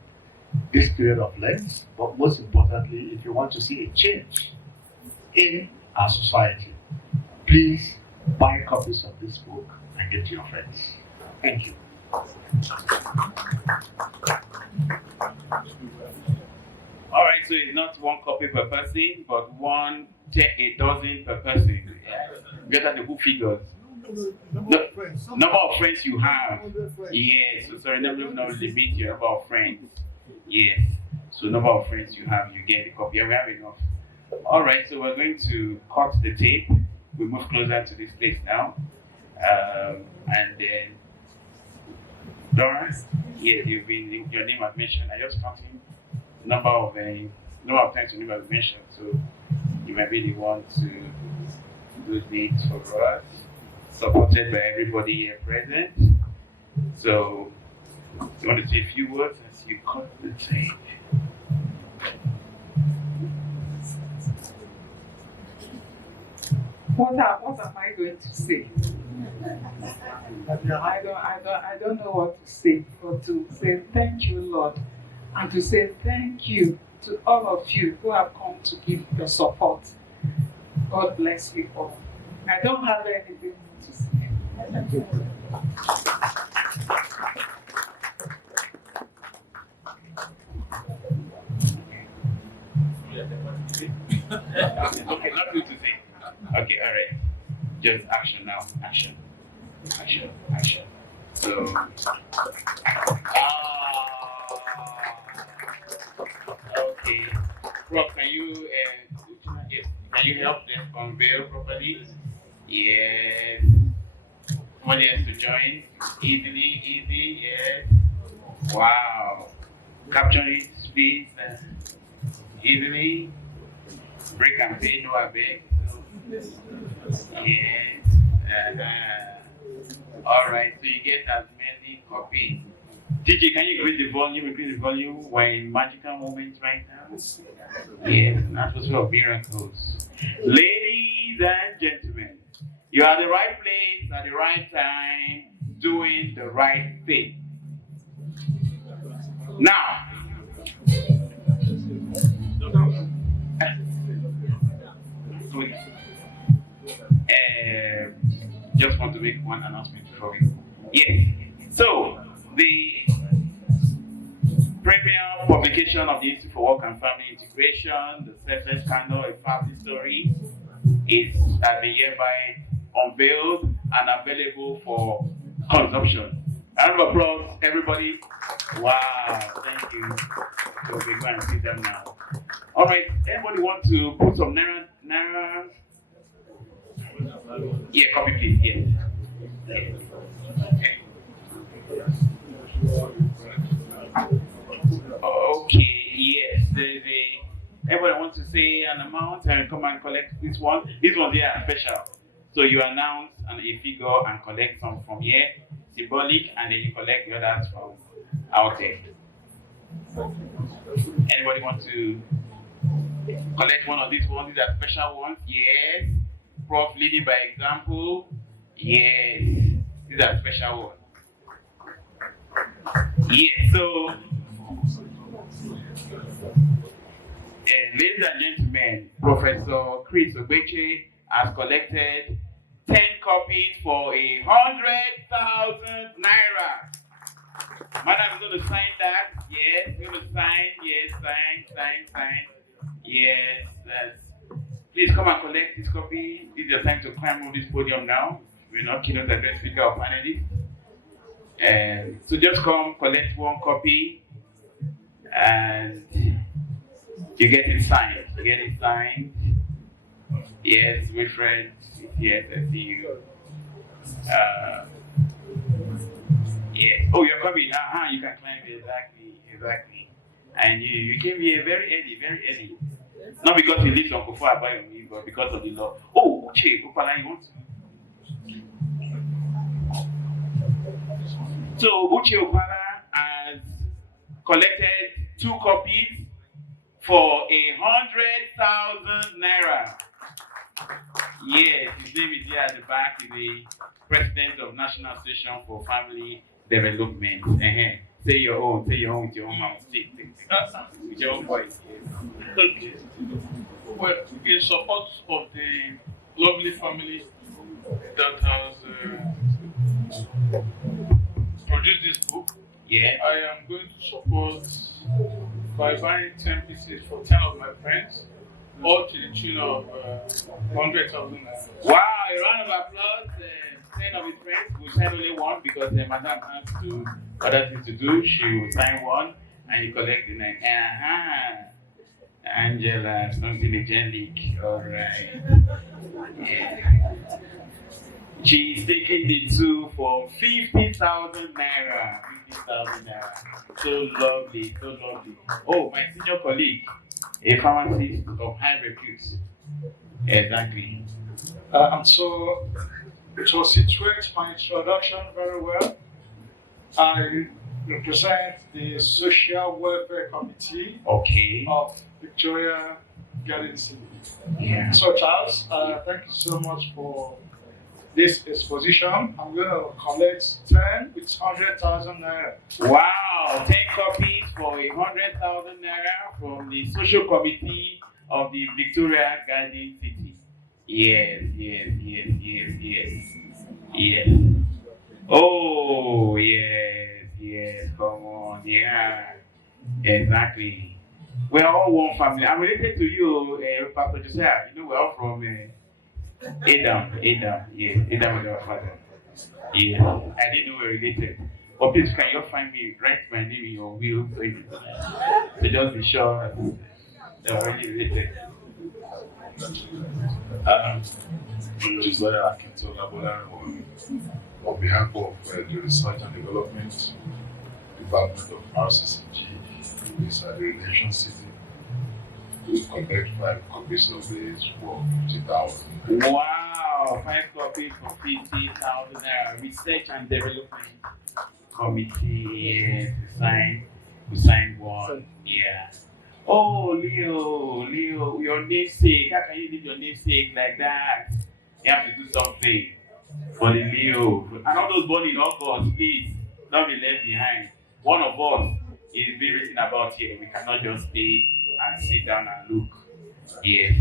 this period of Lent, but most importantly, if you want to see a change in our society, please buy copies of this book and give to your friends. Thank you. All right, so it's not one copy per person, but a dozen per person. Get at the book figures. Number of friends you have. Yes, so sorry, never limit your number of friends. Yes, so number of friends you have, you get a copy. Yeah, we have enough. All right, so we're going to cut the tape. We move closer to this place now. And then, Dora, yes, your name was mentioned. I just counting number of times your name was mentioned. So you might be the one to do it for us, supported by everybody here present. So I want to say a few words as you cut the tape. What am I going to say? I don't know what to say, but to say thank you, Lord, and to say thank you to all of you who have come to give your support. God bless you all. I don't have anything to say. Okay, not good to say. Okay, all right. Just action now. Action. So, okay. Rob, can you help them unveil properly? Yes. Somebody has to join. Easy. Yes. Wow. Capturing speed easily. Break and pay, no abeg. Yes. All right, so you get as many copies. DJ, can you increase the volume? We're in magical moments right now. Yes, an atmosphere of miracles. Ladies and gentlemen, you are at the right place at the right time, doing the right thing. Now, just want to make one announcement before we go. Yes. So the premier publication of the Institute for Work and Family Integration, the Success Scandal, a family story, has been hereby unveiled and available for consumption. A round of applause, everybody. Wow, thank you. So we go and see them now. All right, anybody want to put some naira? Yeah, copy please. Yes. Okay. Yes. Everybody wants to say an amount and come and collect this one. This one here is special. So you announce a figure and collect some from here, symbolic, and then you collect the others from out there. Anybody want to collect one of these ones? These are special ones. Yes. Prof leading by example. Yes. These are special ones. Yes. So, ladies and gentlemen, Professor Chris Ogbeche has collected 10 copies for 100,000 naira. Madam is going to sign that. Yes, we're going to sign. Yes, sign. Yes, please come and collect this copy. This is your time to climb on this podium now. We're not keynote address speaker or panelist. So just come, collect one copy, and you get it signed. Yes, Wilfred. Yes, I see you. Yes, Oh, you're coming. You can climb it. Exactly. And you came here very early. Not because you live on Kofu Abayomi, but because of the law. Oh, okay, Upala, you want to? So Uche Opara has collected 2 copies for 100,000 naira. Yes, his name is here at the back. He's the president of National Association for Family Development. Say your own with your own mouth. With your own voice. Okay. Well, in support of the lovely family that has produced this book, I am going to support by buying 10 pieces for 10 of my friends, all to the tune of 100,000 naira. Wow, a round of applause. 10 of his friends will sign only one because the madam has to other things to do. She will sign one and you collect the 9. Angela, something angelic. Alright. Yeah. She's taking the 2 for 50,000 naira. 50,000 naira. So lovely. Oh, my senior colleague, a pharmacist of high repute. Exactly. So to situate my introduction very well, I represent the Social Welfare Committee of Victoria Garden City. Yeah. So Charles, thank you so much for this exposition. I'm going to collect 10 with 100,000 naira. Wow, 10 copies for 100,000 naira from the Social Committee of the Victoria Garden City. Yes. Oh, yes, come on, yeah. Exactly. We're all one family. I'm related to you, Pastor Josiah. You know, we're all from Adam. Yes, Adam with our father. Yes, I didn't know we're related. But please, can you find me, write my name in your will, so just be sure they're already related. Josiah Akintola Bola on behalf of the Research and Development Department of RCCG, who is at the Relation City, we collect 5 copies of this for 50,000. Wow, 5 copies for 50,000 naira. Research and Development Committee, we signed one. Yeah. Oh, Leo, your namesake. How can you leave your namesake like that? You have to do something for the Leo. And all those born in August, please, don't be left behind. One of us is being written about here. We cannot just stay and sit down and look. Yes,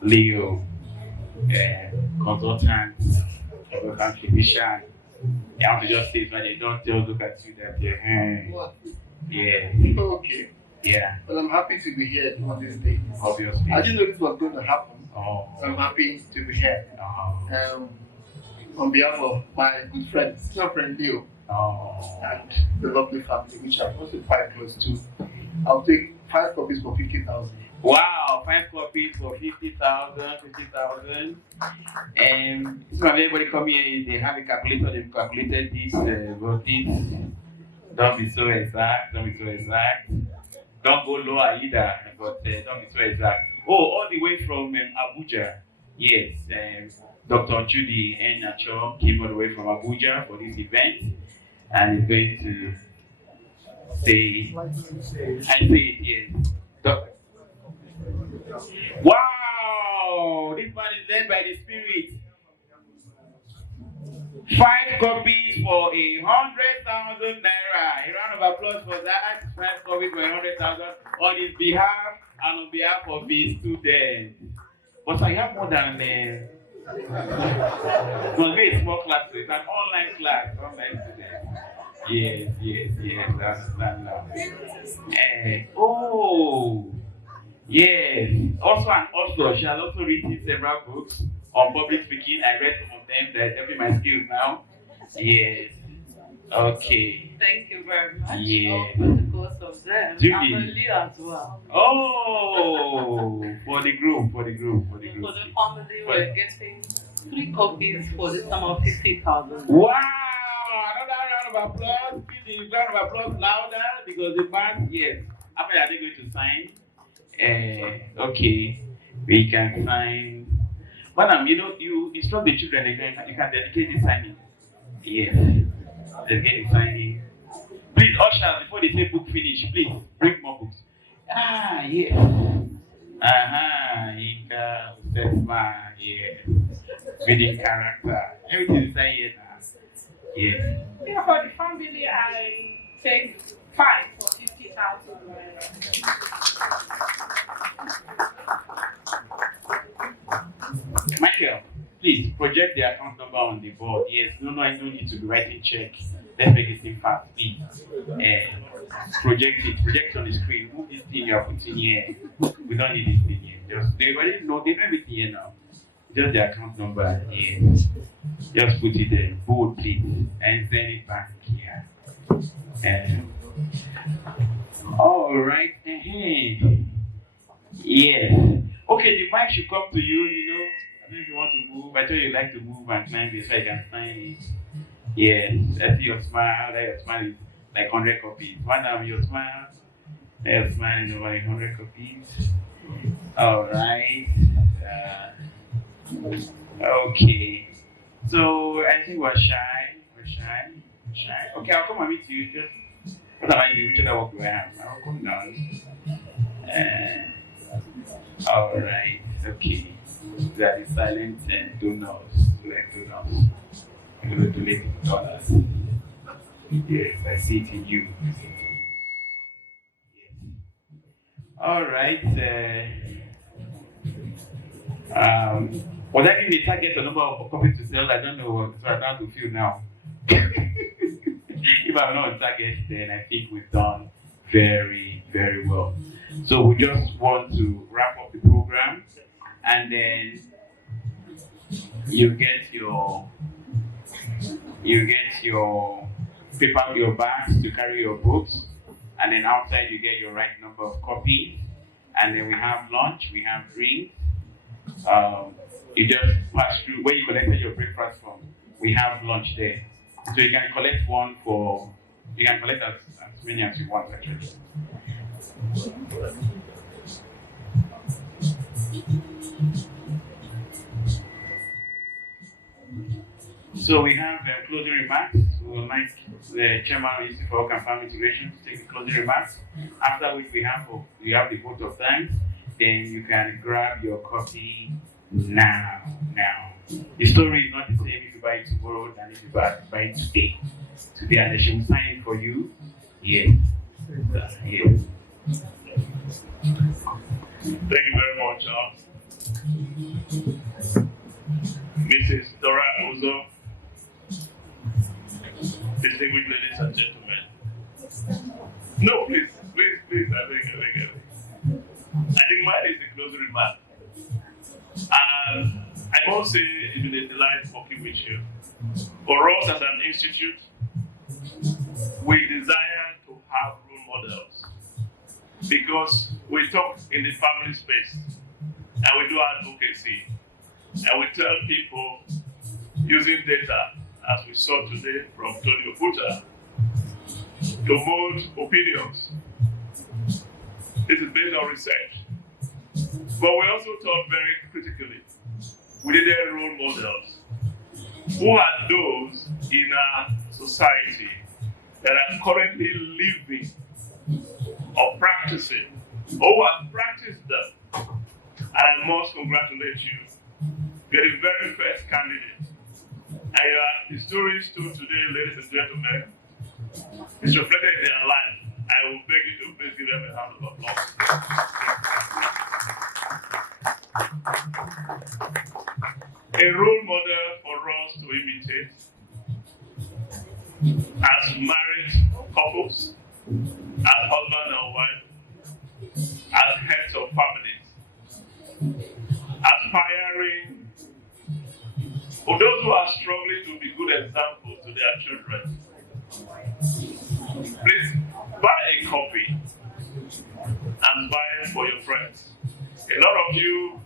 Leo, consultant, physician. You have to just sit when they don't look at you that they're yeah. Okay. Yeah. Well, I'm happy to be here on this day. Obviously. I didn't know this was going to happen. Oh. So I'm happy to be here. On behalf of my good friend, senior friend Leo, and the lovely family, which I'm also quite close to, I'll take 5 copies for 50,000. Wow, 5 copies for 50,000. And so everybody come here, they have a calculator, they've calculated this, wrote it. Don't be so exact. Don't go lower either, but don't be so exact. Oh, all the way from Abuja. Yes, Dr. Judy Enacho came all the way from Abuja for this event and is going to say, yes. Wow, this man is led by the Spirit. 5 copies for 100,000 naira. A round of applause for that. 5 copies for 100,000 on his behalf and on behalf of his students. But I have more than it must be a small class. It's an online class, online students. Yes, understand now. Yes. Also an author. She has also written several books on public speaking. I read some of them. They're helping my skills now. Yes. Okay. Thank you very much. Yeah. For the course of them. Judy. I'm a leader as well. Oh, for the group. For the family, we're getting 3 copies for the sum of 50,000. Wow! Another round round of applause. Give the round of applause louder because the band, yes. How many are they going to sign? Okay, we can sign. Madam, you instruct the children again. You can dedicate the signing. Yes, dedicate the signing. Please, ushers, before they say book finish, please bring more books. Ah, yes. Inka, Stefma, yes. Reading character. Everything is inside here now. Yes. Yeah, for the family, I take 5 for 50,000. Michael, please project the account number on the board. Yes, no, I don't need to be writing check. Let's make it thing fast, please. Project it on the screen. Move this thing you are putting here. We don't need this thing here. They already know, they know everything here now. Just the account number here. Just put it there, bold please, and send it back here. All right. Yes. Okay, the mic should come to you. I don't know if you want to move. I told you like to move and climb it so I can sign it. Yes. I see your smile. Your smile is like 100 copies. One of your smile. Your smile is over 100 copies. All right. Okay. So I think we're shy. Okay, I'll come and meet you. Just what am I doing? Which other work do I have? I'll come down. All right. Okay. That is silent and donors. Like donors. I'm going to donate in dollars. Yes, I see it in you. Yes. All right. Was I giving the target a number of copies to sell? I don't know. So I don't have to feel now. If I'm not on target, then I think we've done very, very well. So we just want to wrap up the program, and then you get your paper, your bags to carry your books, and then outside you get your right number of copies, and then we have lunch, we have drinks. You just pass through where you collected your breakfast from. We have lunch there. So you can collect you can collect as many as you want actually. So we have closing remarks. We would like the chairman of the Institute for Work and Family Integration to take the closing remarks. After which we have the vote of thanks. Then you can grab your copy now. The story is not the same if you buy it tomorrow than if you buy it today. Today, and they should sign it for you. Yes. Yes. Thank you very much, Mrs. Dora Uzo, distinguished ladies and gentlemen. No, please, I beg. I think mine is a closing remark. And I must say it's been a delight working with you. For us as an institute, we desire to have role models because we talk in the family space and we do advocacy and we tell people using data, as we saw today from Tony Okuta, to mold opinions. This is based on research. But we also thought very critically. We needed role models. Who are those in our society that are currently living or practicing, or who have practiced them? And I must congratulate you. You're the very first candidate. And the stories told today, ladies and gentlemen, is reflected in their life. I will beg you to please give them a round of applause. A role model for us to imitate as married couples, as husband and wife, as heads of families, aspiring, for those who are struggling to be good examples to their children. Please buy a copy and buy it for your friends. A lot of you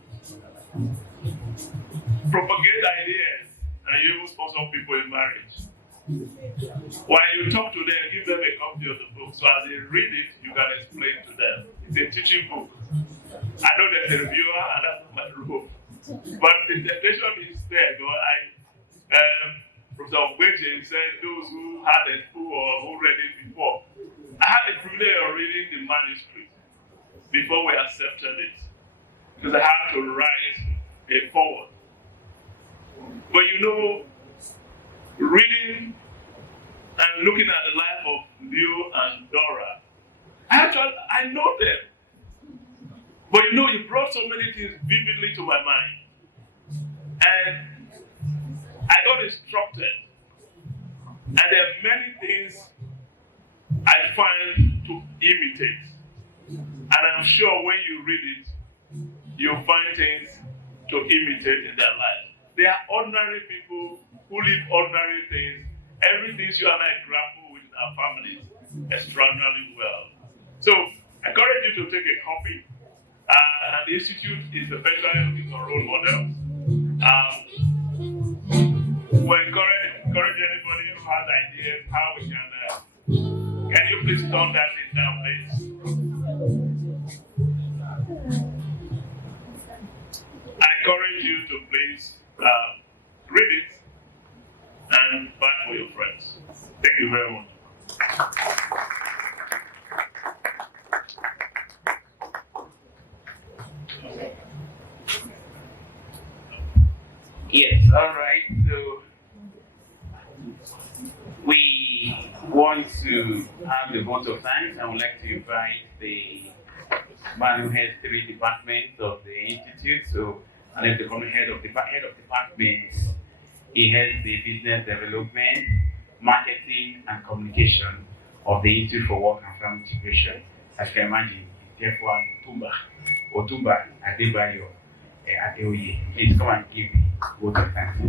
propagate ideas and you even sponsor people in marriage. When you talk to them, give them a copy of the book. So as they read it, you can explain to them. It's a teaching book. I know there's a reviewer, and that's my role. But the temptation is there. Professor Ogbeche said those who had a school or who read it before. I had the privilege of reading the manuscript before we accepted it, because I had to write a foreword. But you know, reading and looking at the life of Leo and Dora, I know them. But you know, it brought so many things vividly to my mind. And I got instructed. And there are many things I find to imitate. And I'm sure when you read it, you'll find things to imitate in their life. They are ordinary people who live ordinary things. Everything you and I grapple with in our families extraordinarily well. So I encourage you to take a copy. And the Institute is especially looking for role models. We encourage anybody who has ideas how we can you please turn that thing down, please? I encourage you to please read it and buy for your friends. Thank you very much. Yes, all right. So we want to have the vote of thanks and would like to invite the man who heads 3 departments of the Institute. So, and if the head of departments, he heads the business development, marketing, and communication of the Institute for Work and Family Integration. As you can imagine, therefore, Otumba Adebayo Adeoye. Please come and give the vote of thanks.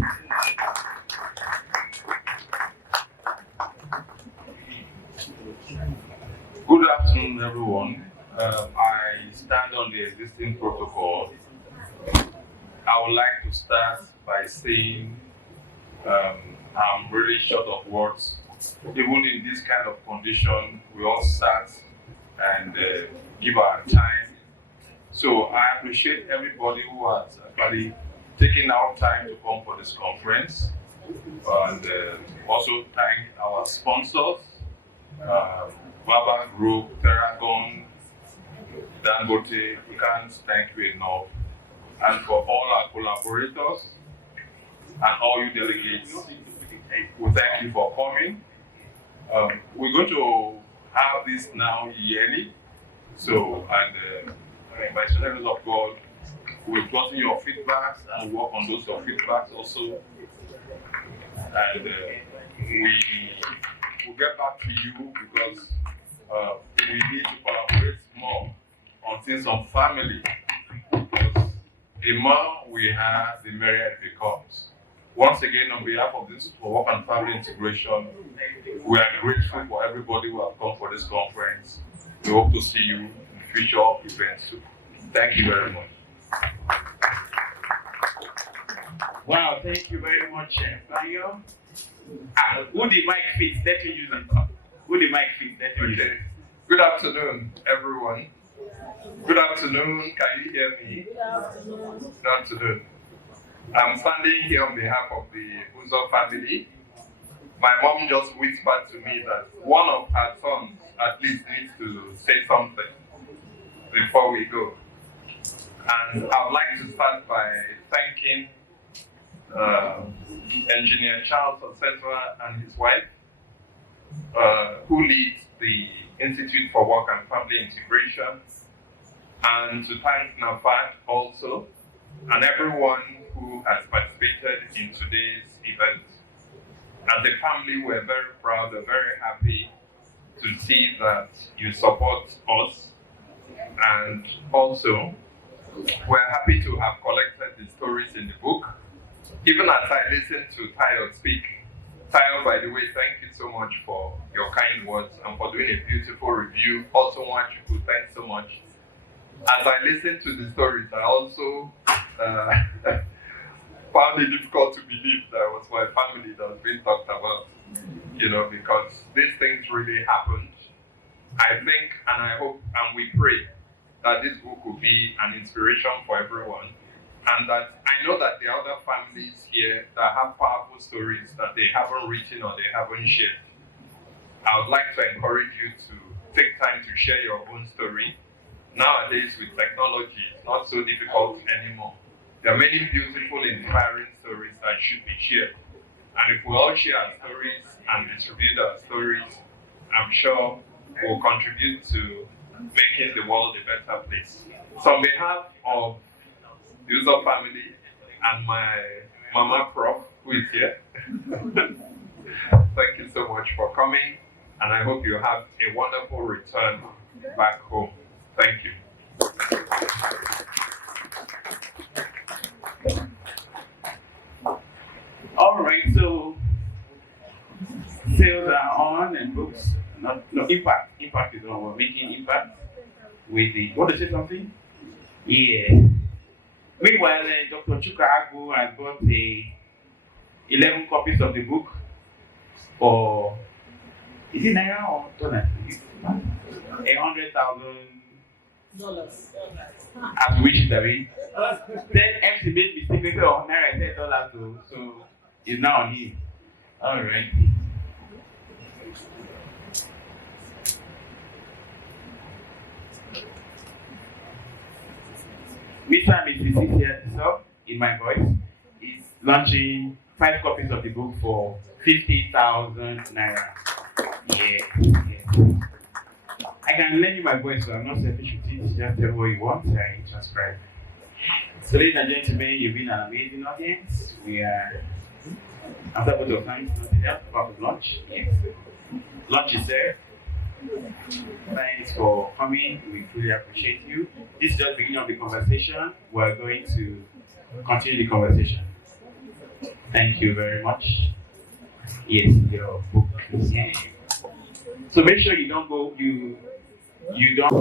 Good afternoon, everyone. I stand on the existing protocol. I would like to start by saying I'm really short of words. Even in this kind of condition, we all sat and give our time. So I appreciate everybody who has actually taken out time to come for this conference. And also thank our sponsors, Baba Group, Terragon, Dangote. We can't thank you enough. And for all our collaborators and all you delegates, we thank you for coming. We're going to have this now yearly. So, and by the grace of God, we've gotten your feedbacks and work on those feedbacks also. And we will get back to you because we need to collaborate more on things of family. Because the more we have, the merrier it becomes. Once again, on behalf of this for Work and Family Integration, we are grateful for everybody who has come for this conference. We hope to see you in future events too. Thank you very much. Wow, thank you very much, Bayo. Who the mic fits, let me use it. Who the mic fits, let me use it. Good afternoon, everyone. Good afternoon, can you hear me? Good afternoon. Good afternoon. I'm standing here on behalf of the Uzo family. My mom just whispered to me that one of her sons at least needs to say something before we go. And I'd like to start by thanking Engineer Charles Osetra and his wife, who leads the Institute for Work and Family Integration, and to thank NAFAD also, and everyone who has participated in today's event. As a family, we're very proud, we're very happy to see that you support us, and also we're happy to have collected the stories in the book. Even as I listen to Tayo speak, Tayo, by the way, thank you so much for your kind words and for doing a beautiful review. Also want you to thank so much. As I listen to the stories, I also found it difficult to believe that it was my family that was being talked about. because these things really happened. I think, and I hope, and we pray that this book will be an inspiration for everyone, and that I know that there are other families here that have powerful stories that they haven't written or they haven't shared. I would like to encourage you to take time to share your own story. Nowadays, with technology, it's not so difficult anymore. There are many beautiful, inspiring stories that should be shared. And if we all share our stories and distribute our stories, I'm sure we'll contribute to making the world a better place. So on behalf of the user family and my Mama Prof, who is here, thank you so much for coming, and I hope you have a wonderful return back home. Thank you. All right, so sales are on and books, no impact. Impact is on. We're making impact with the. Want to say something? Yeah. Meanwhile, Dr. Chuka Agu has got 11 copies of the book for. Is it naira or dollar? $100,000. As we wish it away. Then MC made mistake. They said, "Oh, naira is $10 so it's now on him." All right. Mr. and Mrs. Cynthia itself, in my voice, is launching 5 copies of the book for 50,000 naira. Yeah. I can lend you my voice, so I'm not selfish with it. Just tell me what you want, I transcribe. So, ladies and gentlemen, you've been an amazing audience. We are after both of times, nothing else about lunch. Yes. Lunch is there. Thanks for coming. We truly appreciate you. This is just the beginning of the conversation. We're going to continue the conversation. Thank you very much. Yes, your book is here. So make sure you don't go, you don't.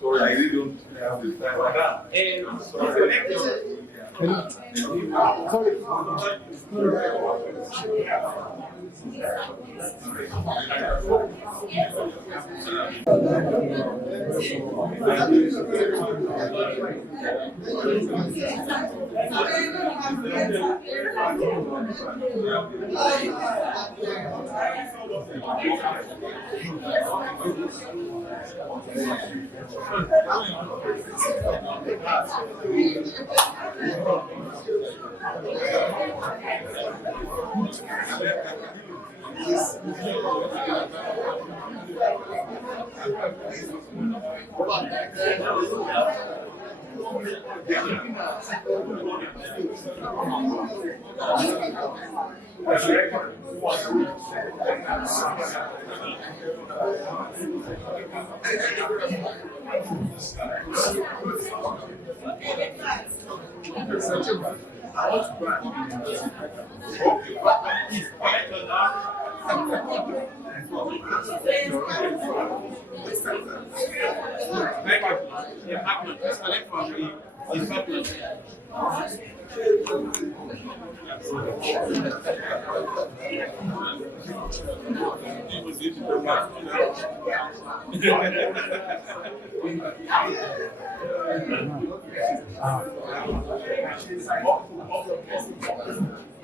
Sorry, I really don't have this time like that.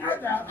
Yeah.